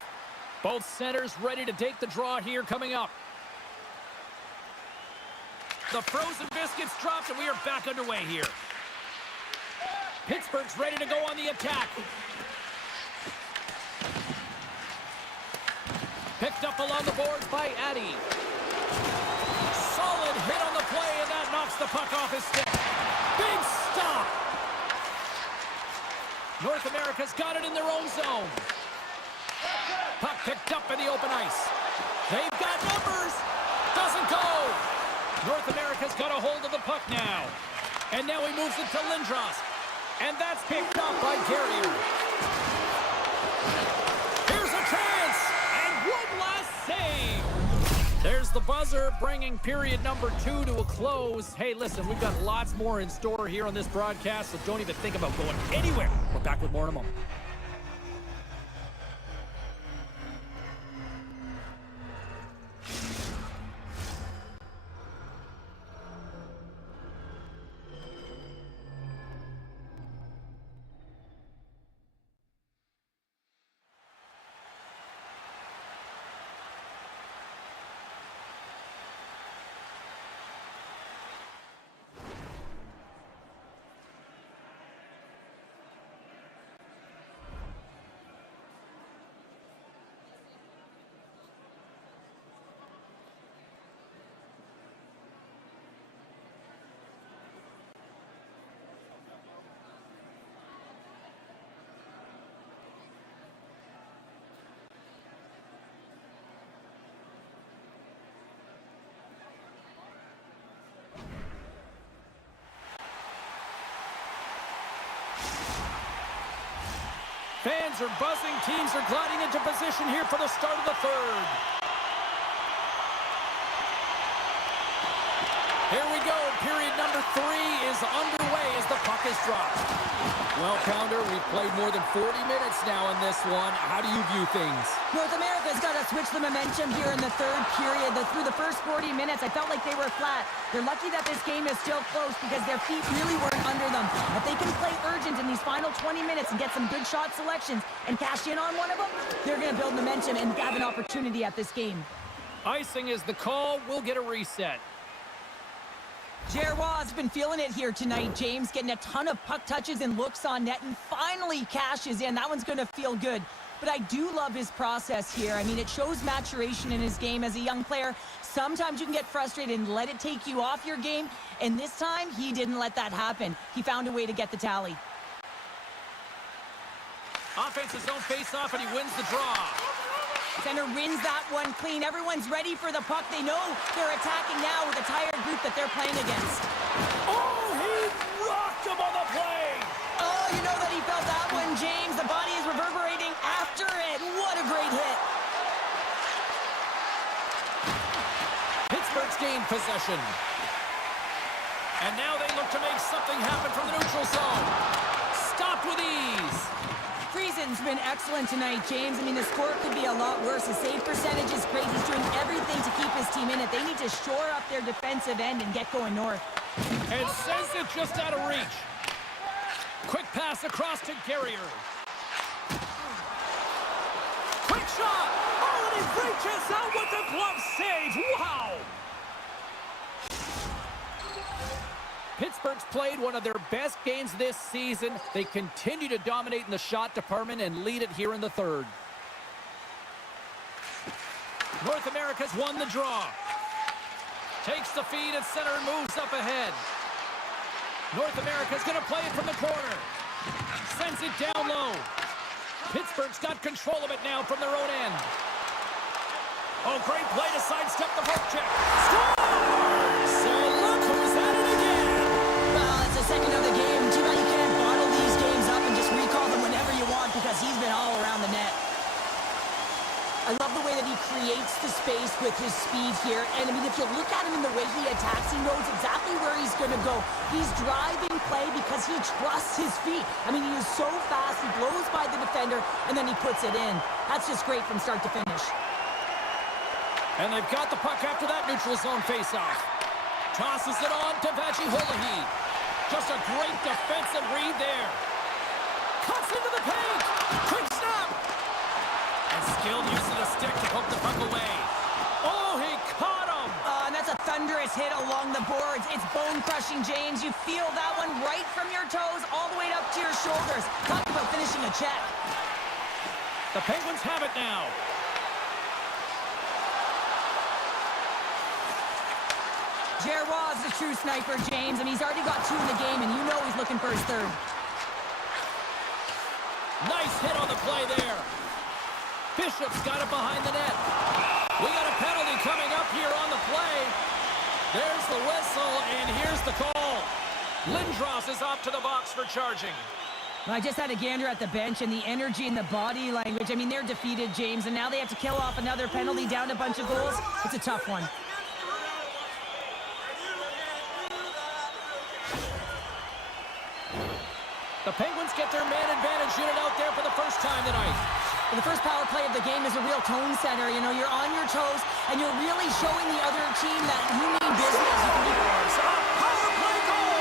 Both centers ready to take the draw here coming up. The frozen biscuits dropped, and we are back underway here. Pittsburgh's ready to go on the attack. Picked up along the boards by Addy. Solid hit on the play, and that knocks the puck off his stick. Big stop. North America's got it in their own zone. Puck picked up in the open ice. They've got numbers. Doesn't go. North America's got a hold of the puck now. And now he moves it to Lindros. And that's picked up by Carrier. Here's a chance. And one last save. There's the the buzzer, bringing period number 2 to a close. Hey, listen, we've got lots more in store here on this broadcast, so don't even think about going anywhere. We're back with more in a moment. Fans are buzzing. Teams are gliding into position here for the start of the third. Here we go. Period number 3 is underway as the puck is dropped. Well, Pounder, we've played more than 40 minutes now in this one. How do you view things? North America's got to switch the momentum here in the third period. Through the first 40 minutes, I felt like they were flat. They're lucky that this game is still close because their feet really weren't under them. If they can play urgent in these final 20 minutes and get some good shot selections and cash in on one of them, they're going to build momentum and have an opportunity at this game. Icing is the call. We'll get a reset. Gerard's been feeling it here tonight, James, getting a ton of puck touches and looks on net and finally cashes in. That one's going to feel good. But I do love his process here. I mean, it shows maturation in his game as a young player. Sometimes you can get frustrated and let it take you off your game. And this time, he didn't let that happen. He found a way to get the tally. Offense's zone face-off, and he wins the draw. Center wins that one clean. Everyone's ready for the puck. They know they're attacking now with a tired group that they're playing against. Oh, he rocked him on the play! Oh, you know that he felt that one, James. The body is reverberating after it. What a great hit. Pittsburgh's gained possession. And now they look to make something happen from the neutral zone. Stopped with ease. Friesen's been excellent tonight, James. I mean, the score could be a lot worse. His save percentage is great. He's doing everything to keep his team in it. They need to shore up their defensive end and get going north. And sends it just out of reach. Quick pass across to Carrier. Quick shot! Oh, and he reaches out with the glove save! Wow! Pittsburgh's played one of their best games this season. They continue to dominate in the shot department and lead it here in the third. North America's won the draw. Takes the feed at center and moves up ahead. North America's going to play it from the corner. Sends it down low. Pittsburgh's got control of it now from their own end. Oh, great play to sidestep the poke check. Scores! So look who's at it again. Well, it's the second of the game. Too bad you can't bottle these games up and just recall them whenever you want because he's been all around the net. I love the way that he creates the space with his speed here. And, I mean, if you look at him in the way he attacks, he knows exactly where he's going to go. He's driving play because he trusts his feet. I mean, he is so fast. He blows by the defender, and then he puts it in. That's just great from start to finish. And they've got the puck after that neutral zone faceoff. Tosses it on to Vachy-Holohy. Just a great defensive read there. Cuts into the paint. Quick snap. And skilled use of the stick to poke the puck away. Oh, he caught him. And that's a thunderous hit along the boards. It's bone-crushing, James. You feel that one right from your toes all the way up to your shoulders. Talk about finishing a check. The Penguins have it now. Gerard's the true sniper, James, and he's already got 2 in the game, and you know he's looking for his third. Nice hit on the play there. Bishop's got it behind the net. We got a penalty coming up here on the play. There's the whistle, and here's the call. Lindros is off to the box for charging. I just had a gander at the bench, and the energy and the body language. I mean, they're defeated, James, and now they have to kill off another penalty, down a bunch of goals. It's a tough one. The Penguins get their man advantage unit out there for the first time tonight. The first power play of the game is a real tone setter. You know, you're on your toes, and you're really showing the other team that you mean business. You can be Power play goal!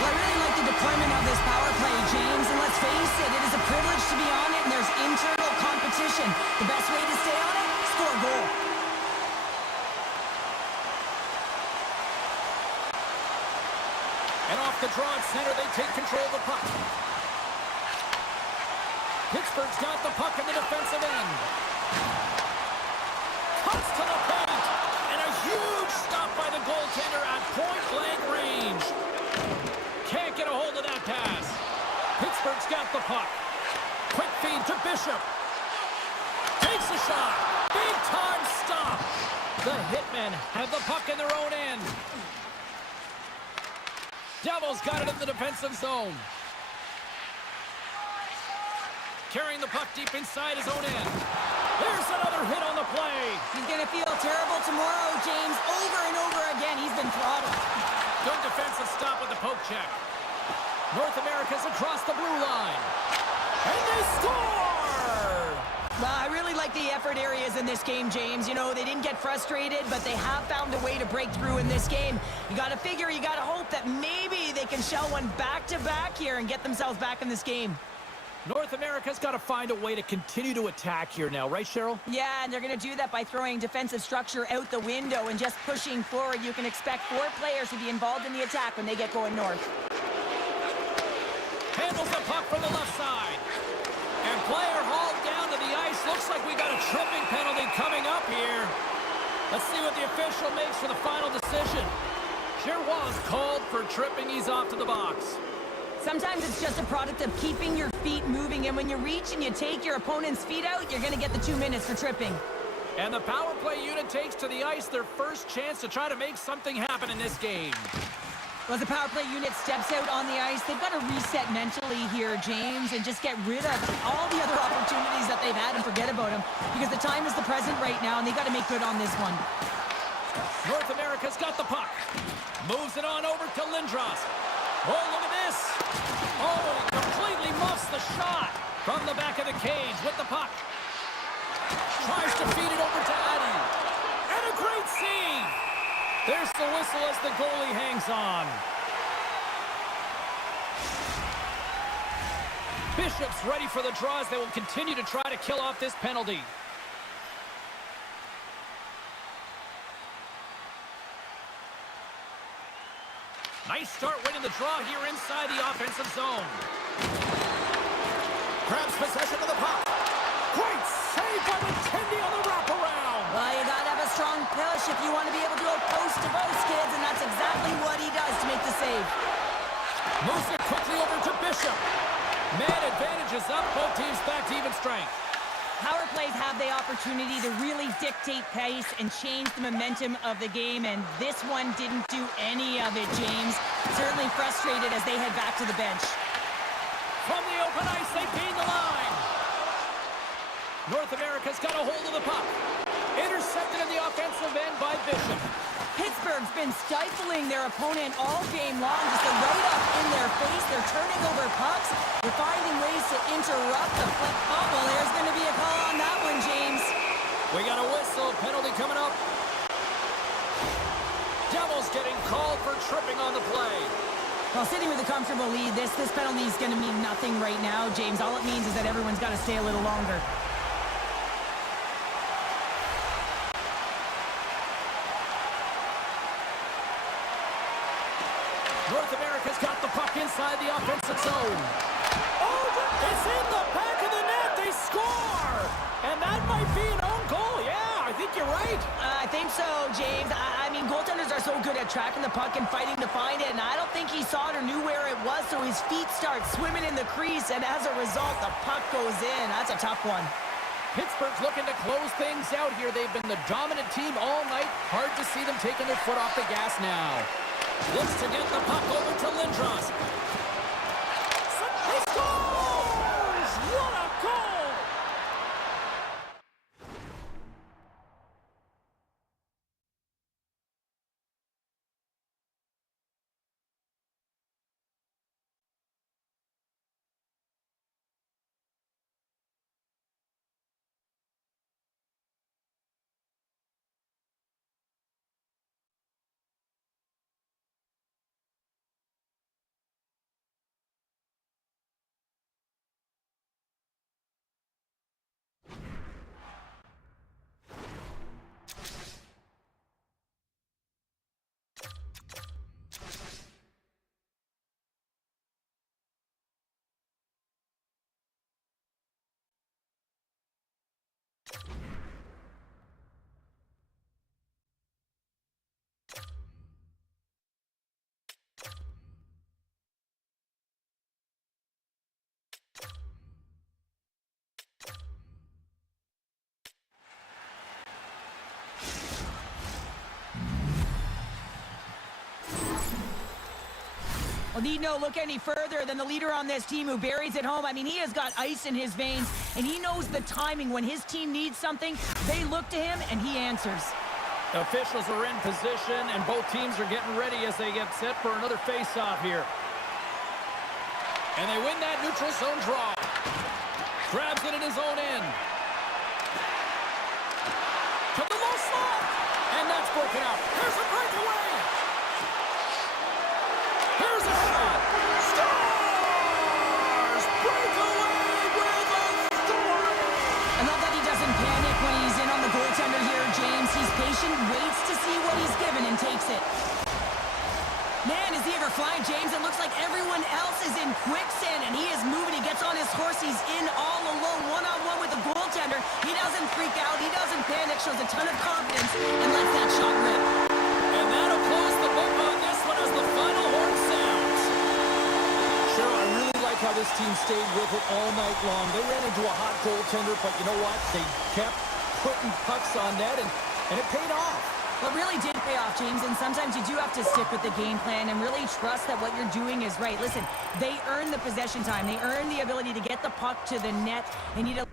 Well, I really like the deployment of this power play, James, and let's face it, it is a privilege to be on it, and there's internal competition. The best way to stay on it, score a goal. And off the draw at center, they take control of the puck. Pittsburgh's got the puck in the defensive end. Cuts to the paint. And a huge stop by the goaltender at point-blank range. Can't get a hold of that pass. Pittsburgh's got the puck. Quick feed to Bishop. Takes a shot. Big-time stop. The Hitmen have the puck in their own end. Devils got it in the defensive zone. Carrying the puck deep inside his own end. There's another hit on the play. He's going to feel terrible tomorrow, James. Over and over again, he's been throttled. Good defensive stop with the poke check. North America's across the blue line. And they score! Well, I really like the effort areas in this game, James. You know, they didn't get frustrated, but they have found a way to break through in this game. You got to figure, you got to hope that maybe they can shell one back-to-back here and get themselves back in this game. North America's got to find a way to continue to attack here now, right, Cheryl? Yeah, and they're going to do that by throwing defensive structure out the window and just pushing forward. You can expect 4 players to be involved in the attack when they get going north. Handles the puck from the left side. And player hauled down to the ice. Looks like we got a tripping penalty coming up here. Let's see what the official makes for the final decision. Giroir's called for tripping. He's off to the box. Sometimes it's just a product of keeping your feet moving, and when you reach and you take your opponent's feet out, you're going to get the 2 minutes for tripping. And the power play unit takes to the ice their first chance to try to make something happen in this game. Well, as the power play unit steps out on the ice, they've got to reset mentally here, James, and just get rid of all the other opportunities that they've had and forget about them, because the time is the present right now, and they've got to make good on this one. North America's got the puck. Moves it on over to Lindros. Oh, look at this. Oh, he completely muffs the shot from the back of the cage with the puck. Tries to feed it over to Addy. And a great save. There's the whistle as the goalie hangs on. Bishop's ready for the draws. They will continue to try to kill off this penalty. Nice start winning the draw here inside the offensive zone. Grabs possession of the puck. Great save by McKendy on the wraparound. Well, you got to have a strong push if you want to be able to go post to post, kids, and that's exactly what he does to make the save. Moves it quickly over to Bishop. Man advantage is up. Both teams back to even strength. Power plays have the opportunity to really dictate pace and change the momentum of the game, and this one didn't do any of it, James. Certainly frustrated as they head back to the bench. From the open ice, they gain the line. North America's got a hold of the puck. Intercepted in the offensive end by Bishop. Pittsburgh's been stifling their opponent all game long, just right up in their face. They're turning over pucks. They're finding ways to interrupt the play. Oh, well, there's going to be a call on that one, James. We got a whistle. Penalty coming up. Devils getting called for tripping on the play. Well, sitting with a comfortable lead, this penalty is going to mean nothing right now, James. All it means is that everyone's got to stay a little longer. North America's got the puck inside the offensive zone. Oh, it's in the back of the net. They score! And that might be an own goal. Yeah, I think you're right. I think so, James. I mean, goaltenders are so good at tracking the puck and fighting to find it, and I don't think he saw it or knew where it was, so his feet start swimming in the crease, and as a result, the puck goes in. That's a tough one. Pittsburgh's looking to close things out here. They've been the dominant team all night. Hard to see them taking their foot off the gas now. Looks to get the puck over to Lindros. Well, need no look any further than the leader on this team who buries it home. I mean, he has got ice in his veins, and he knows the timing. When his team needs something, they look to him, and he answers. Officials are in position, and both teams are getting ready as they get set for another face-off here. And they win that neutral zone draw. Grabs it in his own end. To the low slot. And that's broken out. Here's a breakaway. Here's a shot. Stars! Breakaway with a story. I love that he doesn't panic when he's in on the goaltender here, James. He's patient, waits to see what he's given, and takes it. Man, is he ever flying, James? It looks like everyone else is in quicksand, and he is moving. He gets on his horse. He's in all alone, one-on-one with the goaltender. He doesn't freak out. He doesn't panic. Shows a ton of confidence and lets that shot rip. And that'll close the book on this one as the final horn sounds. Cheryl, I really like how this team stayed with it all night long. They ran into a hot goaltender, but you know what? They kept putting pucks on net, and it paid off. Well, it really did pay off, James, and sometimes you do have to stick with the game plan and really trust that what you're doing is right. Listen, they earn the possession time. They earn the ability to get the puck to the net. They need to...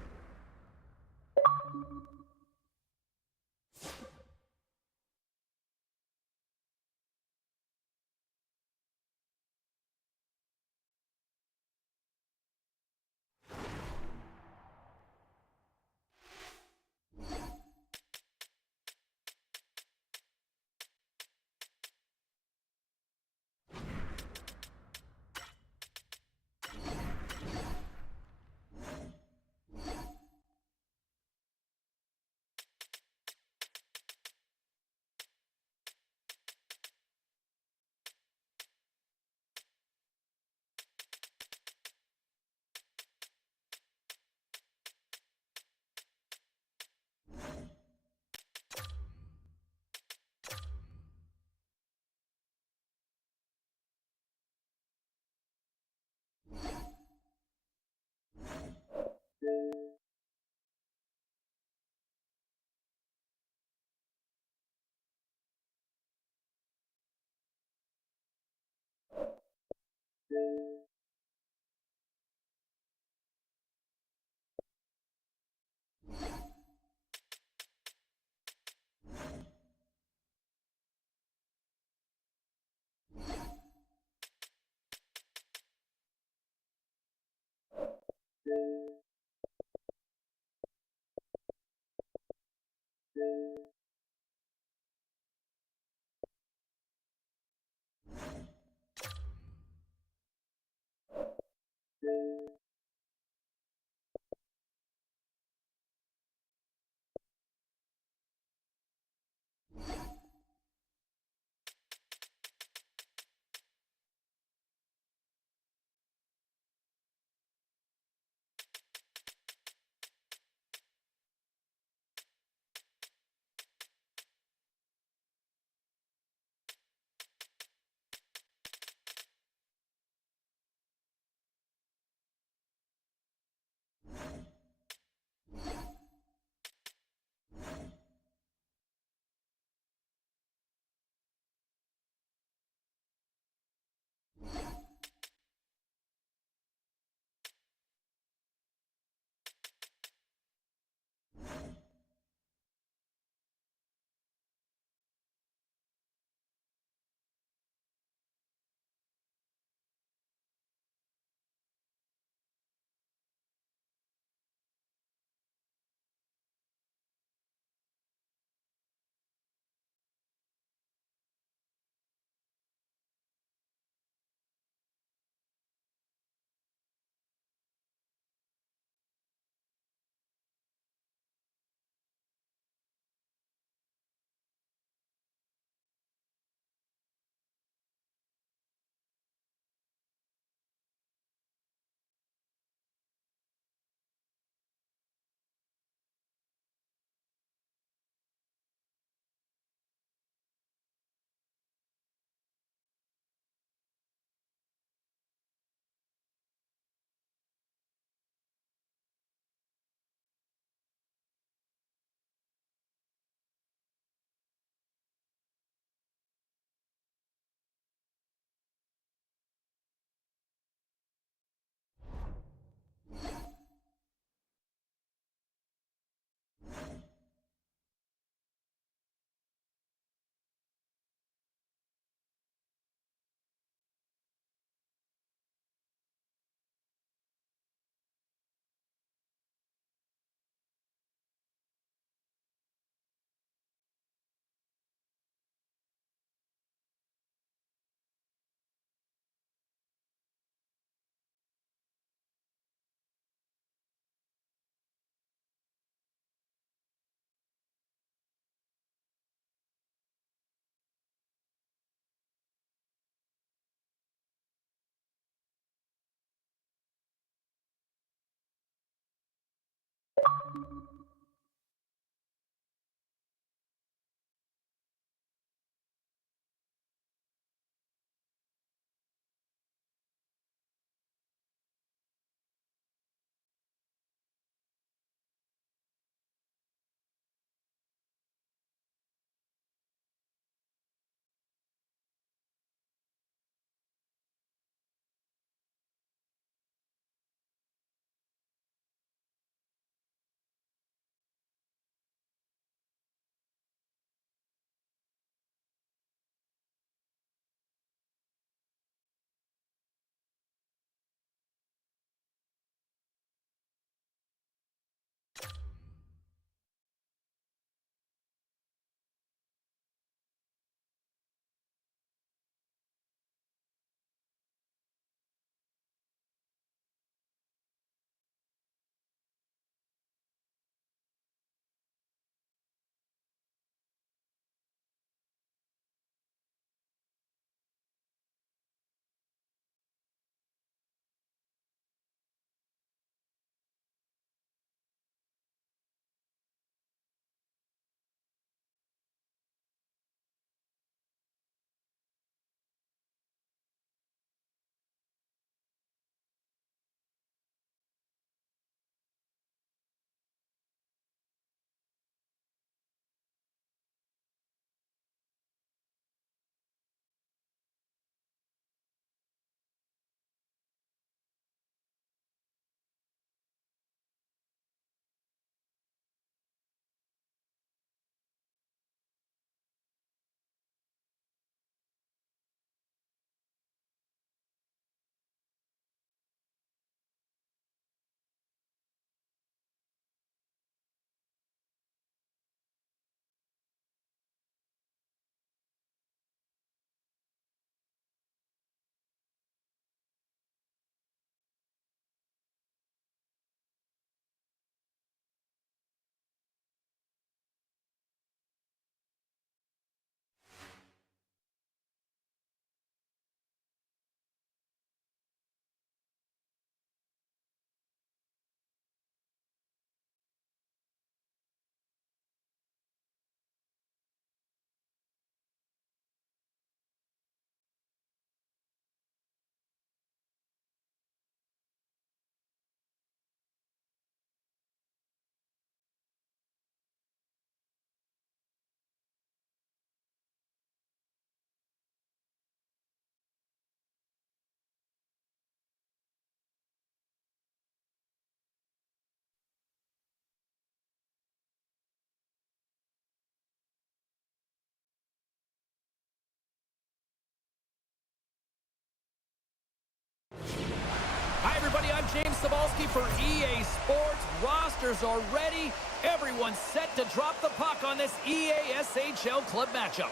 James Cebulski for EA Sports. Rosters are ready. Everyone's set to drop the puck on this EA SHL club matchup.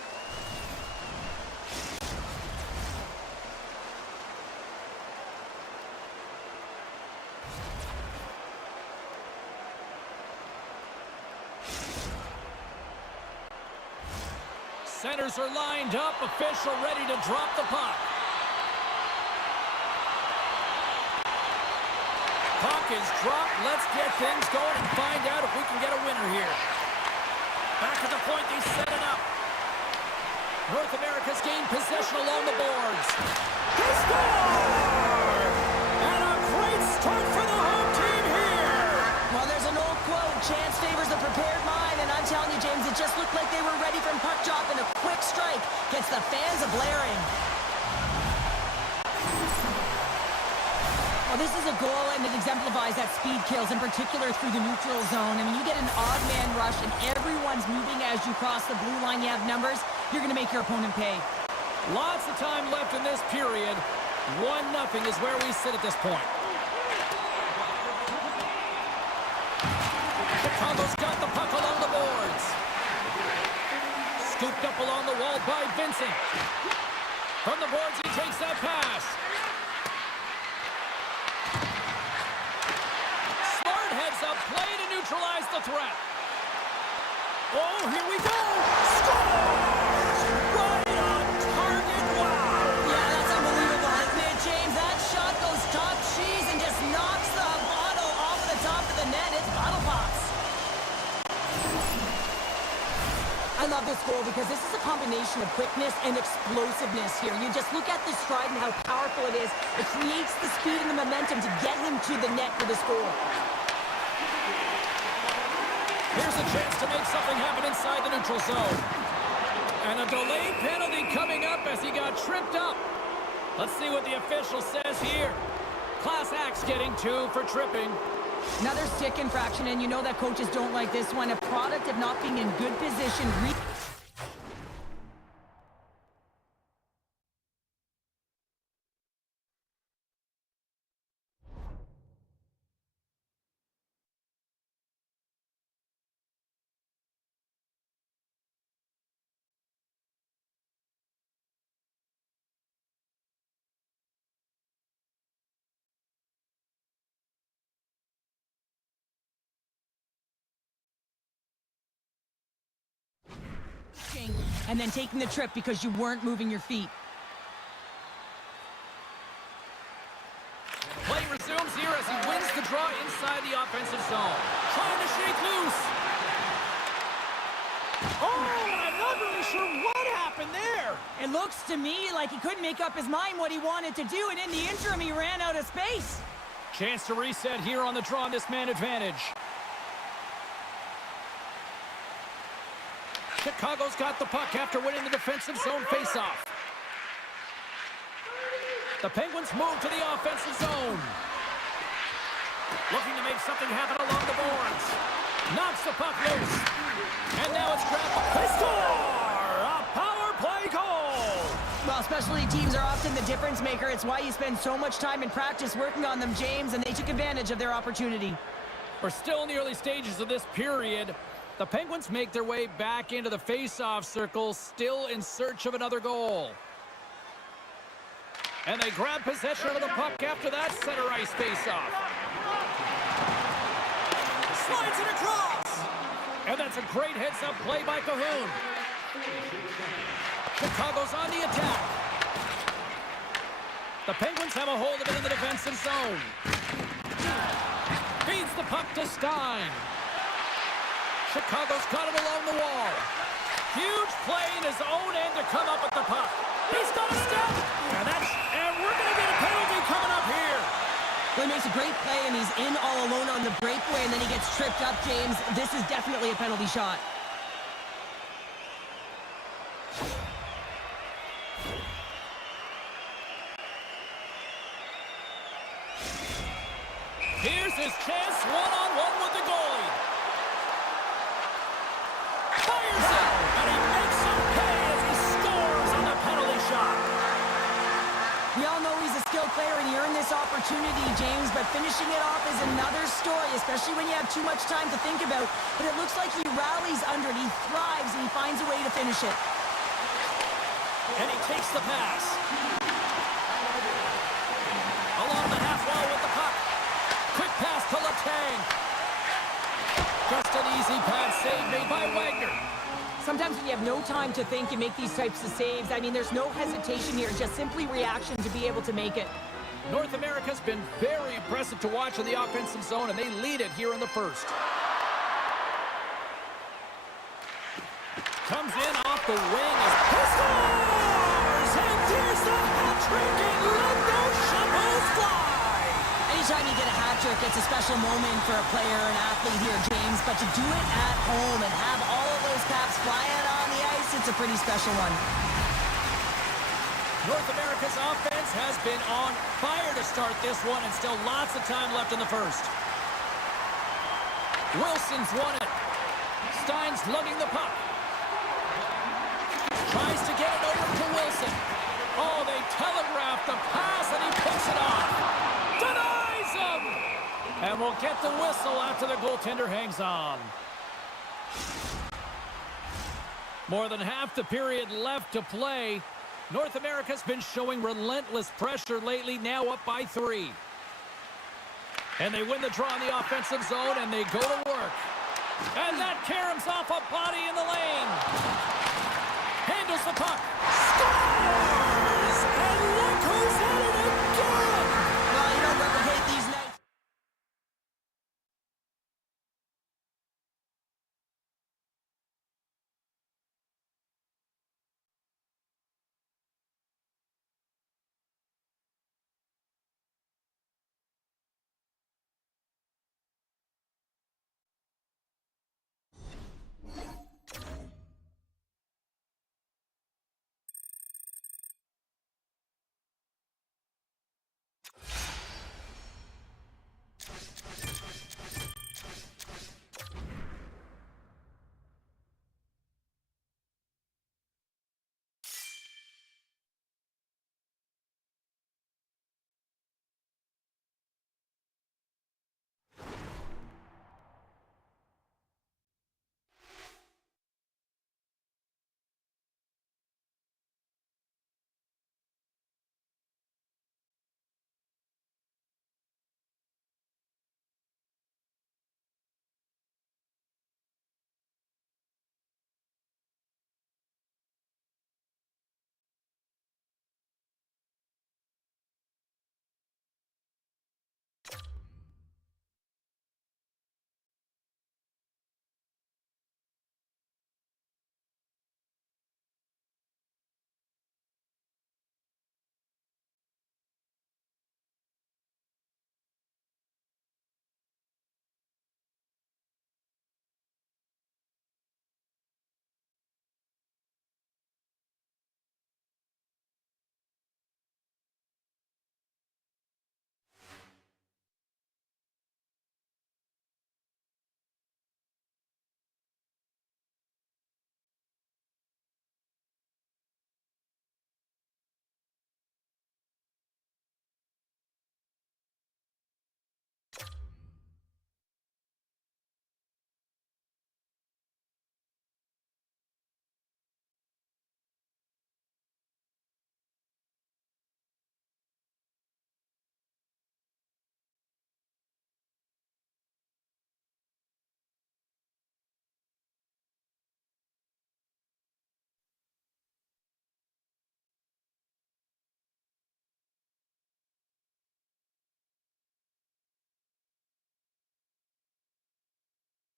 Centers are lined up. Official ready to drop the puck. Puck is dropped. Let's get things going and find out if we can get a winner here. Back at the point, they set it up. North America's gained possession along the boards. They score! And a great start for the home team here. Well, there's an old quote, chance favors the prepared mind, and I'm telling you, James, it just looked like they were ready from puck drop, and a quick strike gets the fans a-blaring. Well, this is a goal, and it exemplifies that speed kills, in particular through the neutral zone. I mean, you get an odd man rush, and everyone's moving as you cross the blue line. You have numbers. You're going to make your opponent pay. Lots of time left in this period. 1-0 is where we sit at this point. Chicago's got the puck along the boards. Scooped up along the wall by Vincent. From the boards, he takes that pass. Smart heads up play to neutralize the threat. Oh, here we go. Scores! Right on target. Wow. Yeah, that's unbelievable, isn't it, James? That shot goes top cheese and just knocks the bottle off of the top of the net. It's bottle pops. I love this goal because this is a combination of quickness and explosiveness here. You just look at the stride and how powerful it is. It creates the speed and the momentum to get him to the net for the score. Here's a chance to make something happen inside the neutral zone. And a delayed penalty coming up as he got tripped up. Let's see what the official says here. Class Act's getting 2 for tripping. Another stick infraction, and you know that coaches don't like this one. A product of not being in good position. And then taking the trip because you weren't moving your feet. Play resumes here as he wins the draw inside the offensive zone. Trying to shake loose. Oh, I'm not really sure what happened there. It looks to me like he couldn't make up his mind what he wanted to do, and in the interim, he ran out of space. Chance to reset here on the draw on this man advantage. Chicago's got the puck after winning the defensive zone faceoff. The Penguins move to the offensive zone. Looking to make something happen along the boards. Knocks the puck loose. And now it's grabbed. They score! A power play goal! Well, specialty teams are often the difference maker. It's why you spend so much time in practice working on them, James, and they took advantage of their opportunity. We're still in the early stages of this period. The Penguins make their way back into the face-off circle, still in search of another goal. And they grab possession of the puck after that center ice face-off. Slides it across! And that's a great heads-up play by Cahoon. Chicago's on the attack. The Penguins have a hold of it in the defensive zone. Feeds the puck to Stein. Chicago's got it along the wall. Huge play in his own end to come up with the puck. He's got a step. And we're going to get a penalty coming up here. Well, he makes a great play, and he's in all alone on the breakaway, and then he gets tripped up, James. This is definitely a penalty shot. Here's his chance, one-on-one with the goalie. Fires it, and he makes him pay as he scores on the penalty shot. We all know he's a skilled solid player and he earned this opportunity, James, but finishing it off is another story, especially when you have too much time to think about. But it looks like he rallies under it, he thrives, and he finds a way to finish it. And he takes the pass. Along the half wall with the puck. Quick pass to Letang. Just an easy pass save made by Wagner. Sometimes when you have no time to think, you make these types of saves. I mean, there's no hesitation here, just simply reaction to be able to make it. North America's been very impressive to watch in the offensive zone, and they lead it here in the first. Comes in off the wing as he scores! And here's the hat trick, and let those shovels fly! Anytime you get a hat trick, it's a special moment for a player, an athlete here, James. But to do it at home and have all of those caps flying on the ice, it's a pretty special one. North America's offense has been on fire to start this one, and still lots of time left in the first. Wilson's won it. Stein's lugging the puck. Tries to get it over to Wilson. Oh, they telegraph the pass, and he picks it off. Denies him! And we'll get the whistle after the goaltender hangs on. More than half the period left to play. North America's been showing relentless pressure lately, now up by 3. And they win the draw in the offensive zone, and they go to work. And that caroms off a body in the lane. Handles the puck. Scores! And look who's at it again! Well, you don't replicate these nights.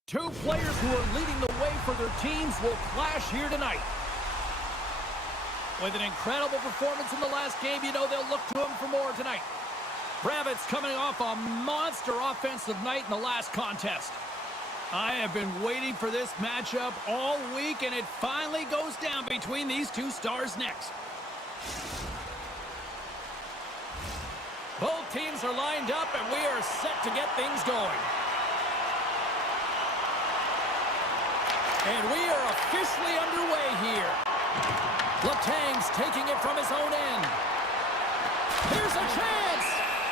Two players who are leading the way for their teams will clash here tonight. With an incredible performance in the last game, you know they'll look to him for more tonight. Bravitt's coming off a monster offensive night in the last contest. I have been waiting for this matchup all week, and it finally goes down between these two stars next. Both teams are lined up, and we are set to get things going. And we are officially underway here. Letang's taking it from his own end. Here's a chance!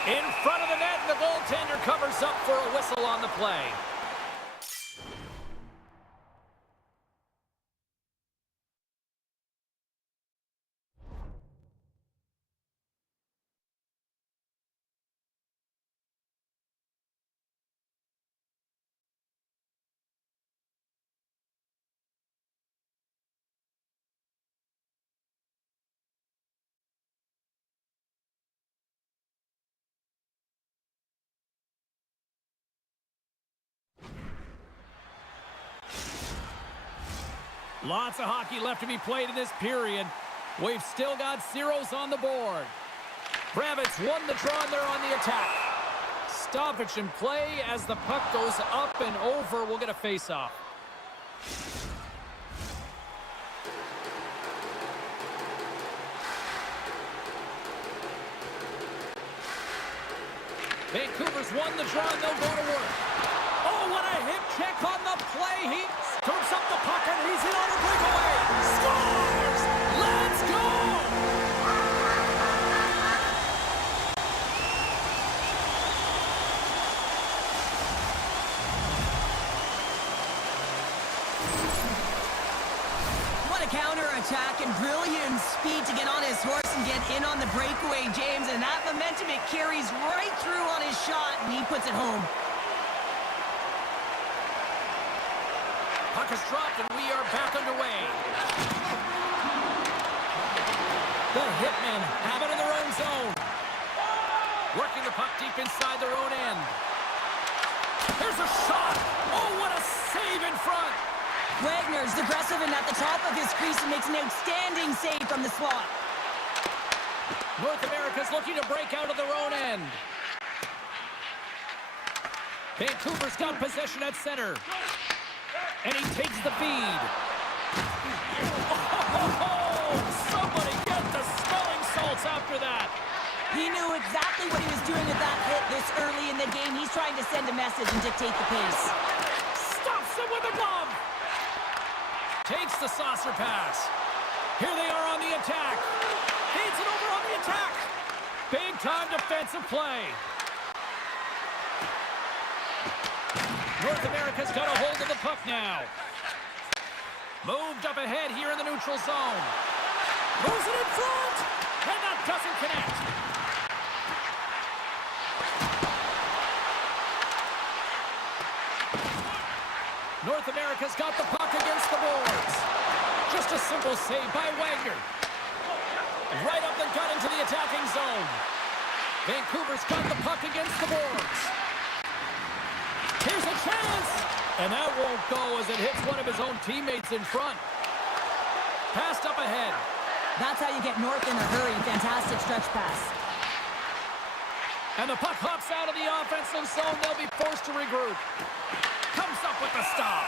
In front of the net, and the goaltender covers up for a whistle on the play. Lots of hockey left to be played in this period. We've still got zeros on the board. Kravitz won the draw, and they're on the attack. Stoppage in play as the puck goes up and over. We'll get a face-off. Vancouver's won the draw, and they'll go to work. Oh, what a hip check on the play. He scoops up the puck, and he's in on a breakaway. Scores! Let's go! What a counter-attack and brilliant speed to get on his horse and get in on the breakaway, James. And that momentum, it carries right through on his shot, and he puts it home. Puck is dropped, and we are back underway. The Hitmen have it in their own zone. Working the puck deep inside their own end. There's a shot. Oh, what a save in front. Wagner's aggressive and at the top of his crease and makes an outstanding save from the slot. North America's looking to break out of their own end. Vancouver's got possession at center. And he takes the feed. Oh, somebody get the smelling salts after that. He knew exactly what he was doing with that hit this early in the game. He's trying to send a message and dictate the pace. Stops him with a glove. Takes the saucer pass. Here they are on the attack. Feeds it over on the attack. Big time defensive play. North America's got a hold of the puck now. Moved up ahead here in the neutral zone. Moves it in front. And that doesn't connect. North America's got the puck against the boards. Just a simple save by Wagner. Right up the gut into the attacking zone. Vancouver's got the puck against the boards. Here's a chance! And that won't go as it hits one of his own teammates in front. Passed up ahead. That's how you get North in a hurry. Fantastic stretch pass. And the puck hops out of the offensive zone. They'll be forced to regroup. Comes up with the stop.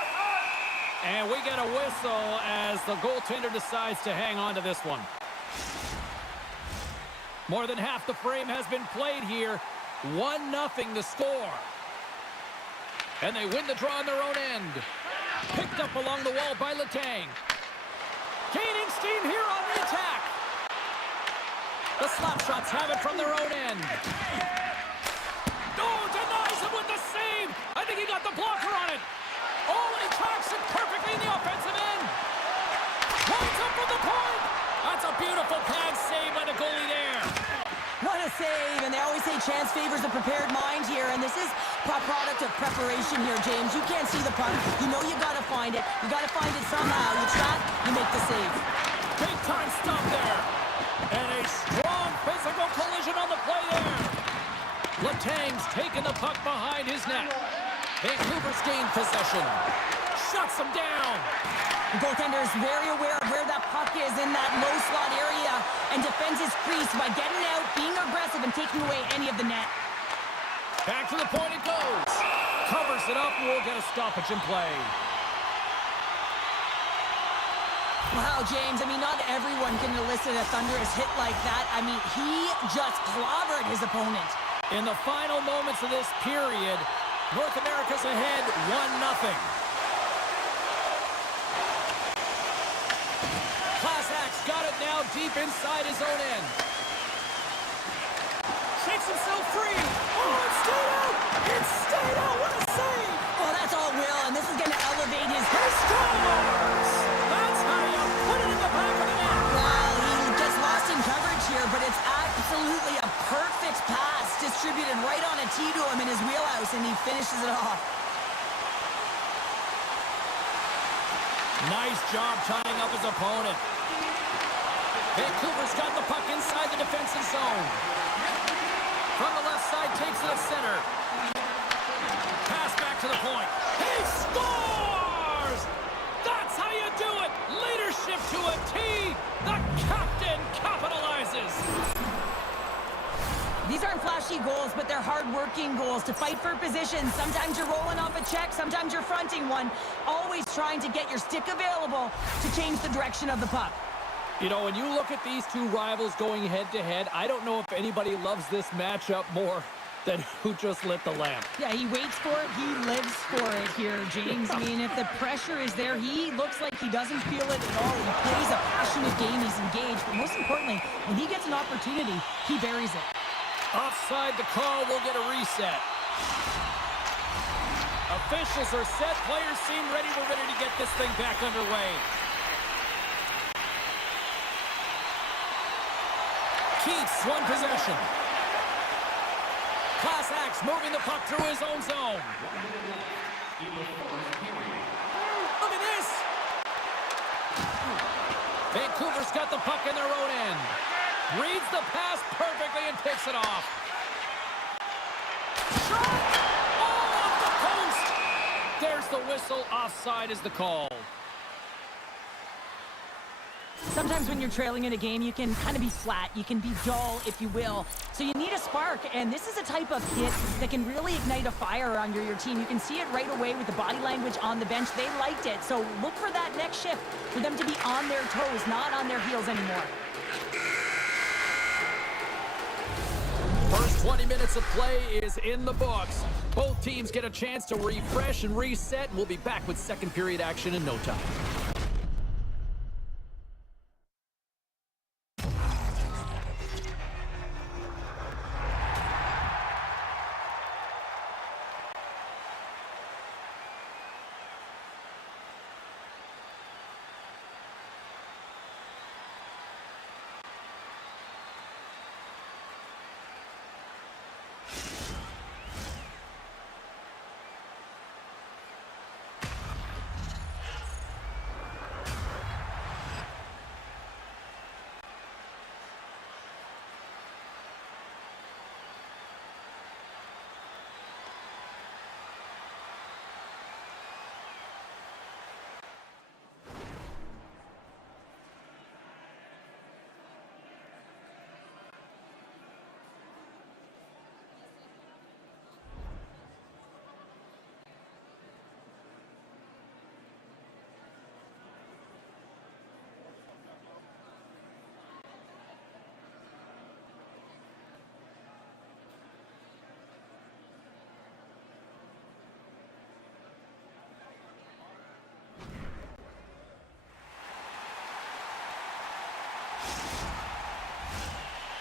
And we get a whistle as the goaltender decides to hang on to this one. More than half the frame has been played here. 1-0 the score. And they win the draw on their own end. Picked up along the wall by Letang. Gaining steam here on the attack. The slap shots have it from their own end. Oh, denies him with the save. I think he got the blocker on it. Oh, and he tracks it perfectly in the offensive end. Lines up for the point. That's a beautiful pad save by the goalie there. What a save, and they always say chance favors a prepared mind here, and this is a product of preparation here, James. You can't see the puck. You know you got to find it. You got to find it somehow. You trap, you make the save. Big time stop there. And a strong physical collision on the play there. Letang's taking the puck behind his net. Vancouver's gained possession. Shuts him down. The goaltender is very aware of where that puck is in that low slot area and defends his crease by getting out, being aggressive, and taking away any of the net. Back to the point it goes. Covers it up, and we'll get a stoppage in play. Wow, James, I mean, not everyone can elicit a thunderous hit like that. I mean, he just clobbered his opponent. In the final moments of this period, North America's ahead 1-0. Got it now deep inside his own end. Breaks himself free. Oh, it stayed out. It stayed out. What a save. Oh, that's all Will, and this is going to elevate his... He scores. That's how you put it in the back of the net. Well, he gets lost in coverage here, but it's absolutely a perfect pass distributed right on a tee to him in his wheelhouse, and he finishes it off. Nice job tying up his opponent. Vancouver's got the puck inside the defensive zone. From the left side, takes it at center. Pass back to the point. He scores! That's how you do it! Leadership to a T! The captain capitalizes! These aren't flashy goals, but they're hard-working goals to fight for position. Sometimes you're rolling off a check, sometimes you're fronting one. Always trying to get your stick available to change the direction of the puck. You know, when you look at these two rivals going head-to-head, I don't know if anybody loves this matchup more than who just lit the lamp. Yeah, he waits for it. He lives for it here, James. I mean, if the pressure is there, he looks like he doesn't feel it at all. He plays a passionate game. He's engaged. But most importantly, when he gets an opportunity, he buries it. Offside the call, will get a reset. Officials are set. Players seem ready. We're ready to get this thing back underway. Keeps one possession. Class acts moving the puck through his own zone. Look at this. Vancouver's got the puck in their own end. Reads the pass perfectly and picks it off. Shot! Oh, off the post! There's the whistle. Offside is the call. Sometimes when you're trailing in a game, you can kind of be flat. You can be dull, if you will. So you need a spark, and this is a type of hit that can really ignite a fire under your team. You can see it right away with the body language on the bench. They liked it. So look for that next shift, for them to be on their toes, not on their heels anymore. First 20 minutes of play is in the books. Both teams get a chance to refresh and reset. We'll be back with second period action in no time.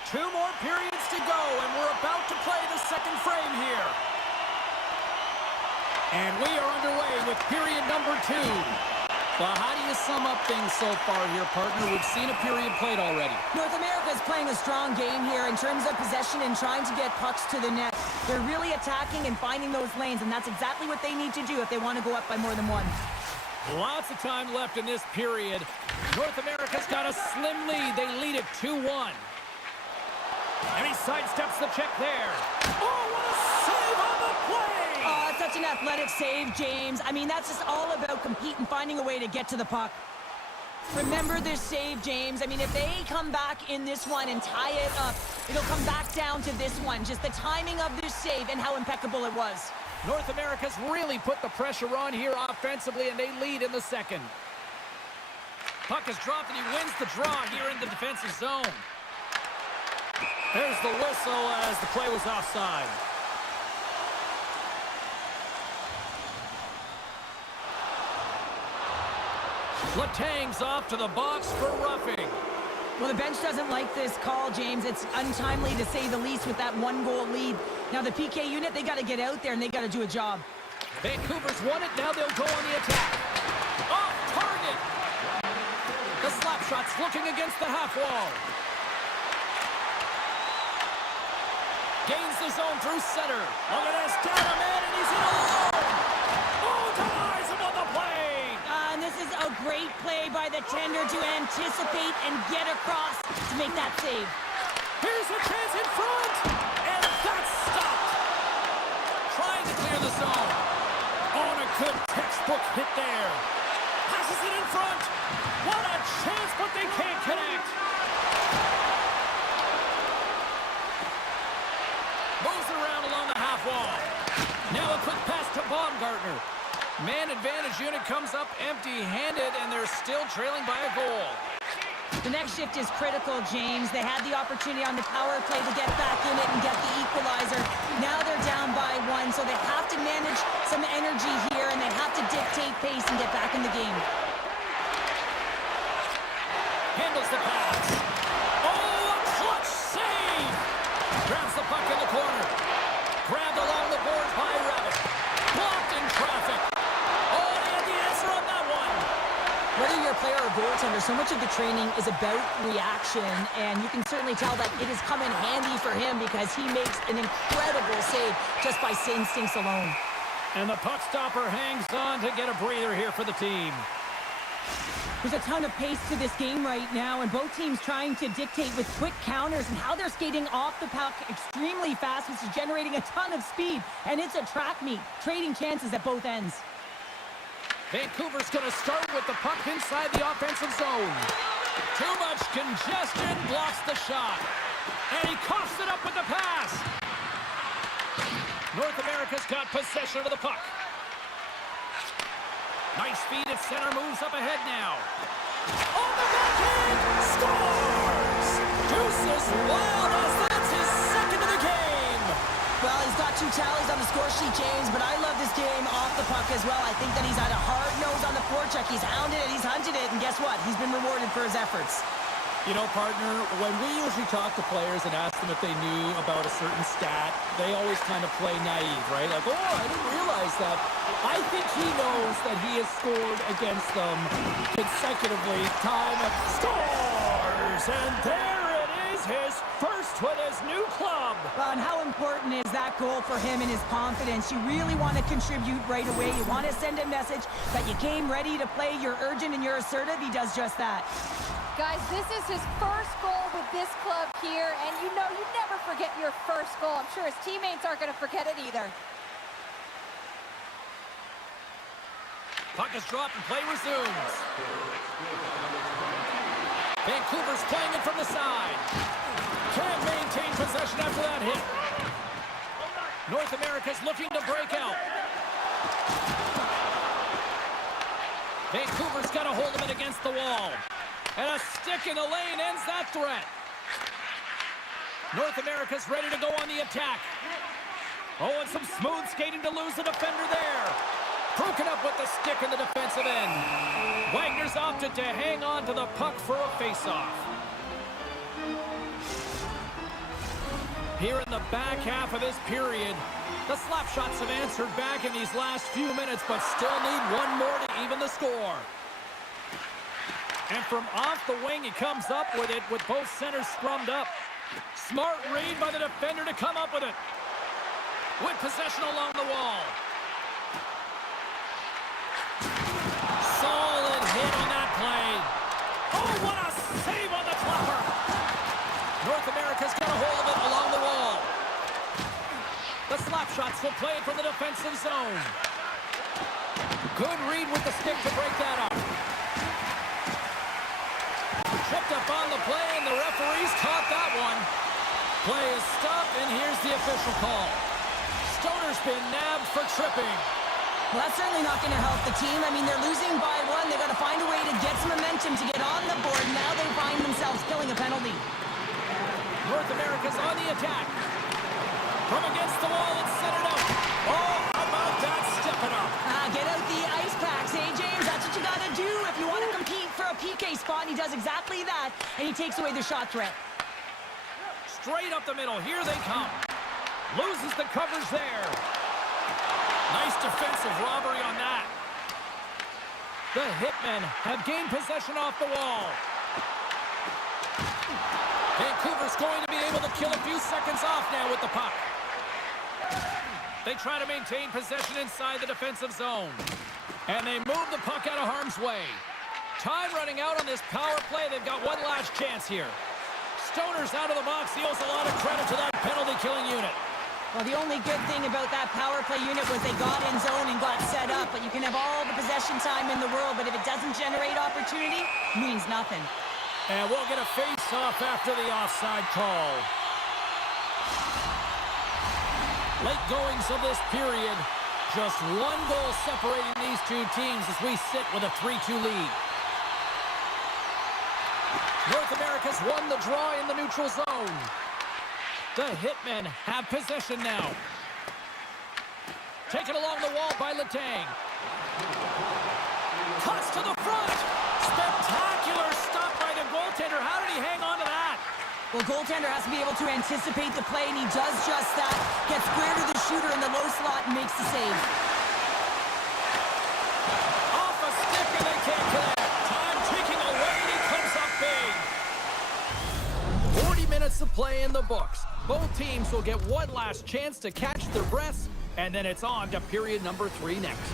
Two more periods to go, and we're about to play the second frame here. And we are underway with period number 2. Well, how do you sum up things so far here, partner? We've seen a period played already. North America is playing a strong game here in terms of possession and trying to get pucks to the net. They're really attacking and finding those lanes, and that's exactly what they need to do if they want to go up by more than one. Lots of time left in this period. North America's got a slim lead. They lead it 2-1. And he sidesteps the check there. Oh, what a save on the play! Oh, such an athletic save, James. I mean, that's just all about competing, finding a way to get to the puck. Remember this save, James. I mean, if they come back in this one and tie it up, it'll come back down to this one. Just the timing of this save and how impeccable it was. North America's really put the pressure on here offensively, and they lead in the second. Puck is dropped, and he wins the draw here in the defensive zone. There's the whistle as the play was offside. Letang's off to the box for roughing. Well, the bench doesn't like this call, James. It's untimely to say the least with that 1-goal lead. Now the PK unit, they got to get out there and they got to do a job. Vancouver's won it. Now they'll go on the attack. Off target. The slap shot's looking against the half wall. Gains the zone through center. Look at this. Down a man and he's in alone. Oh, denies him on the play. And this is a great play by the tender to anticipate and get across to make that save. Here's a chance in front. And that's stopped. Trying to clear the zone. On a good textbook hit there. Passes it in front. What a chance, but they can't connect. Moves around along the half wall. Now a quick pass to Baumgartner. Man advantage unit comes up empty-handed, and they're still trailing by a goal. The next shift is critical, James. They had the opportunity on the power play to get back in it and get the equalizer. Now they're down by 1, so they have to manage some energy here, and they have to dictate pace and get back in the game. Handles the pass. Oh, a clutch save! Grabs the puck in the corner. Grabbed along the boards by Rabbit. Blocked in traffic. Oh, they had the answer on that one. Whether you're a player or goaltender, so much of the training is about reaction, and you can certainly tell that it has come in handy for him because he makes an incredible save just by instincts alone. And the puck stopper hangs on to get a breather here for the team. There's a ton of pace to this game right now, and both teams trying to dictate with quick counters and how they're skating off the puck extremely fast, which is generating a ton of speed. And it's a track meet, trading chances at both ends. Vancouver's going to start with the puck inside the offensive zone. Too much congestion, blocks the shot. And he coughs it up with the pass. North America's got possession of the puck. Nice feed at center, moves up ahead now. On the backhand, scores! Deuces wild as that's his second of the game. Well, he's got 2 tallies on the score sheet, James, but I love this game off the puck as well. I think that he's had a hard nose on the forecheck. He's hounded it, he's hunted it, and guess what? He's been rewarded for his efforts. You know, partner, when we usually talk to players and ask them if they knew about a certain stat, they always kind of play naive, right? Like, oh, I didn't realize that. I think he knows that he has scored against them consecutively. Time of scores! And there it is, his first with his new club. Well, and how important is that goal for him and his confidence? You really want to contribute right away. You want to send a message that you came ready to play, you're urgent and you're assertive. He does just that. Guys, this is his first goal with this club here, and you know you never forget your first goal. I'm sure his teammates aren't going to forget it either. Puck is dropped and play resumes. Vancouver's playing it from the side. Can't maintain possession after that hit. North America's looking to break out. Vancouver's got a hold of it against the wall. And a stick in the lane ends that threat. North America's ready to go on the attack. Oh, and some smooth skating to lose the defender there. Broken up with the stick in the defensive end. Wagner's opted to hang on to the puck for a face-off. Here in the back half of this period, the slap shots have answered back in these last few minutes, but still need one more to even the score. And from off the wing, he comes up with it with both centers scrummed up. Smart read by the defender to come up with it. With possession along the wall. Solid hit on that play. Oh, what a save on the clapper. North America's got a hold of it along the wall. The slap shots will play it from the defensive zone. Good read with the stick to break that up. Tripped up on the play, and the referees caught that one. Play is stopped, and here's the official call. Stoner's been nabbed for tripping. Well, that's certainly not going to help the team. I mean, they're losing by 1. They've got to find a way to get some momentum to get on the board. Now they find themselves killing a penalty. North America's on the attack. From against the wall, it's centered up. Oh, how about that? Step it up. Get out the ice packs, James. That's what you got to do if you want to compete for a PK spot, and he does exactly that, and he takes away the shot threat. Straight up the middle. Here they come. Loses the coverage there. Nice defensive robbery on that. The Hitmen have gained possession off the wall. Vancouver's going to be able to kill a few seconds off now with the puck. They try to maintain possession inside the defensive zone. And they move the puck out of harm's way. Time running out on this power play. They've got one last chance here. Stoner's out of the box. He owes a lot of credit to that penalty-killing unit. Well, the only good thing about that power play unit was they got in zone and got set up. But you can have all the possession time in the world, but if it doesn't generate opportunity, it means nothing. And we'll get a face-off after the offside call. Late goings of this period. Just one goal separating these two teams as we sit with a 3-2 lead. North America's won the draw in the neutral zone. The Hitmen have possession now. Taken along the wall by Letang. Cuts to the front. Spectacular stop by the goaltender. How did he hang on to that? Well, goaltender has to be able to anticipate the play, and he does just that. Gets square to the shooter in the low slot and makes the save. Off a stick, and they can't connect. Time ticking away, and he comes up big. 40 minutes of play in the books. Both teams will get one last chance to catch their breaths, and then it's on to period number 3 next.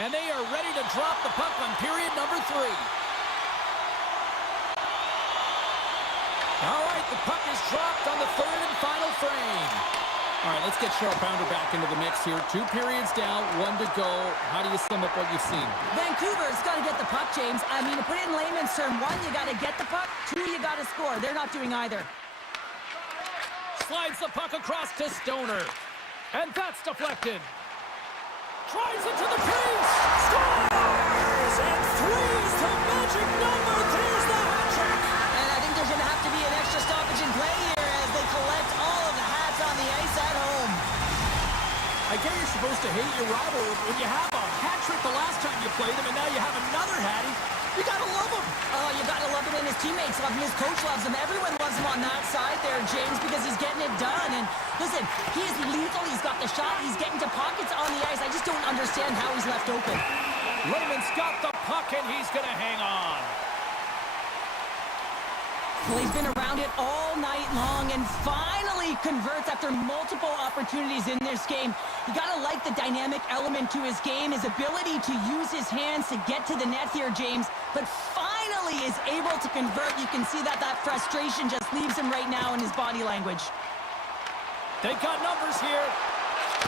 And they are ready to drop the puck on period number 3. All right, the puck is dropped on the 3rd and final frame. All right, let's get Cheryl Pounder back into the mix here. 2 periods down, 1 to go. How do you sum up what you've seen? Vancouver's got to get the puck, James. I mean, to put it in layman's term, 1, you got to get the puck. 2, you got to score. They're not doing either. Slides the puck across to Stoner. And that's deflected. Drives into the crease. Scores! And 3's the magic number. There's the hat trick. And I think there's going to have to be an extra stoppage in play here as they collect all of the hats on the ice at home. I guess you're supposed to hate your rival when you have a hat trick the last time you played him, and now you have another hattie. You gotta love him. Oh, you gotta love him, and his teammates love him. His coach loves him. Everyone loves him on that side there, James, because he's getting it done. And listen, he is lethal. He's got the shot. He's getting to pockets on the ice. I just don't understand how he's left open. Lehman's got the puck, and he's gonna hang on. Well, he's been around it all night long and finally converts after multiple opportunities in this game. You gotta like the dynamic element to his game, his ability to use his hands to get to the net here, James, but finally is able to convert. You can see that frustration just leaves him right now in his body language. They've got numbers here.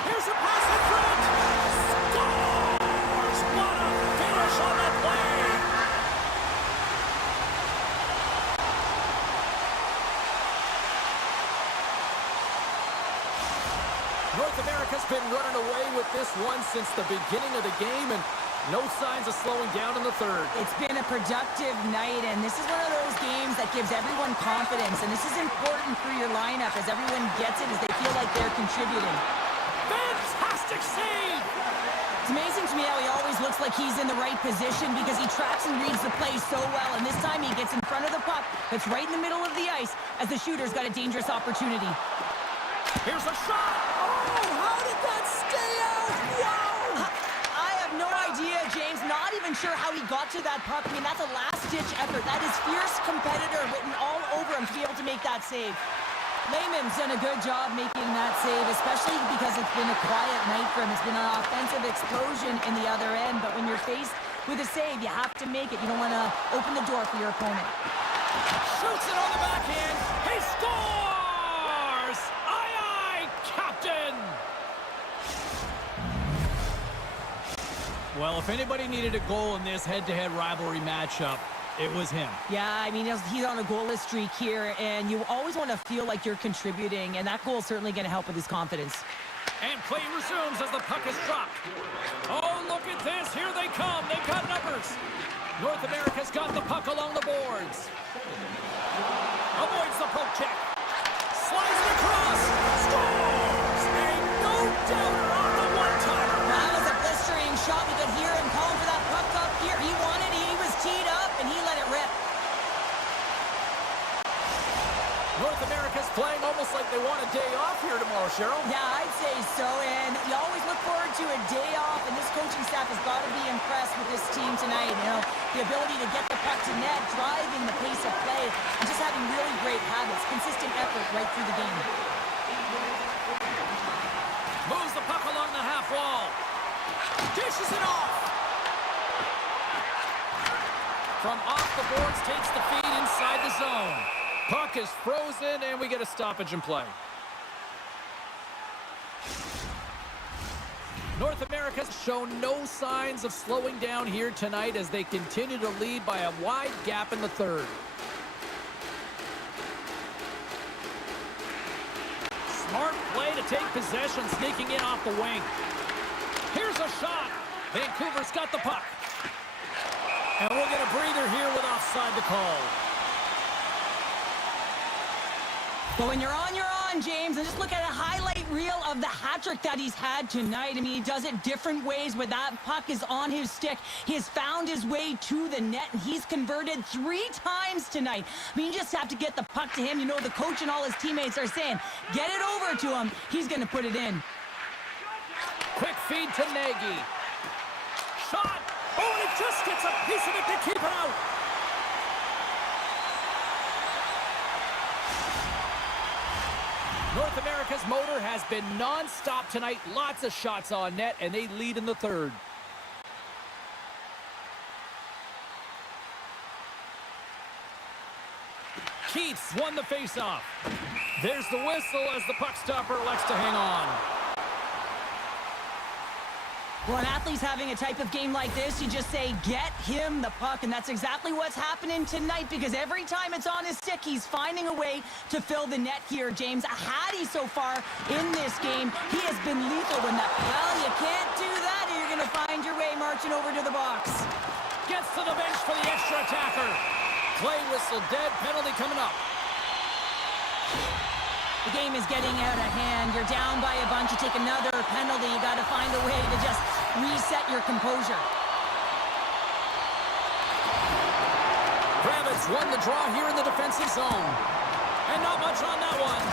Here's a pass in front. Scores! What a finish on that play! North America's been running away with this one since the beginning of the game, and no signs of slowing down in the 3rd. It's been a productive night, and this is one of those games that gives everyone confidence, and this is important for your lineup as everyone gets it, as they feel like they're contributing. Fantastic save! It's amazing to me how he always looks like he's in the right position because he tracks and reads the play so well. And this time he gets in front of the puck that's right in the middle of the ice as the shooter's got a dangerous opportunity. Here's a shot. Oh, how did that stay out? Wow! I have no idea, James. Not even sure how he got to that puck. I mean, that's a last-ditch effort. That is fierce competitor written all over him to be able to make that save. Lehman's done a good job making that save, especially because it's been a quiet night for him. It's been an offensive explosion in the other end, but when you're faced with a save, you have to make it. You don't want to open the door for your opponent. Shoots it on the backhand. He scores! Aye, aye, Captain! Well, if anybody needed a goal in this head-to-head rivalry matchup, it was him. Yeah, I mean, he's on a goalless streak here, and you always want to feel like you're contributing, and that goal is certainly going to help with his confidence. And play resumes as the puck is dropped. Oh, look at this. Here they come. They've got numbers. North America's got the puck along the boards. Avoids the poke check. Slides it across. Scores! A no-doubter off the one-timer. That was a blistering shot. We could hear him calling for that puck up here. He wanted it. He was teed up, and he let it rip. North America's playing almost like they want a day off here tomorrow, Cheryl. Yeah, I'd say so, and you always look forward to a day off, and this coaching staff has got to be impressed with this team tonight. You know, the ability to get the puck to net, driving the pace of play, and just having really great habits, consistent effort right through the game. Moves the puck along the half wall. Dishes it off. From off the boards, takes the feed inside the zone. Puck is frozen, and we get a stoppage in play. North America's shown no signs of slowing down here tonight as they continue to lead by a wide gap in the third. Smart play to take possession, sneaking in off the wing. Here's a shot. Vancouver's got the puck. And we'll get a breather here with offside the call. But when you're on, James, and just look at a highlight reel of the hat-trick that he's had tonight. I mean, he does it different ways where that puck is on his stick. He has found his way to the net, and he's converted 3 times tonight. I mean, you just have to get the puck to him. You know, the coach and all his teammates are saying, get it over to him. He's going to put it in. Quick feed to Nagy. Shot! Oh, and it just gets a piece of it to keep it out. North America's motor has been non-stop tonight. Lots of shots on net, and they lead in the third. Keith's won the faceoff. There's the whistle as the puck stopper elects to hang on. Well, an athlete's having a type of game like this, you just say, get him the puck, and that's exactly what's happening tonight because every time it's on his stick, he's finding a way to fill the net here, James. A Hattie so far in this game. He has been lethal when that, well, you can't do that or you're going to find your way marching over to the box. Gets to the bench for the extra attacker. Play whistle dead, penalty coming up. The game is getting out of hand. You're down by a bunch. You take another penalty. You got to find a way to just reset your composure. Kravitz won the draw here in the defensive zone. And not much on that one.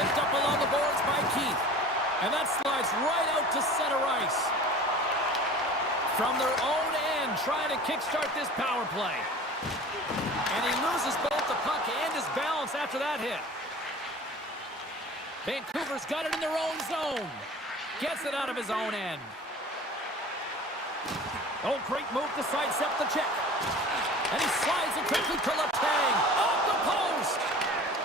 Picked up along the boards by Keith. And that slides right out to center ice. From their own end, trying to kickstart this power play. And he loses both the puck and his balance after that hit. Vancouver's got it in their own zone. Gets it out of his own end. Oh, great move to sidestep the check. And he slides it quickly to Letang. Off the post!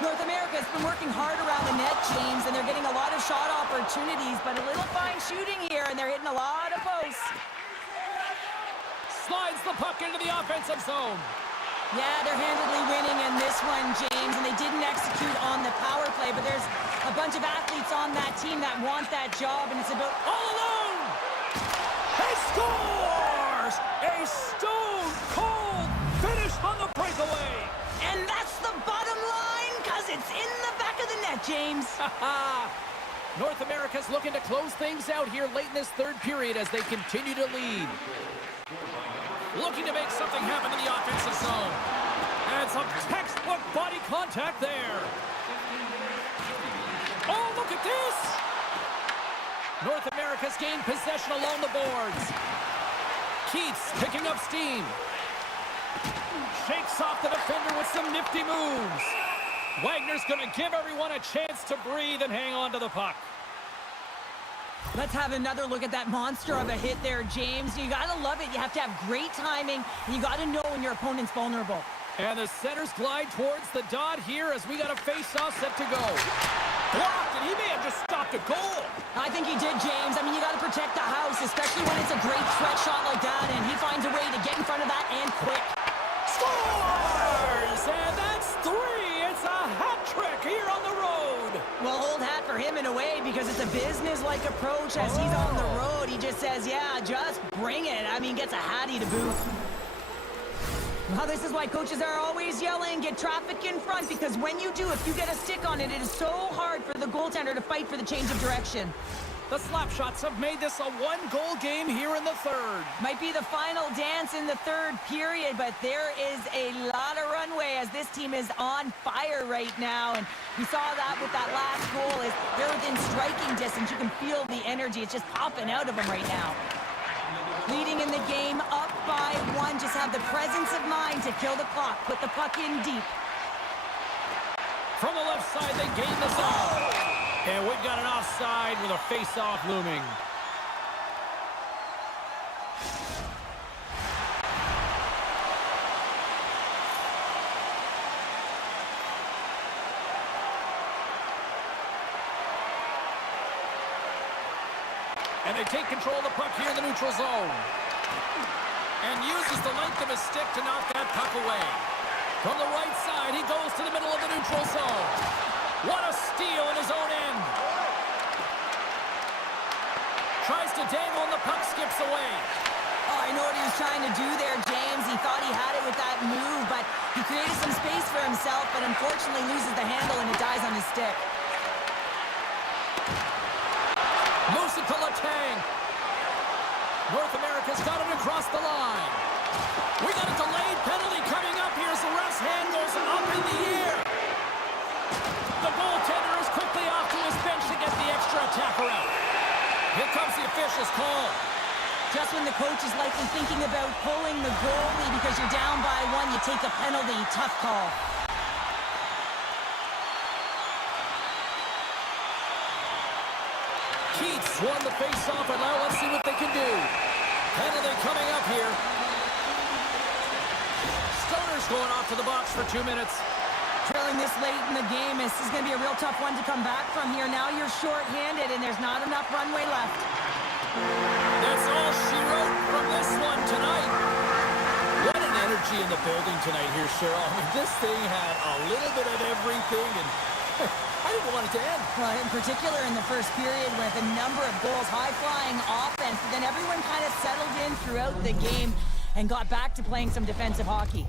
North America's been working hard around the net, James, and they're getting a lot of shot opportunities, but a little fine shooting here, and they're hitting a lot of posts. Slides the puck into the offensive zone. Yeah, they're handily winning in this one, James, and they didn't execute on the power play, but there's a bunch of athletes on that team that want that job, and it's about all alone! He scores! A stone-cold finish on the breakaway! And that's the bottom line, because it's in the back of the net, James. North America's looking to close things out here late in this third period as they continue to lead. Looking to make something happen in the offensive zone. And some textbook body contact there. Oh, look at this! North America's gained possession along the boards. Keats picking up steam. Shakes off the defender with some nifty moves. Wagner's going to give everyone a chance to breathe and hang on to the puck. Let's have another look at that monster of a hit there, James. You got to love it. You have to have great timing, and you got to know when your opponent's vulnerable. And the centers glide towards the dot here as we got a face-off set to go. Blocked, and he may have just stopped a goal. I think he did, James. I mean, you got to protect the house, especially when it's a great threat shot like that, and he finds a way to get in front of that and quick. Scores! And that's 3. It's a hat trick here on the road. Well, old hat for him in a way because it's a business-like approach as he's on the road. He just says, yeah, just bring it. I mean, gets a hattie to boot. Well, this is why coaches are always yelling, get traffic in front, because when you do, if you get a stick on it, it is so hard for the goaltender to fight for the change of direction. The slap shots have made this a one-goal game here in the third. Might be the final dance in the third period, but there is a lot of runway as this team is on fire right now. And we saw that with that last goal. Is they're within striking distance. You can feel the energy. It's just popping out of them right now. Leading in the game, up by 1. Just have the presence of mind to kill the clock. Put the puck in deep. From the left side, they gain the zone. And we've got an offside with a face-off looming. And they take control of the puck here in the neutral zone. And uses the length of his stick to knock that puck away. From the right side, he goes to the middle of the neutral zone. What a steal in his own end. Tries to dangle and the puck skips away. Oh, I know what he was trying to do there, James. He thought he had it with that move, but he created some space for himself, but unfortunately loses the handle and it dies on his stick. Moves it to Letang. North America's got it across the line. We got a delayed penalty coming up here as the ref's hand goes up in the air. The goaltender is quickly off to his bench to get the extra attacker out. Here comes the official's call. Just when the coach is likely thinking about pulling the goalie because you're down by 1, you take a penalty. Tough call. Keats won the face-off, and now let's see what they can do. Penalty coming up here. Stoner's going off to the box for 2 minutes. Trailing this late in the game, this is going to be a real tough one to come back from here. Now you're short-handed, and there's not enough runway left. That's all she wrote from this one tonight. What an energy in the building tonight here, Cheryl. I mean, this thing had a little bit of everything, and I didn't want it to end. Well, in particular in the first period with a number of goals, high-flying offense, but then everyone kind of settled in throughout the game and got back to playing some defensive hockey.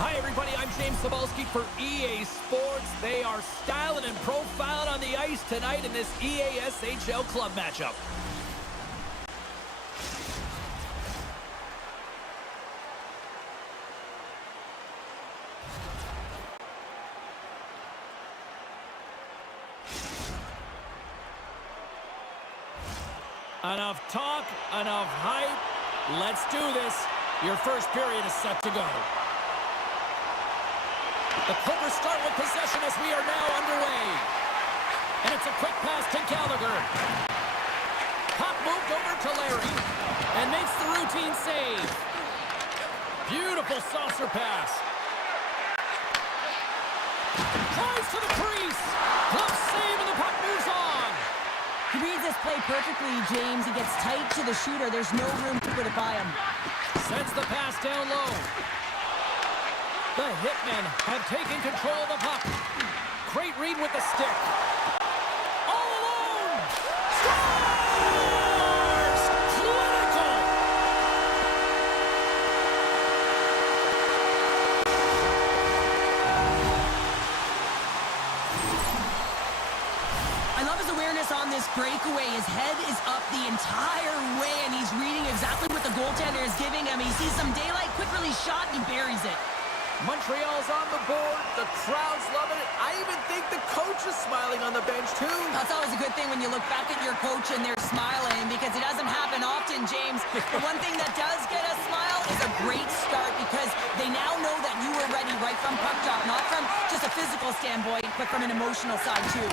Hi, everybody. I'm James Cebulski for EA Sports. They are styling and profiling on the ice tonight in this EASHL club matchup. Enough talk, enough hype. Let's do this. Your first period is set to go. The Clippers start with possession as we are now underway. And it's a quick pass to Gallagher. Puck moved over to Larry. And makes the routine save. Beautiful saucer pass. Drives to the crease. Glove save and the puck moves on. He reads this play perfectly, James. He gets tight to the shooter. There's no room to put it by him. Sends the pass down low. The Hitmen have taken control of the puck. Great read with the stick. All alone! Scores! Clinical! I love his awareness on this breakaway. His head is up the entire way, and he's reading exactly what the goaltender is giving him. He sees some daylight, quick release shot, and he buries it. Montreal's on the board. The crowd's loving it. I even think the coach is smiling on the bench, too. That's always a good thing when you look back at your coach and they're smiling, because it doesn't happen often, James. The one thing that does get a smile is a great start, because they now know that you were ready right from puck drop, not from just a physical standpoint, but from an emotional side, too.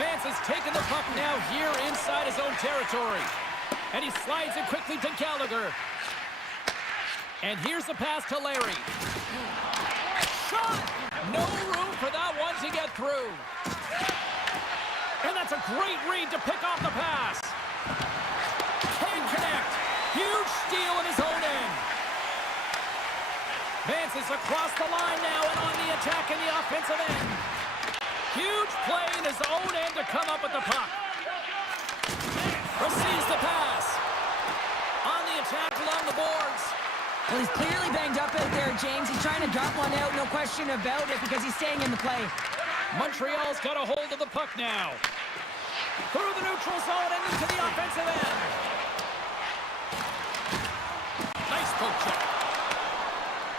Vance has taken the puck now here inside his own territory. And he slides it quickly to Gallagher. And here's the pass to Larry. Shot! No room for that one to get through. And that's a great read to pick off the pass. Can't connect. Huge steal in his own end. Vance is across the line now and on the attack in the offensive end. Huge play in his own end to come up with the puck. Receives the pass. On the attack along the boards. Well, he's clearly banged up out there, James. He's trying to drop one out, no question about it, because he's staying in the play. Montreal's got a hold of the puck now. Through the neutral zone and into the offensive end. Nice poke check.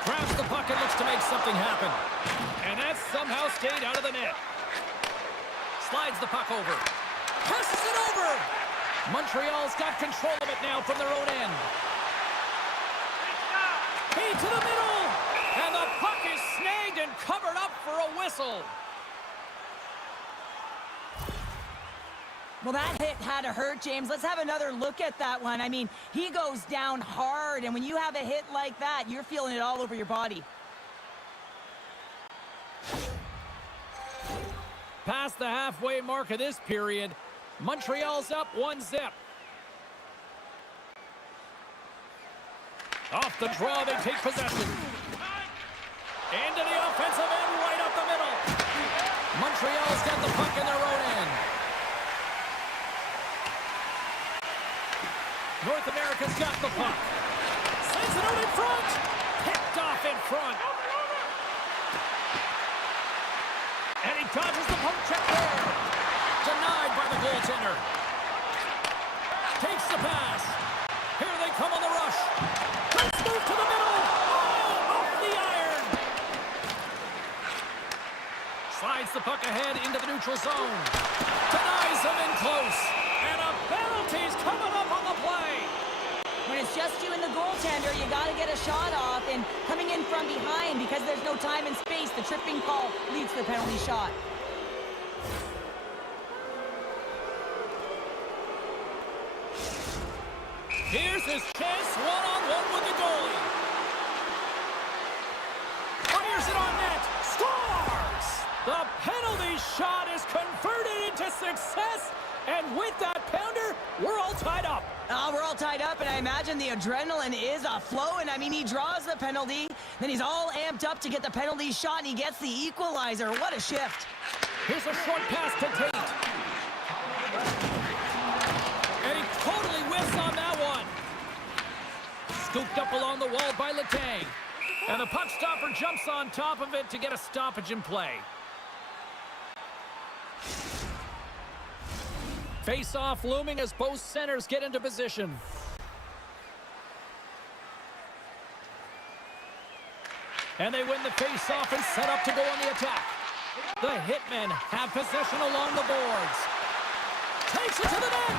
Grabs the puck and looks to make something happen. And that somehow stayed out of the net. Slides the puck over. Passes it over. Montreal's got control of it now from their own end. Feed to the middle. And the puck is snagged and covered up for a whistle. Well, that hit had to hurt, James. Let's have another look at that one. I mean, he goes down hard, and when you have a hit like that, you're feeling it all over your body. Past the halfway mark of this period, Montreal's up 1-0. Off the draw, they take possession. Into the offensive end, right up the middle. Montreal's got the puck in their own end. North America's got the puck. Sends it out in front. Picked off in front. And he dodges the poke check there. Denied by the goaltender. Takes the pass. Here they come on the rush. Let's move to the middle. Oh, off the iron. Slides the puck ahead into the neutral zone. Denies him in close. And a penalty's coming up on the play. When it's just you and the goaltender, you got to get a shot off, and coming in from behind, because there's no time and space, the tripping call leads to the penalty shot. Here's his chance, one-on-one with the goalie. Fires it on net, scores! The penalty shot is converted into success, and with that pounder, we're all tied up. We're all tied up, and I imagine the adrenaline is flowing. I mean, he draws the penalty, then he's all amped up to get the penalty shot, and he gets the equalizer. What a shift. Here's a short pass to Tate. And he totally whiffs on that one. Scooped up along the wall by Letang. And the puck stopper jumps on top of it to get a stoppage in play. Face-off looming as both centers get into position. And they win the face-off and set up to go on the attack. The Hitmen have possession along the boards. Takes it to the net.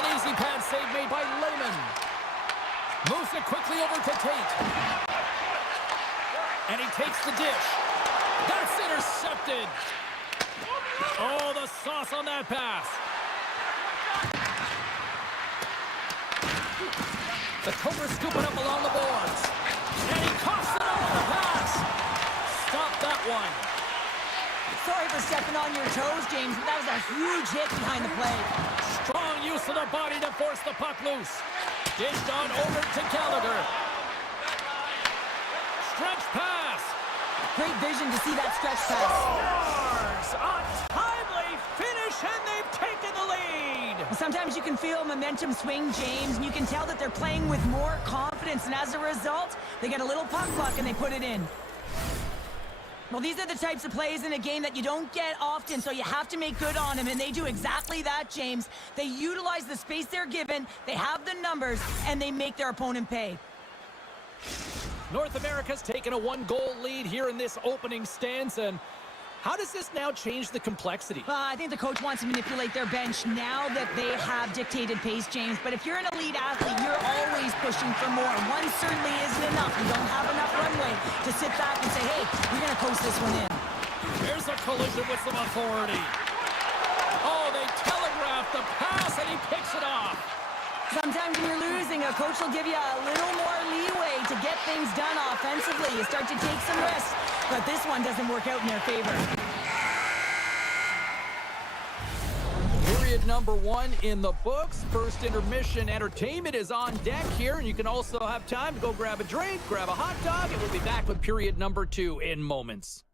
An easy pad save made by Lehman. Moves it quickly over to Tate. And he takes the dish. That's intercepted. Oh, the sauce on that pass. The Cobras scoop it up along the boards. And he coughs it out on the pass. Stop that one. Sorry for stepping on your toes, James, but that was a huge hit behind the play. Strong use of the body to force the puck loose. Dished on over to Gallagher. Stretch pass. Great vision to see that stretch pass. Scores! A timely finish, and they've taken the lead. Sometimes you can feel momentum swing, James, and you can tell that they're playing with more confidence, and as a result, they get a little puck luck and they put it in. Well, these are the types of plays in a game that you don't get often, so you have to make good on them, and they do exactly that, James. They utilize the space they're given, they have the numbers, and they make their opponent pay. North America's taken a one-goal lead here in this opening stance, and how does this now change the complexity? I think the coach wants to manipulate their bench now that they have dictated pace, James. But if you're an elite athlete, you're always pushing for more. One certainly isn't enough. You don't have enough runway to sit back and say, hey, we're going to post this one in. Here's a collision with some authority. Oh, they telegraphed the pass, and he picks it off. Sometimes when you're losing, a coach will give you a little more leeway to get things done offensively. You start to take some risks, but this one doesn't work out in their favor. Period number 1 in the books. First intermission entertainment is on deck here, and you can also have time to go grab a drink, grab a hot dog, and we'll be back with period number 2 in moments.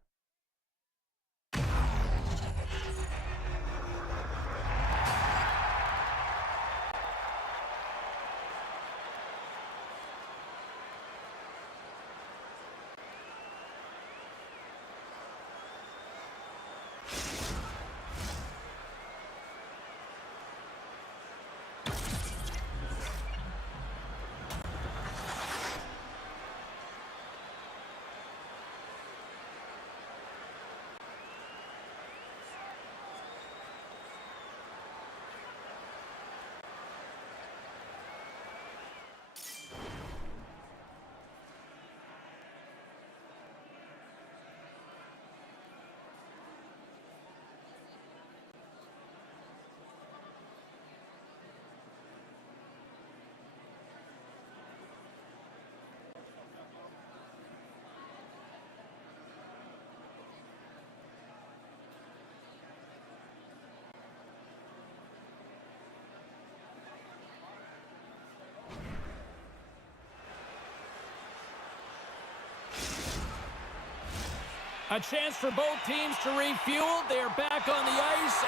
A chance for both teams to refuel. They're back on the ice.